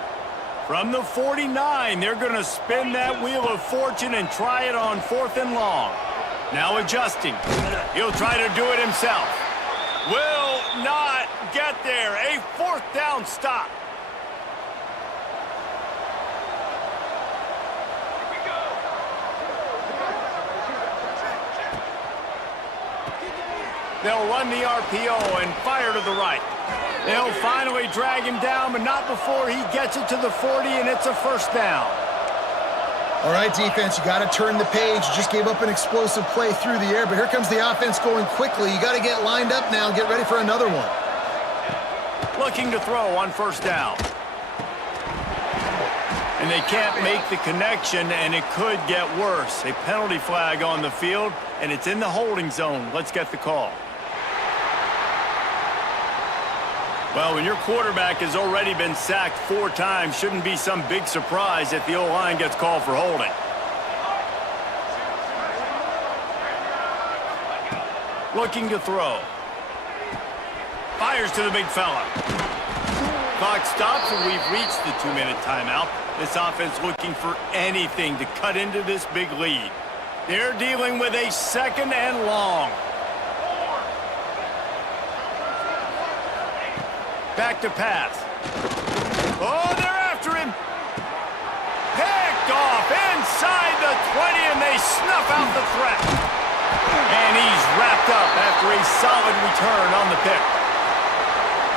From the 49, they're going to spin that wheel of fortune and try it on 4th and long. Now adjusting. He'll try to do it himself. Will not get there. A 4th down stop. They'll run the RPO and fire to the right. They'll finally drag him down, but not before he gets it to the 40, and it's a 1st down. All right, defense, you got to turn the page. You just gave up an explosive play through the air, but here comes the offense going quickly. You got to get lined up now and get ready for another one. Looking to throw on 1st down. And they can't make the connection, and it could get worse. A penalty flag on the field, and it's in the holding zone. Let's get the call. Well, when your quarterback has already been sacked 4 times, shouldn't be some big surprise if the O-line gets called for holding. Looking to throw. Fires to the big fella. Clock stops, and we've reached the 2-minute timeout. This offense looking for anything to cut into this big lead. They're dealing with a 2nd and long. Back to pass. Oh, they're after him. Picked off inside the 20, and they snuff out the threat. And he's wrapped up after a solid return on the pick.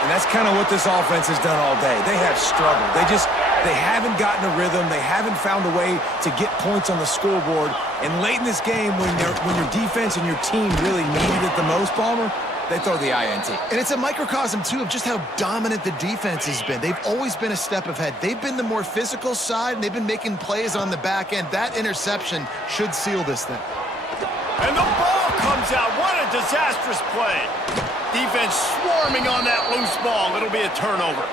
And that's kind of what this offense has done all day. They have struggled. They haven't gotten a rhythm. They haven't found a way to get points on the scoreboard. And late in this game, when your defense and your team really needed it the most, Palmer, they throw the INT. And it's a microcosm, too, of just how dominant the defense has been. They've always been a step ahead. They've been the more physical side, and they've been making plays on the back end. That interception should seal this thing. And the ball comes out. What a disastrous play. Defense swarming on that loose ball. It'll be a turnover.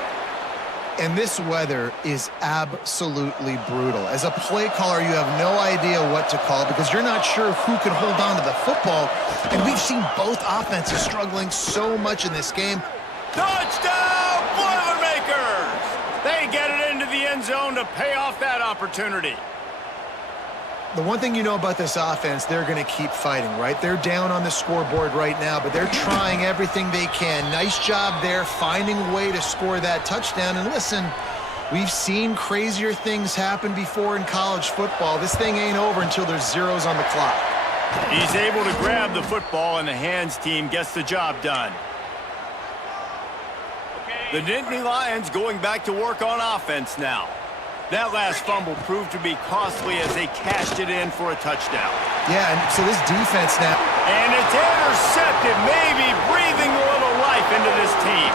And this weather is absolutely brutal. As a play caller, you have no idea what to call because you're not sure who can hold on to the football. And we've seen both offenses struggling so much in this game. Touchdown, Boilermakers! They get it into the end zone to pay off that opportunity. The one thing you know about this offense, they're going to keep fighting, right? They're down on the scoreboard right now, but they're trying everything they can. Nice job there, finding a way to score that touchdown. And listen, we've seen crazier things happen before in college football. This thing ain't over until there's zeros on the clock. He's able to grab the football, and the hands team gets the job done. The Nittany Lions going back to work on offense now. That last fumble proved to be costly as they cashed it in for a touchdown. Yeah, and so this defense now. And it's intercepted, maybe breathing a little life into this team.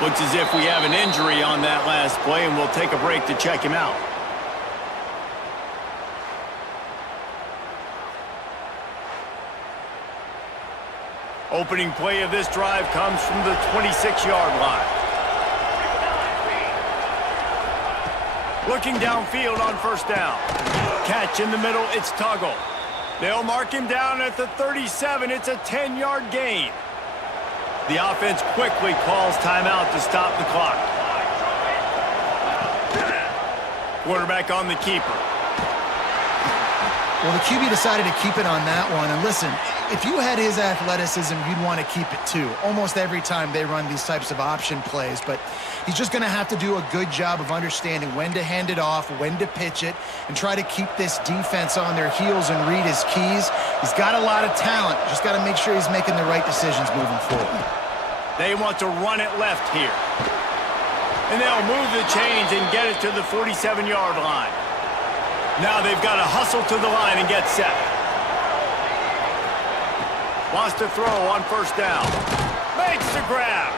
Well, Looks as if we have an injury on that last play, and we'll take a break to check him out. Opening play of this drive comes from the 26-yard line. Looking downfield on first down. Catch in the middle, it's Tuggle. They'll mark him down at the 37. It's a 10-yard gain. The offense quickly calls timeout to stop the clock. Quarterback on the keeper. Well, the QB decided to keep it on that one. And listen, if you had his athleticism, you'd want to keep it too. Almost every time they run these types of option plays. But he's just going to have to do a good job of understanding when to hand it off, when to pitch it, and try to keep this defense on their heels and read his keys. He's got a lot of talent. Just got to make sure he's making the right decisions moving forward. They want to run it left here. And they'll move the chains and get it to the 47-yard line. Now they've got to hustle to the line and get set. Wants to throw on first down. Makes the grab.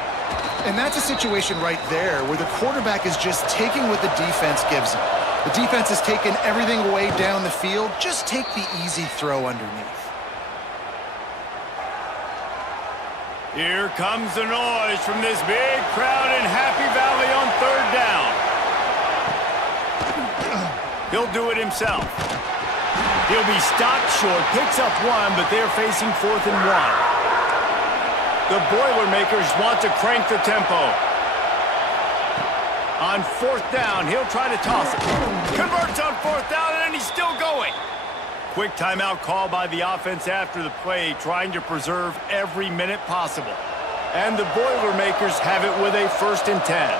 And that's a situation right there where the quarterback is just taking what the defense gives him. The defense has taken everything away down the field. Just take the easy throw underneath. Here comes the noise from this big crowd in Happy Valley on third down. He'll do it himself. He'll be stopped short, picks up one, but they're facing 4th and 1. The Boilermakers want to crank the tempo. On 4th down, he'll try to toss it. Converts on 4th down, and he's still going. Quick timeout call by the offense after the play, trying to preserve every minute possible. And the Boilermakers have it with a 1st and 10.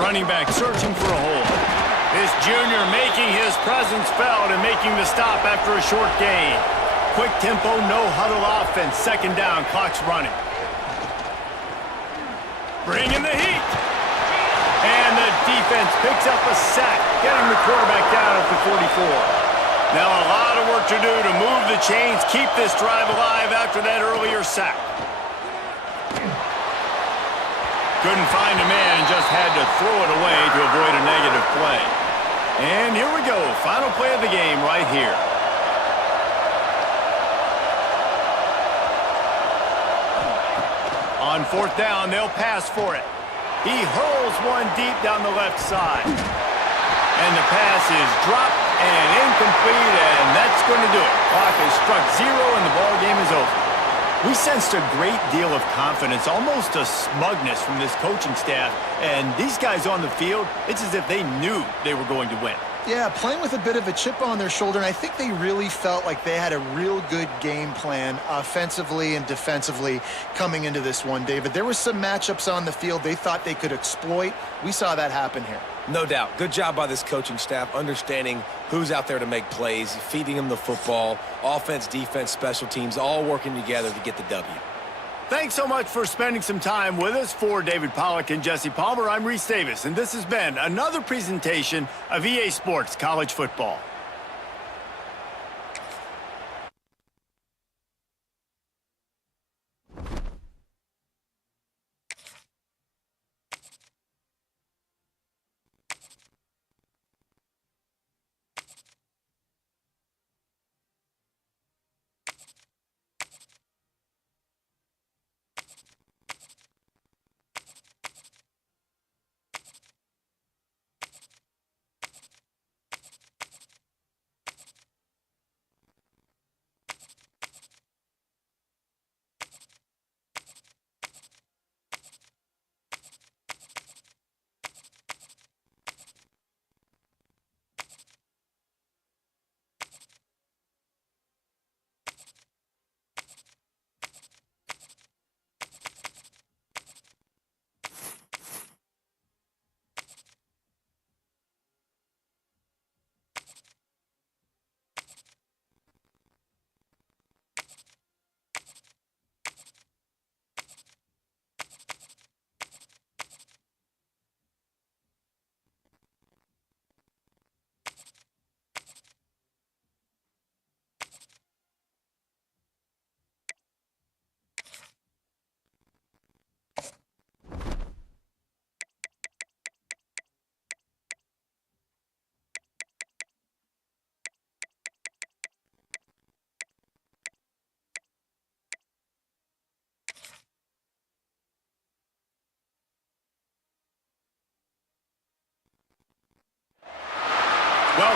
Running back searching for a hole. This junior making his presence felt and making the stop after a short gain. Quick tempo, no huddle offense. 2nd down, clock's running. Bring in the heat. And the defense picks up a sack, getting the quarterback down at the 44. Now a lot of work to do to move the chains, keep this drive alive after that earlier sack. Couldn't find a man and just had to throw it away to avoid a negative play. And here we go, final play of the game right here. On 4th down, they'll pass for it. He hurls one deep down the left side. And the pass is dropped and incomplete, and that's going to do it. Clock has struck 0, and the ball game is over. We sensed a great deal of confidence, almost a smugness from this coaching staff. And these guys on the field, it's as if they knew they were going to win. Yeah, playing with a bit of a chip on their shoulder, and I think they really felt like they had a real good game plan offensively and defensively coming into this one, David. There were some matchups on the field they thought they could exploit. We saw that happen here. No doubt. Good job by this coaching staff understanding who's out there to make plays, feeding them the football, offense, defense, special teams, all working together to get the W. Thanks so much for spending some time with us. For David Pollack and Jesse Palmer, I'm Reese Davis, and this has been another presentation of EA Sports College Football.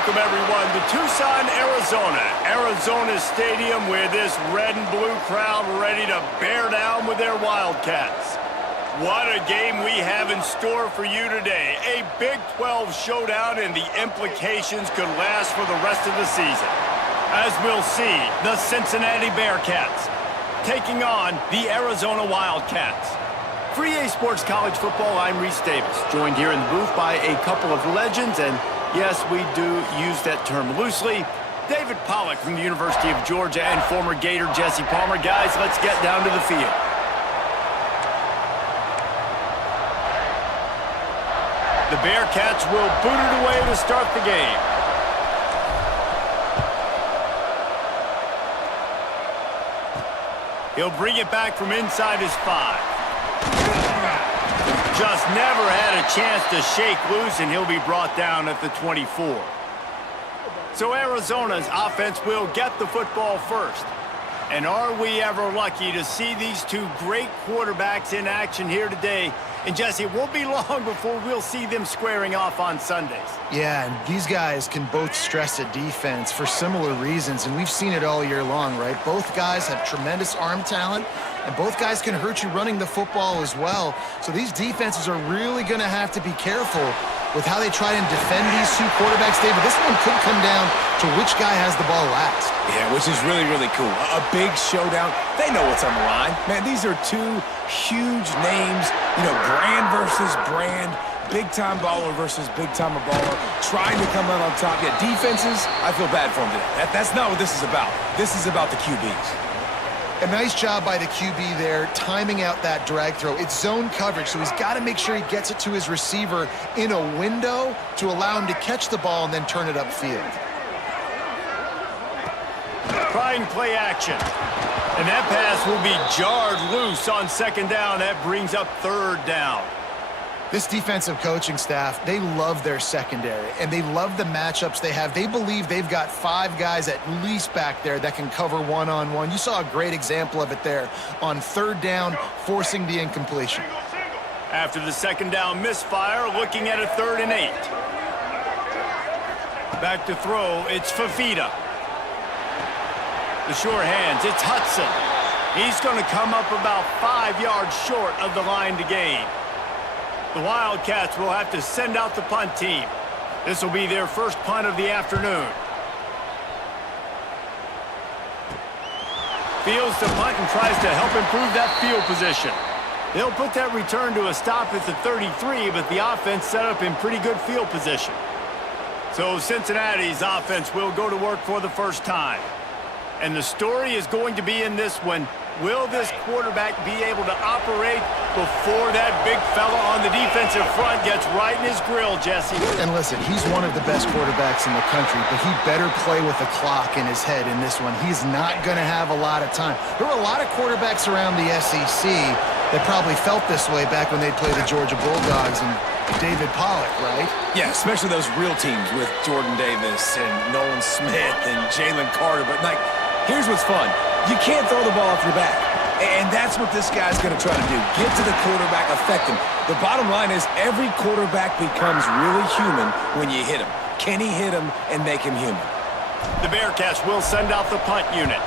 welcome everyone to Tucson, Arizona. Arizona Stadium where this red and blue crowd ready to bear down with their Wildcats. What a game we have in store for you today. A Big 12 showdown, and the implications could last for the rest of the season. As we'll see, the Cincinnati Bearcats taking on the Arizona Wildcats. For EA Sports College Football, I'm Reese Davis, joined here in the booth by a couple of legends, and yes, we do use that term loosely. David Pollack from the University of Georgia and former Gator Jesse Palmer. Guys, let's get down to the field. The Bearcats will boot it away to start the game. He'll bring it back from inside his 5. Just never had a chance to shake loose, and he'll be brought down at the 24. So Arizona's offense will get the football first. And are we ever lucky to see these two great quarterbacks in action here today? And Jesse, it won't be long before we'll see them squaring off on Sundays. Yeah, and these guys can both stress a defense for similar reasons, and we've seen it all year long, right? Both guys have tremendous arm talent, and both guys can hurt you running the football as well. So these defenses are really going to have to be careful with how they try and defend these two quarterbacks. David, this one could come down to which guy has the ball last. Yeah, which is really, really cool. A big showdown. They know what's on the line. Man, these are two huge names. You know, brand versus brand. Big-time baller versus big-time baller. Trying to come out on top. Yeah, defenses, I feel bad for them today. That's not what this is about. This is about the QBs. A nice job by the QB there, timing out that drag throw. It's zone coverage, so he's got to make sure he gets it to his receiver in a window to allow him to catch the ball and then turn it upfield. Trying play action. And that pass will be jarred loose on second down. That brings up third down. This defensive coaching staff, they love their secondary, and they love the matchups they have. They believe they've got 5 guys at least back there that can cover one-on-one. You saw a great example of it there on third down, forcing the incompletion. After the second down misfire, looking at a 3rd and 8. Back to throw, it's Fafita. The sure hands, it's Hudson. He's going to come up about 5 yards short of the line to gain. The Wildcats will have to send out the punt team. This will be their first punt of the afternoon. Fields the punt and tries to help improve that field position. They'll put that return to a stop at the 33, but the offense set up in pretty good field position. So Cincinnati's offense will go to work for the first time. And the story is going to be in this one. Will this quarterback be able to operate before that big fella on the defensive front gets right in his grill, Jesse? And listen, he's one of the best quarterbacks in the country, but he better play with the clock in his head in this one. He's not going to have a lot of time. There were a lot of quarterbacks around the SEC that probably felt this way back when they'd play the Georgia Bulldogs and David Pollack, right? Yeah, especially those real teams with Jordan Davis and Nolan Smith and Jalen Carter. But, like, here's what's fun. You can't throw the ball off your back. And that's what this guy's going to try to do. Get to the quarterback, affect him. The bottom line is every quarterback becomes really human when you hit him. Can he hit him and make him human? The Bearcats will send out the punt unit.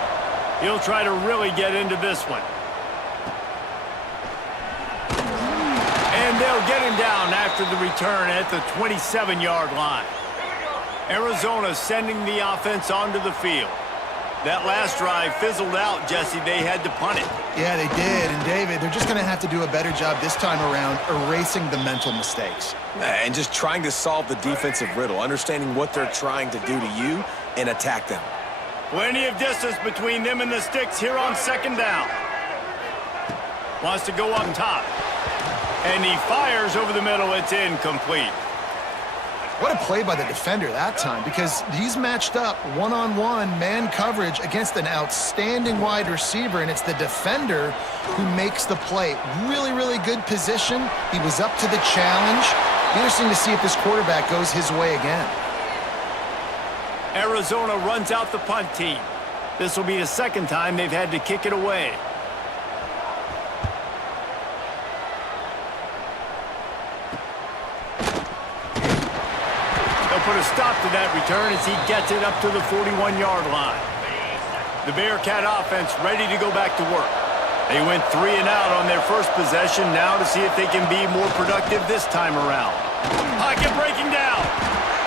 He'll try to really get into this one. And they'll get him down after the return at the 27-yard line. Arizona sending the offense onto the field. That last drive fizzled out, Jesse. They had to punt it. Yeah, they did. And, David, they're just going to have to do a better job this time around erasing the mental mistakes. And just trying to solve the defensive riddle, understanding what they're trying to do to you and attack them. Plenty of distance between them and the sticks here on second down. Wants to go up top. And he fires over the middle. It's incomplete. What a play by the defender that time, because he's matched up one-on-one man coverage against an outstanding wide receiver, and it's the defender who makes the play. Really, really good position. He was up to the challenge. Interesting to see if this quarterback goes his way again. Arizona runs out the punt team. This will be the second time they've had to kick it away. put a stop to that return as he gets it up to the 41-yard line. The Bearcat offense ready to go back to work. They went 3 and out on their first possession, now to see if they can be more productive this time around. Pocket breaking down.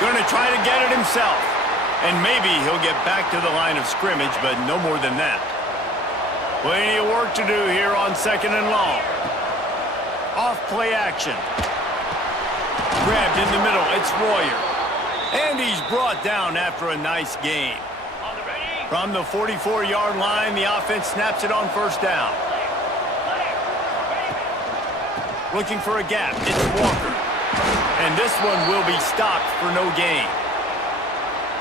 Going to try to get it himself. And maybe he'll get back to the line of scrimmage, but no more than that. Plenty of work to do here on 2nd and long. Off play action. Grabbed in the middle, it's Royer. And he's brought down after a nice gain. From the 44-yard line, the offense snaps it on first down. Looking for a gap, it's Walker. And this one will be stopped for no gain.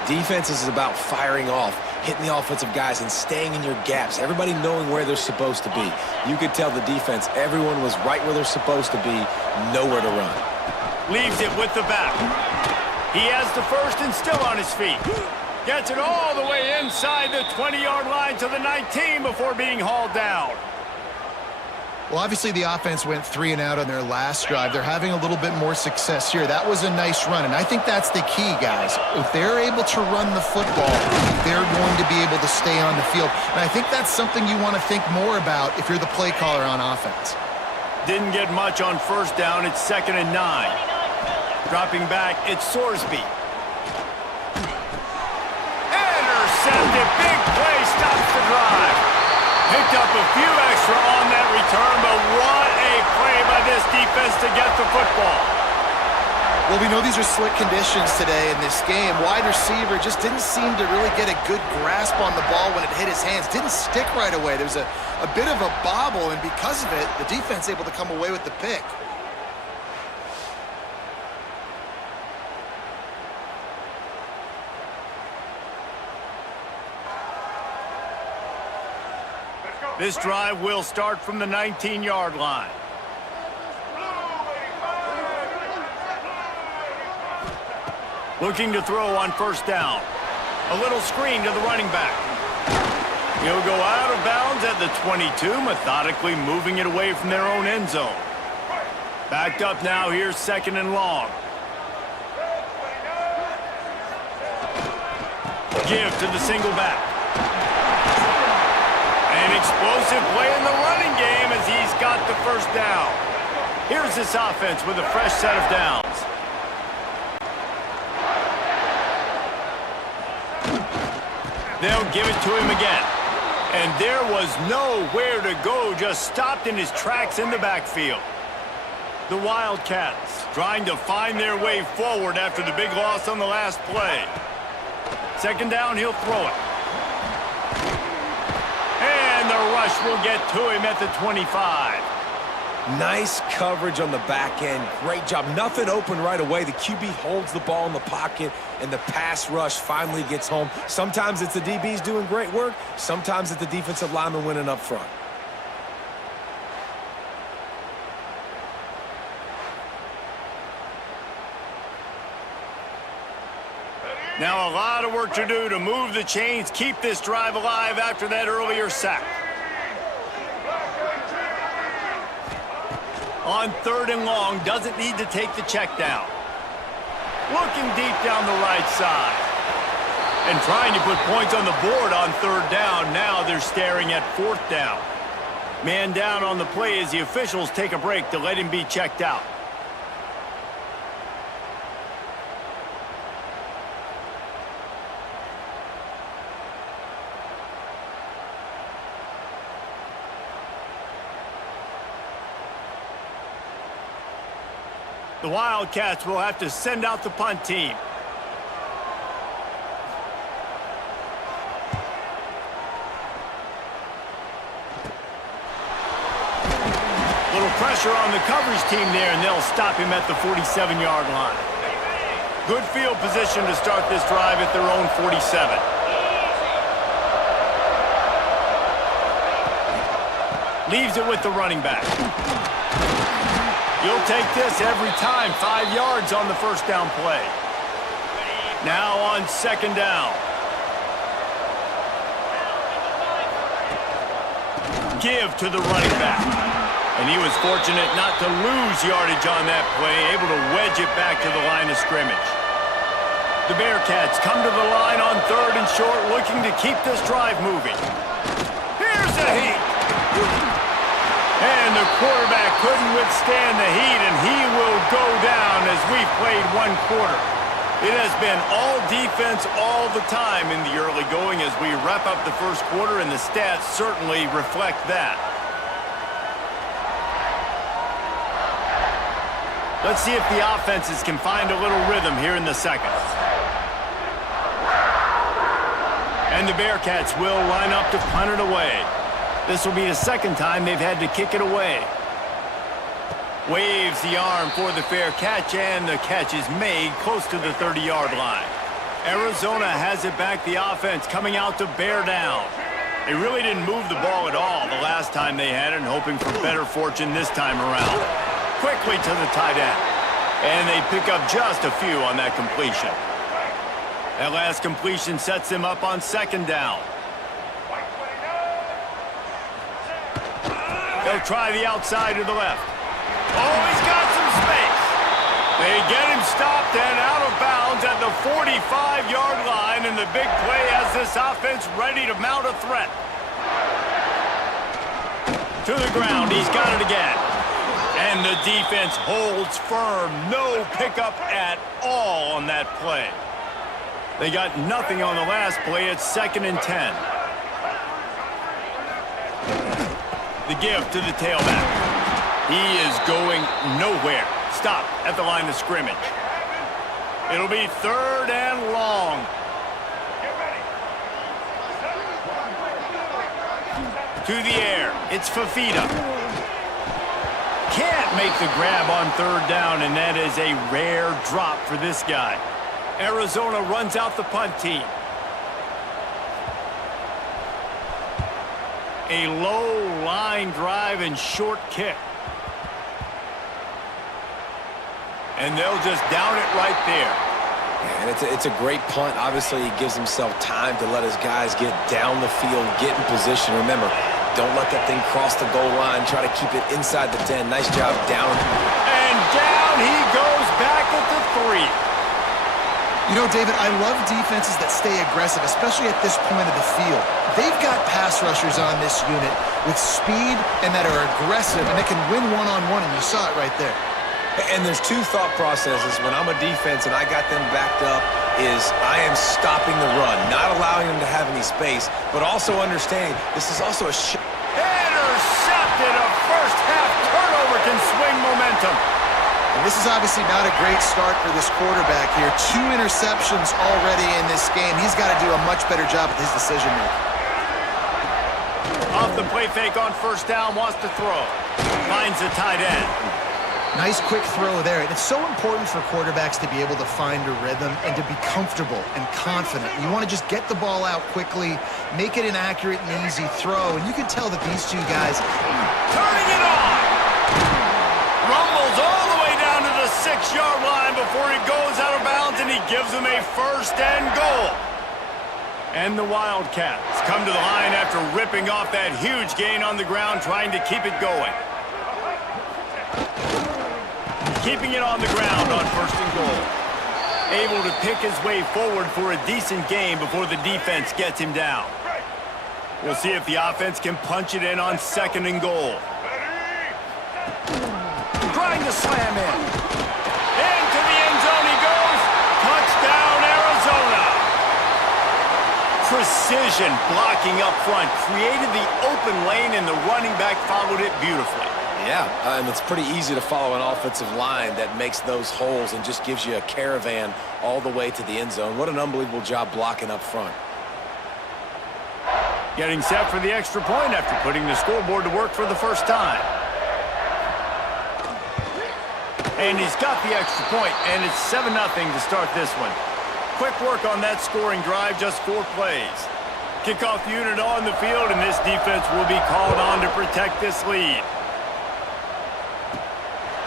Defense is about firing off, hitting the offensive guys, and staying in your gaps. Everybody knowing where they're supposed to be. You could tell the defense, everyone was right where they're supposed to be, nowhere to run. Leaves it with the back. He has the first and still on his feet. Gets it all the way inside the 20-yard line to the 19 before being hauled down. Well, obviously the offense went 3 and out on their last drive. They're having a little bit more success here. That was a nice run, and I think that's the key, guys. If they're able to run the football, they're going to be able to stay on the field. And I think that's something you want to think more about if you're the play caller on offense. Didn't get much on first down. It's 2nd and 9. Dropping back, it's Sorsby. Intercepted. Big play stops the drive. Picked up a few extra on that return, but what a play by this defense to get the football. Well, we know these are slick conditions today in this game. Wide receiver just didn't seem to really get a good grasp on the ball when it hit his hands. Didn't stick right away. There was a bit of a bobble, and because of it, the defense able to come away with the pick. This drive will start from the 19-yard line. Looking to throw on first down. A little screen to the running back. He'll go out of bounds at the 22, methodically moving it away from their own end zone. Backed up now, here's 2nd and long. Give to the single back. An explosive play in the running game as he's got the first down. Here's this offense with a fresh set of downs. They'll give it to him again. And there was nowhere to go, just stopped in his tracks in the backfield. The Wildcats trying to find their way forward after the big loss on the last play. 2nd down, he'll throw it. And the rush will get to him at the 25. Nice coverage on the back end. Great job. Nothing open right away. The QB holds the ball in the pocket, and the pass rush finally gets home. Sometimes it's the DBs doing great work. Sometimes it's the defensive lineman winning up front. Now a lot of work to do to move the chains, keep this drive alive after that earlier sack. On 3rd and long, doesn't need to take the check down. Looking deep down the right side. And trying to put points on the board on 3rd down. Now they're staring at 4th down. Man down on the play as the officials take a break to let him be checked out. The Wildcats will have to send out the punt team. Little pressure on the coverage team there, and they'll stop him at the 47-yard line. Good field position to start this drive at their own 47. Leaves it with the running back. You'll take this every time. 5 yards on the first down play. Now on 2nd down. Give to the running back. And he was fortunate not to lose yardage on that play, able to wedge it back to the line of scrimmage. The Bearcats come to the line on 3rd and short, looking to keep this drive moving. Here's a heat. And the quarterback couldn't withstand the heat, and he will go down as we've played 1 quarter. It has been all defense all the time in the early going as we wrap up the 1st quarter, and the stats certainly reflect that. Let's see if the offenses can find a little rhythm here in the 2nd. And the Bearcats will line up to punt it away. This will be the 2nd time they've had to kick it away. Waves the arm for the fair catch, and the catch is made close to the 30-yard line. Arizona has it back, the offense coming out to bear down. They really didn't move the ball at all the last time they had it, and hoping for better fortune this time around. Quickly to the tight end. And they pick up just a few on that completion. That last completion sets them up on 2nd down. They'll try the outside to the left. Oh, he's got some space. They get him stopped and out of bounds at the 45-yard line, and the big play has this offense ready to mount a threat. To the ground, he's got it again. And the defense holds firm. No pickup at all on that play. They got nothing on the last play. It's 2nd and 10. The give to the tailback. He is going nowhere. Stop at the line of scrimmage. It'll be 3rd and long. To the air. It's Fafita. Can't make the grab on 3rd down, and that is a rare drop for this guy. Arizona runs out the punt team. A low line drive and short kick. And they'll just down it right there. And it's a great punt. Obviously, he gives himself time to let his guys get down the field, get in position. Remember, don't let that thing cross the goal line. Try to keep it inside the 10. Nice job down. And down he goes back at the 3. You know, David, I love defenses that stay aggressive, especially at this point of the field. They've got pass rushers on this unit with speed and that are aggressive, and they can win one-on-one, and you saw it right there. And there's 2 thought processes when I'm a defense and I got them backed up is I am stopping the run, not allowing them to have any space, but also understanding this is also a intercepted. A first-half turnover can swing momentum. And this is obviously not a great start for this quarterback here. 2 interceptions already in this game. He's got to do a much better job with his decision-making. Off the play fake on 1st down, wants to throw. Finds the tight end. Nice quick throw there. And it's so important for quarterbacks to be able to find a rhythm and to be comfortable and confident. You want to just get the ball out quickly, make it an accurate and easy throw. And you can tell that these 2 guys... Turning it on! Rumbles all the way down to the 6-yard line before he goes out of bounds, and he gives them a 1st and goal. And the Wildcats come to the line after ripping off that huge gain on the ground, trying to keep it going. Keeping it on the ground on 1st and goal. Able to pick his way forward for a decent game before the defense gets him down. We'll see if the offense can punch it in on 2nd and goal. Trying to slam in. Into the end zone he goes. Touchdown, Arizona. Precision blocking up front. Created the open lane, and the running back followed it beautifully. Yeah, and it's pretty easy to follow an offensive line that makes those holes and just gives you a caravan all the way to the end zone. What an unbelievable job blocking up front. Getting set for the extra point after putting the scoreboard to work for the first time. And he's got the extra point, and it's 7-0 to start this one. Quick work on that scoring drive, just 4 plays. Kickoff unit on the field, and this defense will be called on to protect this lead.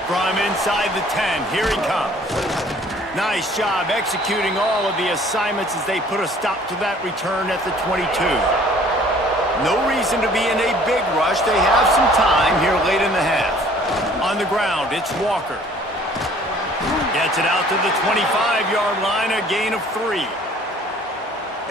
From inside the 10, here he comes. Nice job executing all of the assignments as they put a stop to that return at the 22. No reason to be in a big rush. They have some time here late in the half. On the ground, it's Walker. Gets it out to the 25-yard line, a gain of 3.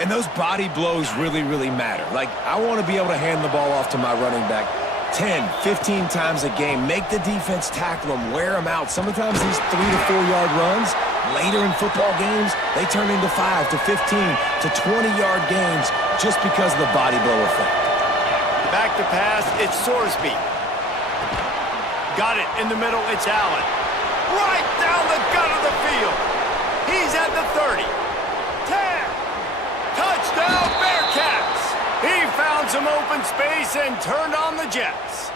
And those body blows really, really matter. Like, I want to be able to hand the ball off to my running back 10, 15 times a game. Make the defense tackle them, wear them out. Sometimes these 3 to 4 yard runs, later in football games, they turn into 5 to 15 to 20-yard gains just because of the body blow effect. Back to pass, it's Sorsby. Got it in the middle, it's Allen. Right down the gut of the field. He's at the 30. 10. Touchdown, Bearcats! He found some open space and turned on the Jets.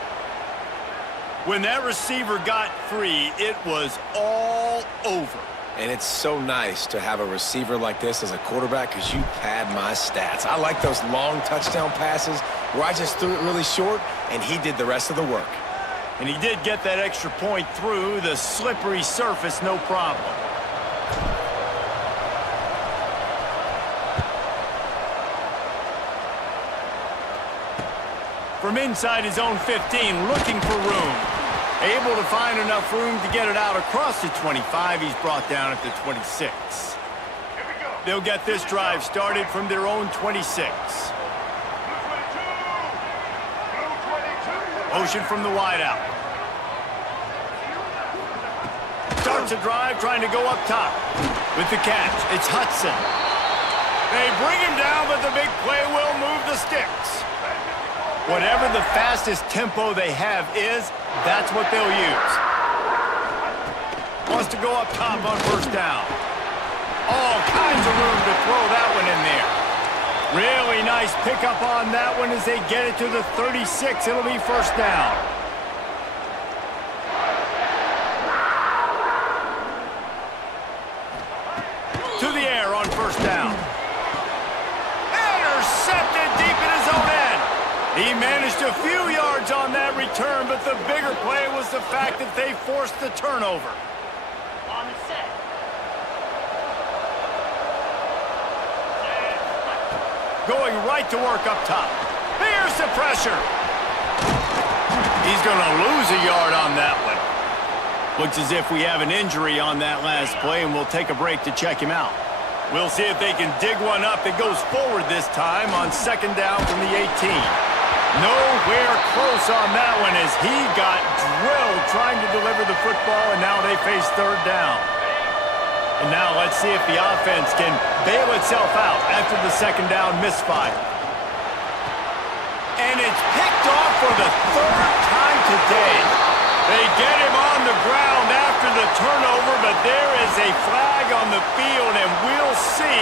When that receiver got free, it was all over. And it's so nice to have a receiver like this as a quarterback because you pad my stats. I like those long touchdown passes where I just threw it really short and he did the rest of the work. And he did get that extra point through the slippery surface, no problem. From inside his own 15, looking for room. Able to find enough room to get it out across the 25. He's brought down at the 26. They'll get this drive started from their own 26. Motion from the wideout. Starts a drive trying to go up top. With the catch, it's Hudson. They bring him down, but the big play will move the sticks. Whatever the fastest tempo they have is, that's what they'll use. Wants to go up top on first down. All kinds of room to throw that one in there. Really nice pickup on that one as they get it to the 36. It'll be first down. To the air on first down. Intercepted deep in his own end. He managed a few yards on that return, but the bigger play was the fact that they forced the turnover. On the set. Going right to work up top. Here's the pressure. He's going to lose a yard on that one. Looks as if we have an injury on that last play, and we'll take a break to check him out. We'll see if they can dig one up. It goes forward this time on second down from the 18. Nowhere close on that one as he got drilled trying to deliver the football, and now they face third down. And now let's see if the offense can bail itself out after the second down misfire. And it's picked off for the third time today. They get him on the ground after the turnover, but there is a flag on the field, and we'll see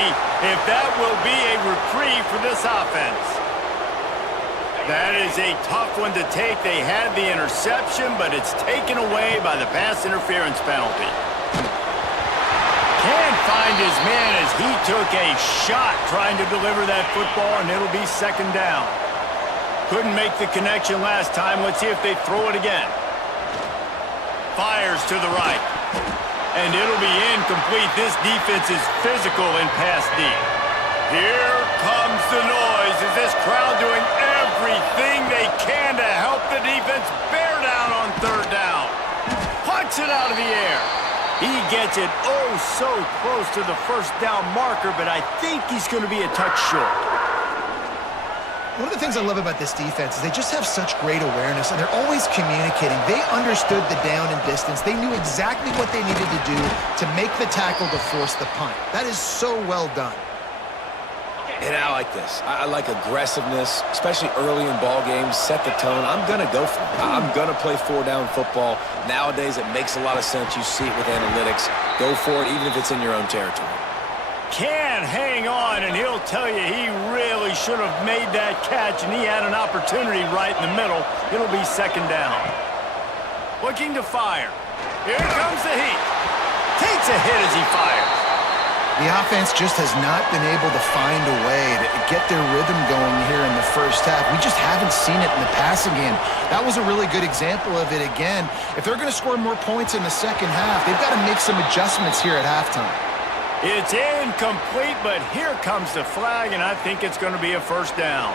if that will be a reprieve for this offense. That is a tough one to take. They had the interception, but it's taken away by the pass interference penalty. Can't find his man as he took a shot trying to deliver that football, and it'll be second down. Couldn't make the connection last time. Let's see if they throw it again. Fires to the right. And it'll be incomplete. This defense is physical in pass deep. Here comes the noise. Is this crowd doing everything they can to help the defense bear down on third down? Punts it out of the air. He gets it oh so close to the first down marker, but I think he's going to be a touch short. One of the things I love about this defense is they just have such great awareness, and they're always communicating. They understood the down and distance. They knew exactly what they needed to do to make the tackle to force the punt. That is so well done. And I like this. I like aggressiveness, especially early in ball games. Set the tone. I'm going to go for it. I'm going to play four-down football. Nowadays, it makes a lot of sense. You see it with analytics. Go for it, even if it's in your own territory. Can hang on, and he'll tell you he really should have made that catch, and he had an opportunity right in the middle. It'll be second down. Looking to fire. Here comes the heat. Takes a hit as he fires. The offense just has not been able to find a way to get their rhythm going here in the first half. We just haven't seen it in the passing game. That was a really good example of it again. If they're going to score more points in the second half, they've got to make some adjustments here at halftime. It's incomplete, but here comes the flag, and I think it's going to be a first down.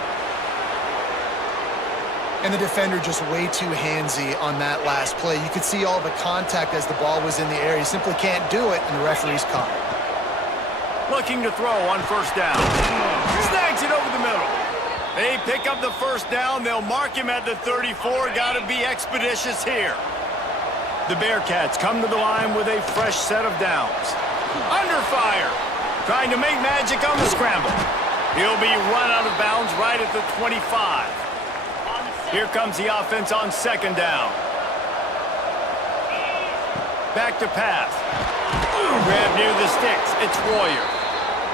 And the defender just way too handsy on that last play. You could see all the contact as the ball was in the air. He simply can't do it, and the referee's caught it. Looking to throw on first down. Snags it over the middle. They pick up the first down. They'll mark him at the 34. Got to be expeditious here. The Bearcats come to the line with a fresh set of downs. Under fire. Trying to make magic on the scramble. He'll be run out of bounds right at the 25. Here comes the offense on second down. Back to pass. Grab near the sticks. It's Royer.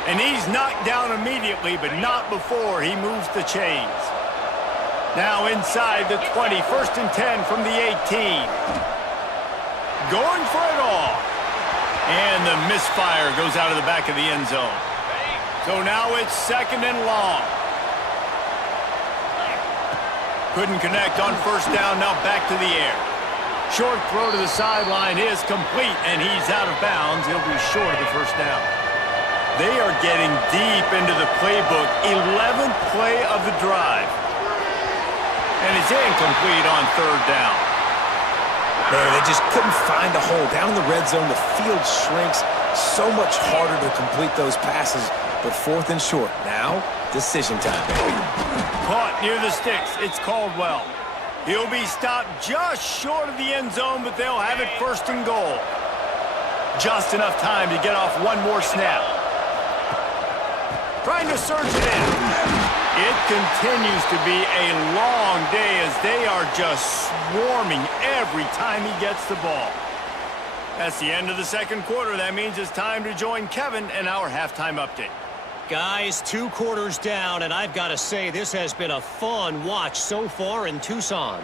And he's knocked down immediately, but not before he moves the chains. Now inside the 20. First and 10 from the 18. Going for it all. And the misfire goes out of the back of the end zone. So now it's second and long. Couldn't connect on first down, now back to the air. Short throw to the sideline is complete, and he's out of bounds. He'll be short of the first down. They are getting deep into the playbook. 11th play of the drive. And it's incomplete on third down. Man, they just couldn't find a hole. Down in the red zone, the field shrinks. So much harder to complete those passes. But fourth and short. Now, decision time, baby. Caught near the sticks. It's Caldwell. He'll be stopped just short of the end zone, but they'll have it first and goal. Just enough time to get off one more snap. Trying to surge it in. It continues to be a long day as they are just swarming every time he gets the ball. That's the end of the second quarter. That means it's time to join Kevin in our halftime update. Guys, 2 quarters down, and I've got to say this has been a fun watch so far in Tucson.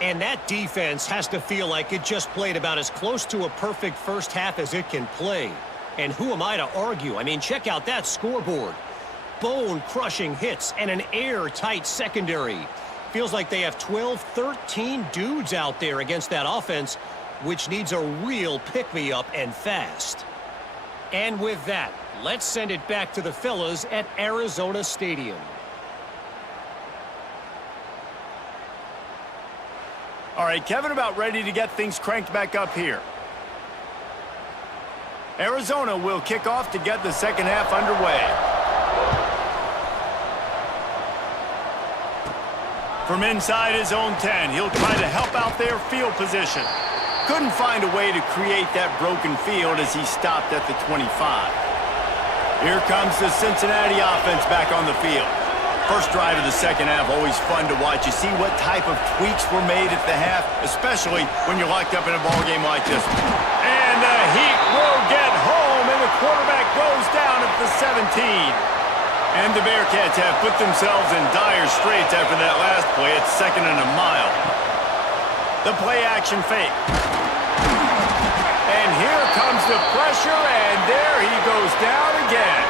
And that defense has to feel like it just played about as close to a perfect first half as it can play. And who am I to argue? I mean, check out that scoreboard. Bone-crushing hits and an airtight secondary. Feels like they have 12, 13 dudes out there against that offense, which needs a real pick-me-up and fast. And with that, let's send it back to the fellas at Arizona Stadium. All right, Kevin about ready to get things cranked back up here. Arizona will kick off to get the second half underway. From inside his own 10, he'll try to help out their field position. Couldn't find a way to create that broken field as he stopped at the 25. Here comes the Cincinnati offense back on the field. First drive of the second half, always fun to watch. You see what type of tweaks were made at the half, especially when you're locked up in a ball game like this. And the Heat will get home, and the quarterback goes down at the 17. And the Bearcats have put themselves in dire straits after that last play. It's second and a mile. The play action fake. And here comes the pressure, and there he goes down again.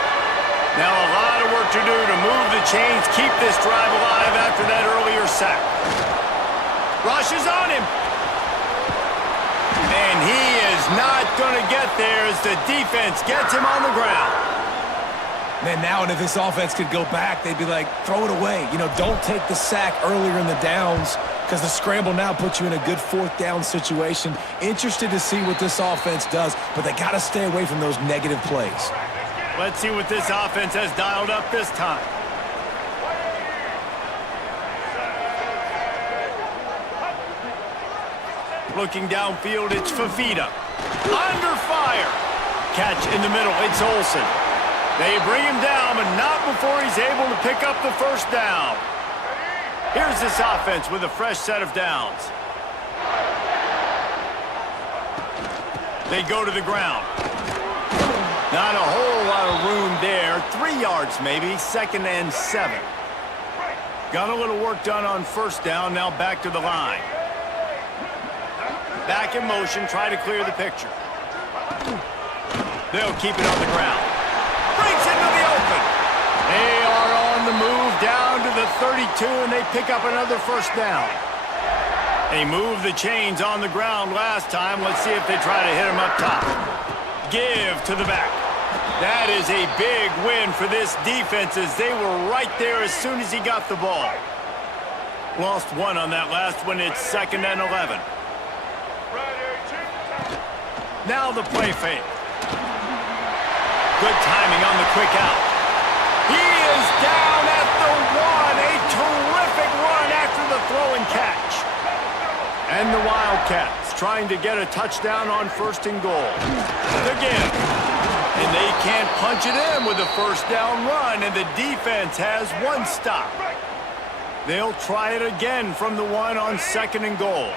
Now a lot of work to do to move the chains, keep this drive alive after that earlier sack. Rush is on him. And he is not going to get there as the defense gets him on the ground. Man, now and if this offense could go back, they'd be like, throw it away. You know, don't take the sack earlier in the downs because the scramble now puts you in a good fourth down situation. Interested to see what this offense does, but they got to stay away from those negative plays. Let's see what this offense has dialed up this time. Looking downfield, it's Fafita. Under fire. Catch in the middle, it's Olsen. They bring him down, but not before he's able to pick up the first down. Here's this offense with a fresh set of downs. They go to the ground. Not a whole lot of room there. 3 yards maybe, second and 7. Got a little work done on first down, now back to the line. Back in motion, try to clear the picture. They'll keep it on the ground. Breaks into the open. They are on the move down to the 32, and they pick up another first down. They moved the chains on the ground last time. Let's see if they try to hit him up top. Give to the back. That is a big win for this defense as they were right there as soon as he got the ball. Lost one on that last one. It's 2nd and 11. Now the play fake. Good timing on the quick out. He is down at the 1. A terrific run after the throw and catch. And the Wildcats trying to get a touchdown on 1st and goal. Again. And they can't punch it in with a 1st down run, and the defense has 1 stop. They'll try it again from the 1 on 2nd and goal.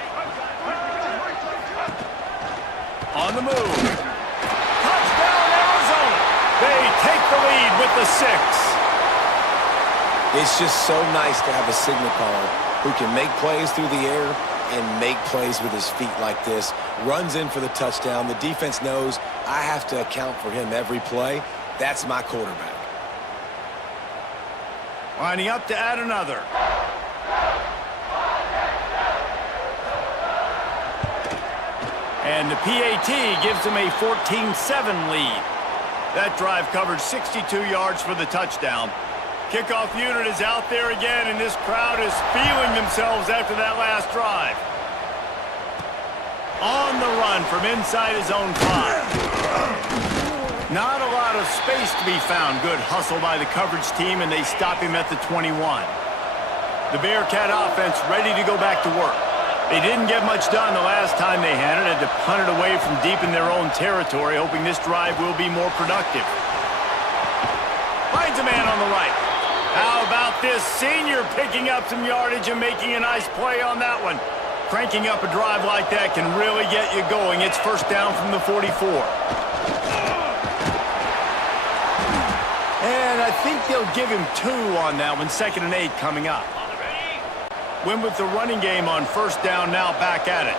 On the move. Touchdown, Arizona. They take the lead with the 6. It's just so nice to have a signal caller who can make plays through the air and make plays with his feet like this. Runs in for the touchdown. The defense knows I have to account for him every play. That's my quarterback. Lining up to add another. And the PAT gives them a 14-7 lead. That drive covered 62 yards for the touchdown. Kickoff unit is out there again, and this crowd is feeling themselves after that last drive. On the run from inside his own 5. Not a lot of space to be found. Good hustle by the coverage team, and they stop him at the 21. The Bearcat offense ready to go back to work. They didn't get much done the last time they had it. Had to punt it away from deep in their own territory, hoping this drive will be more productive. Finds a man on the right. How about this senior picking up some yardage and making a nice play on that one? Cranking up a drive like that can really get you going. It's 1st down from the 44. And I think they'll give him 2 on that one. 2nd and 8 coming up. Win with the running game on 1st down, now back at it.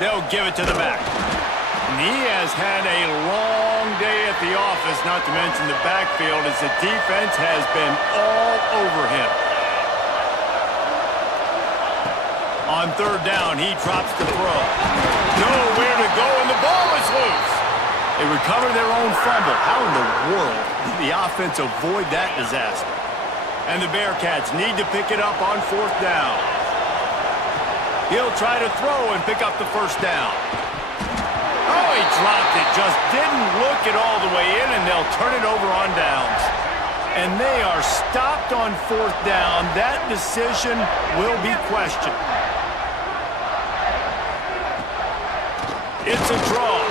They'll give it to the back. And he has had a long day at the office, not to mention the backfield, as the defense has been all over him. On 3rd down, he drops the throw. Nowhere to go, and the ball is loose. They recover their own fumble. How in the world did the offense avoid that disaster? And the Bearcats need to pick it up on 4th down. He'll try to throw and pick up the 1st down. Oh, he dropped it. Just didn't look it all the way in, and they'll turn it over on downs. And they are stopped on 4th down. That decision will be questioned. It's a draw.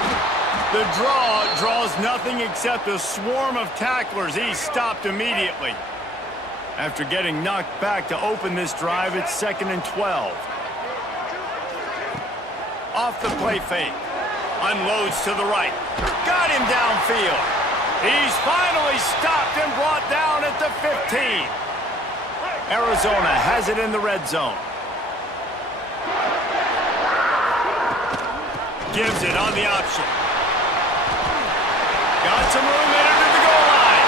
The draw draws nothing except a swarm of tacklers. He's stopped immediately. After getting knocked back to open this drive, it's 2nd and 12. Off the play fake. Unloads to the right. Got him downfield. He's finally stopped and brought down at the 15. Arizona has it in the red zone. Gives it on the option. Got some room in it to the goal line.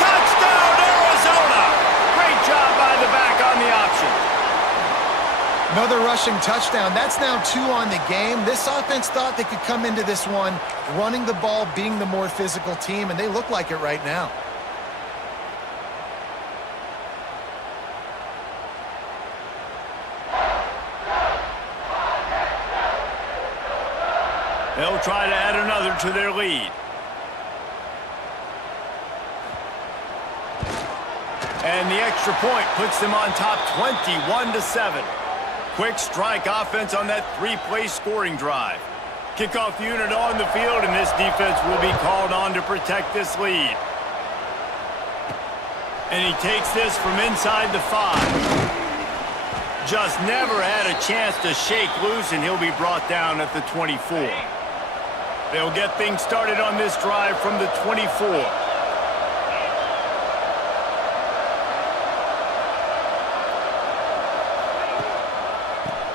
Touchdown, Arizona! Great job by the back on the option. Another rushing touchdown. That's now 2 on the game. This offense thought they could come into this one running the ball, being the more physical team, and they look like it right now. They'll try to add another to their lead. And the extra point puts them on top 21-7. Quick strike offense on that 3-play scoring drive. Kickoff unit on the field, and this defense will be called on to protect this lead. And he takes this from inside the 5. Just never had a chance to shake loose, and he'll be brought down at the 24. They'll get things started on this drive from the 24.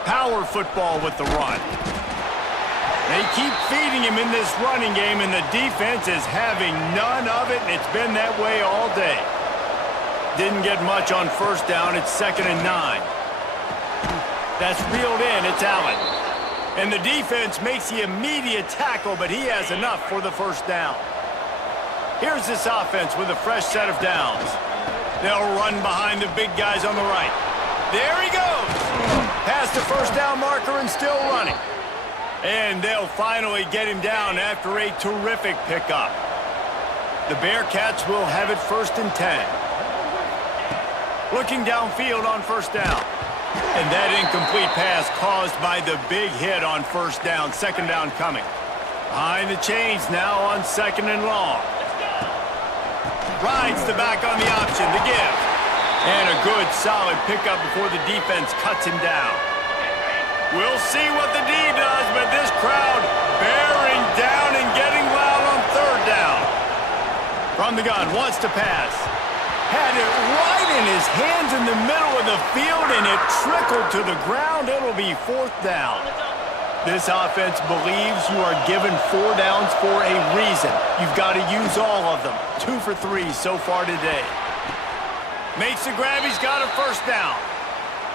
Power football with the run. They keep feeding him in this running game, and the defense is having none of it, and it's been that way all day. Didn't get much on 1st down. It's 2nd and 9. That's reeled in. It's Allen. And the defense makes the immediate tackle, but he has enough for the 1st down. Here's this offense with a fresh set of downs. They'll run behind the big guys on the right. There he goes. Past the first down marker and still running. And they'll finally get him down after a terrific pickup. The Bearcats will have it 1st and 10. Looking downfield on first down. And that incomplete pass caused by the big hit on first down. 2nd down coming. Behind the chains now on 2nd and long. Rides the back on the option, the give. And a good, solid pickup before the defense cuts him down. We'll see what the D does, but this crowd bearing down and getting loud on 3rd down. From the gun, wants to pass. Had it right in his hands in the middle of the field, and it trickled to the ground. It'll be 4th down. This offense believes you are given 4 downs for a reason. You've got to use all of them. 2 for 3 so far today. Makes the grab. He's got a 1st down.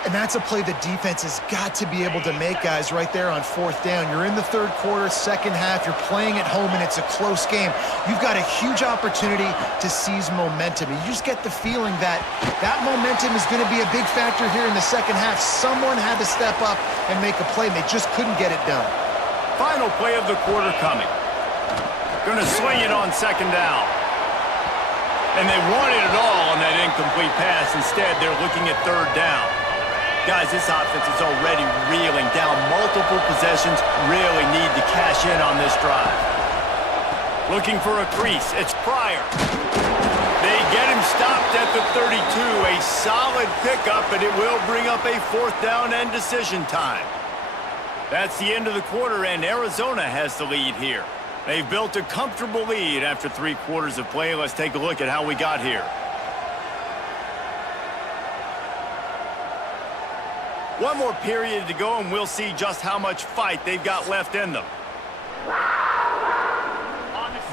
And that's a play the defense has got to be able to make, guys, right there on 4th down. You're in the 3rd quarter, 2nd half. You're playing at home, and it's a close game. You've got a huge opportunity to seize momentum. You just get the feeling that that momentum is going to be a big factor here in the 2nd half. Someone had to step up and make a play, and they just couldn't get it done. Final play of the quarter coming. Going to swing it on 2nd down. And they wanted it all on that incomplete pass. Instead, they're looking at 3rd down. Guys, this offense is already reeling down multiple possessions. Really need to cash in on this drive. Looking for a crease. It's Pryor. They get him stopped at the 32. A solid pickup, but it will bring up a 4th down and decision time. That's the end of the quarter, and Arizona has the lead here. They've built a comfortable lead after 3 quarters of play. Let's take a look at how we got here. One more period to go, and we'll see just how much fight they've got left in them.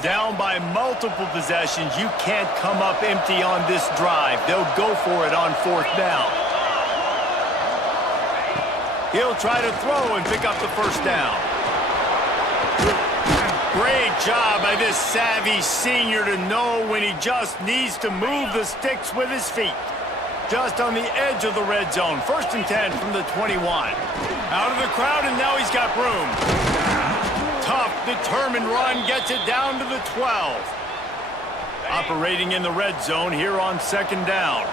Down by multiple possessions, you can't come up empty on this drive. They'll go for it on 4th down. He'll try to throw and pick up the 1st down. Great job by this savvy senior to know when he just needs to move the sticks with his feet. Just on the edge of the red zone. 1st and 10 from the 21. Out of the crowd, and now he's got room. Tough, determined run gets it down to the 12. Operating in the red zone here on 2nd down.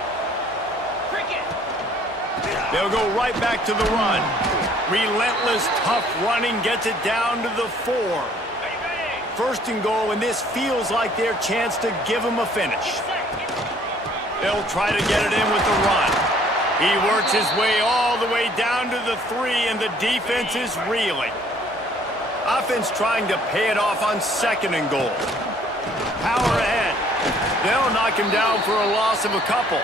They'll go right back to the run. Relentless, tough running gets it down to the 4. 1st and goal, and this feels like their chance to give them a finish. They'll try to get it in with the run. He works his way all the way down to the 3, and the defense is reeling. Offense trying to pay it off on 2nd and goal. Power ahead. They'll knock him down for a loss of a couple.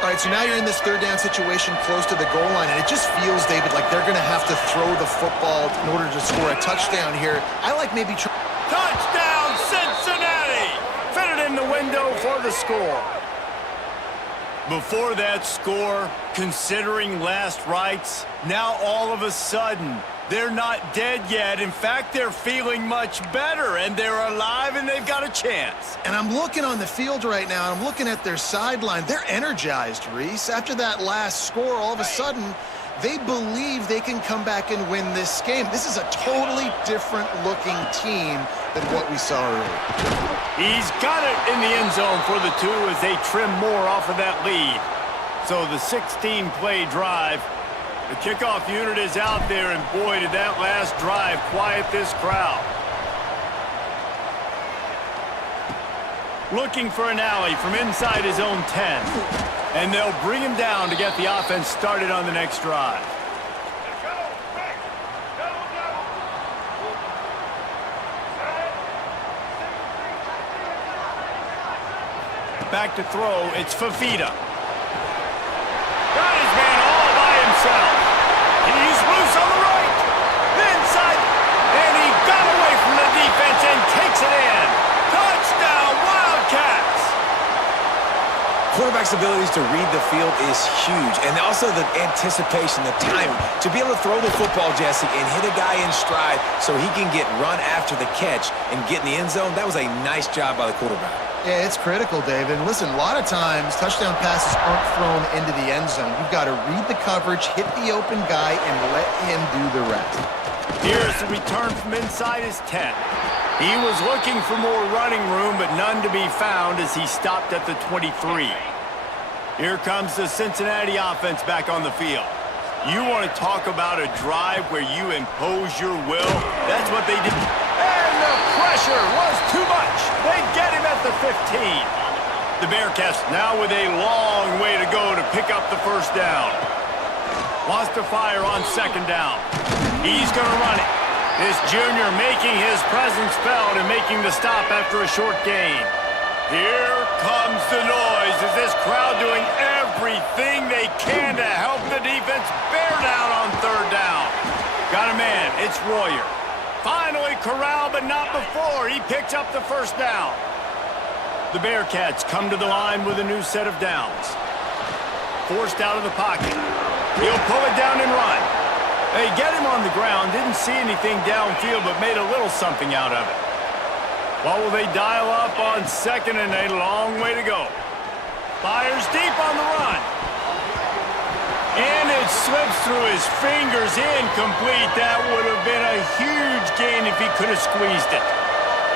All right, so now you're in this 3rd down situation close to the goal line, and it just feels, David, like they're going to have to throw the football in order to score a touchdown here. I like maybe... Touchdown, Cincinnati! Fit it in the window for the score. Before that score, considering last rites, now all of a sudden, they're not dead yet. In fact, they're feeling much better, and they're alive, and they've got a chance. And I'm looking on the field right now, and I'm looking at their sideline. They're energized, Reese. After that last score, all of a sudden, they believe they can come back and win this game. This is a totally different-looking team than what we saw earlier. He's got it in the end zone for the 2 as they trim more off of that lead. So the 16-play drive. The kickoff unit is out there, and boy, did that last drive quiet this crowd. Looking for an alley from inside his own 10. And they'll bring him down to get the offense started on the next drive. Back to throw, it's Fafita. Got his man all by himself. He's loose on the right. The inside, and he got away from the defense and takes it in. Touchdown, Wildcats! Quarterback's flexibility to read the field is huge. And also the anticipation, the timing. To be able to throw the football, Jesse, and hit a guy in stride so he can get run after the catch and get in the end zone, that was a nice job by the quarterback. Yeah, it's critical, David. And listen, a lot of times touchdown passes aren't thrown into the end zone. You've got to read the coverage, hit the open guy, and let him do the rest. Here's the return from inside his 10. He was looking for more running room, but none to be found as he stopped at the 23. Here comes the Cincinnati offense back on the field. You want to talk about a drive where you impose your will? That's what they did. And the pressure was too much. They get him at the 15. The Bearcats now with a long way to go to pick up the first down. Wants to fire on second down. He's going to run it. This junior making his presence felt and making the stop after a short gain. Here comes the noise as this crowd doing everything they can to help the defense bear down on third down. Got a man, it's Royer. Finally corralled, but not before he picks up the first down. The Bearcats come to the line with a new set of downs. Forced out of the pocket. He'll pull it down and run. They get him on the ground, didn't see anything downfield, but made a little something out of it. What will they dial up on second and a long way to go? Fires deep on the run. And it slips through his fingers, incomplete. That would have been a huge gain if he could have squeezed it.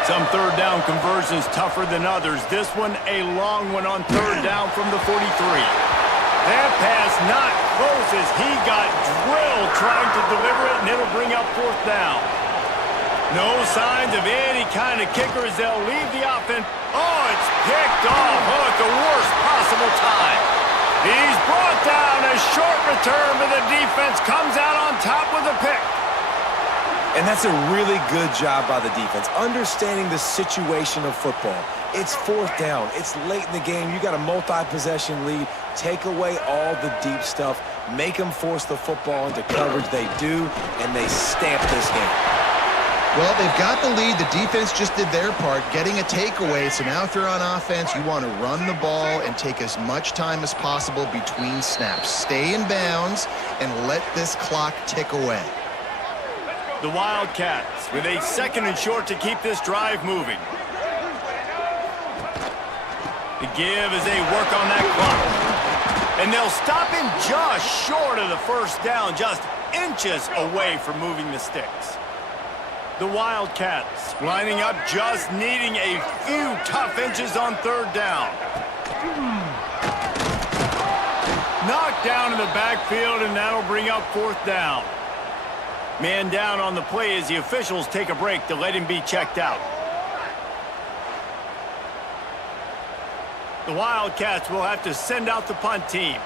Some third down conversions tougher than others. This one a long one on third down from the 43. That pass not close as he got drilled trying to deliver it, and it'll bring up fourth down. No signs of any kind of kicker as they'll leave the offense. Oh, it's picked off. Oh, at the worst possible time. He's brought down. A short return, but the defense comes out on top with a pick. And that's a really good job by the defense, understanding the situation of football. It's fourth down. It's late in the game. You got a multi-possession lead. Take away all the deep stuff. Make them force the football into coverage. They do, and they stamp this game. Well, they've got the lead. The defense just did their part, getting a takeaway. So now if you're on offense, you want to run the ball and take as much time as possible between snaps. Stay in bounds and let this clock tick away. The Wildcats with a second and short to keep this drive moving. The give as they work on that clock. And they'll stop him just short of the first down, just inches away from moving the sticks. The Wildcats lining up, just needing a few tough inches on third down. Knocked down in the backfield, and that'll bring up fourth down. Man down on the play as the officials take a break to let him be checked out. The Wildcats will have to send out the punt team.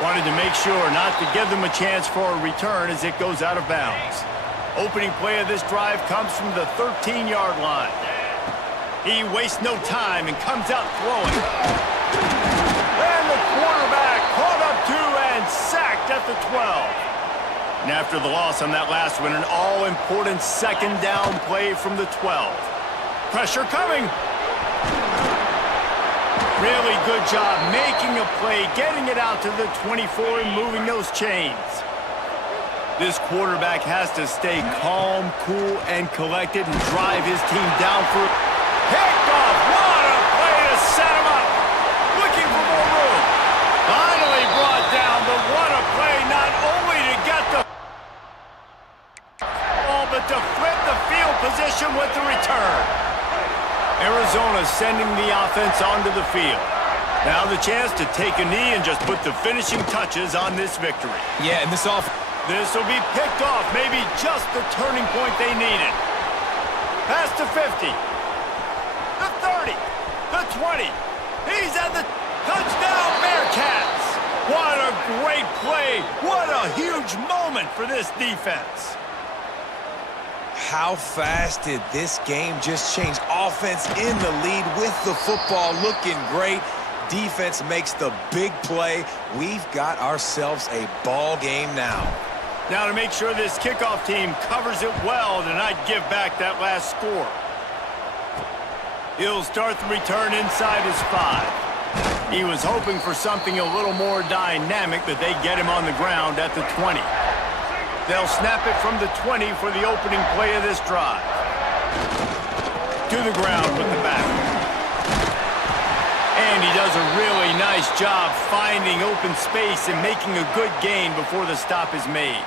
Wanted to make sure not to give them a chance for a return as it goes out of bounds. Opening play of this drive comes from the 13-yard line. He wastes no time and comes out throwing. And the quarterback caught up to and sacked at the 12. And after the loss on that last one, an all-important second down play from the 12. Pressure coming. Really good job making a play, getting it out to the 24 and moving those chains. This quarterback has to stay calm, cool, and collected and drive his team down for it. Picked off. What a play to set him up. Looking for more room. Finally brought down, but what a play not only to get the ball, but to flip the field position with the return. Arizona sending the offense onto the field. Now the chance to take a knee and just put the finishing touches on this victory. Yeah, and this will be picked off, maybe just the turning point they needed. Pass to 50. The 30. The 20. He's at the touchdown, Bearcats. What a great play. What a huge moment for this defense. How fast did this game just change? Offense in the lead with the football, looking great. Defense makes the big play. We've got ourselves a ball game now. Now to make sure this kickoff team covers it well to not give back that last score. He'll start the return inside his 5. He was hoping for something a little more dynamic, but they get him on the ground at the 20. They'll snap it from the 20 for the opening play of this drive. To the ground with the back. And he does a really nice job finding open space and making a good gain before the stop is made.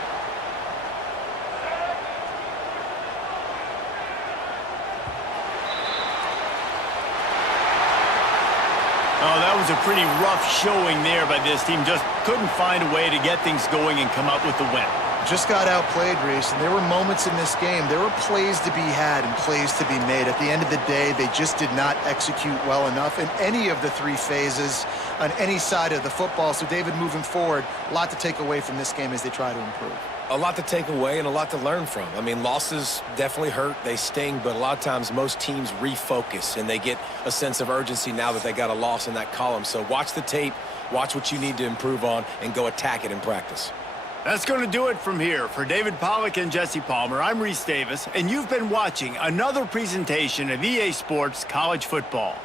Oh, that was a pretty rough showing there by this team. Just couldn't find a way to get things going and come up with the win. Just got outplayed, Reese, and there were moments in this game. There were plays to be had and plays to be made. At the end of the day, they just did not execute well enough in any of the 3 phases on any side of the football. So, David, moving forward, a lot to take away from this game as they try to improve. A lot to take away and a lot to learn from. I mean, losses definitely hurt. They sting, but a lot of times most teams refocus and they get a sense of urgency now that they got a loss in that column. So watch the tape, watch what you need to improve on, and go attack it in practice. That's going to do it from here. For David Pollack and Jesse Palmer, I'm Reese Davis, and you've been watching another presentation of EA Sports College Football.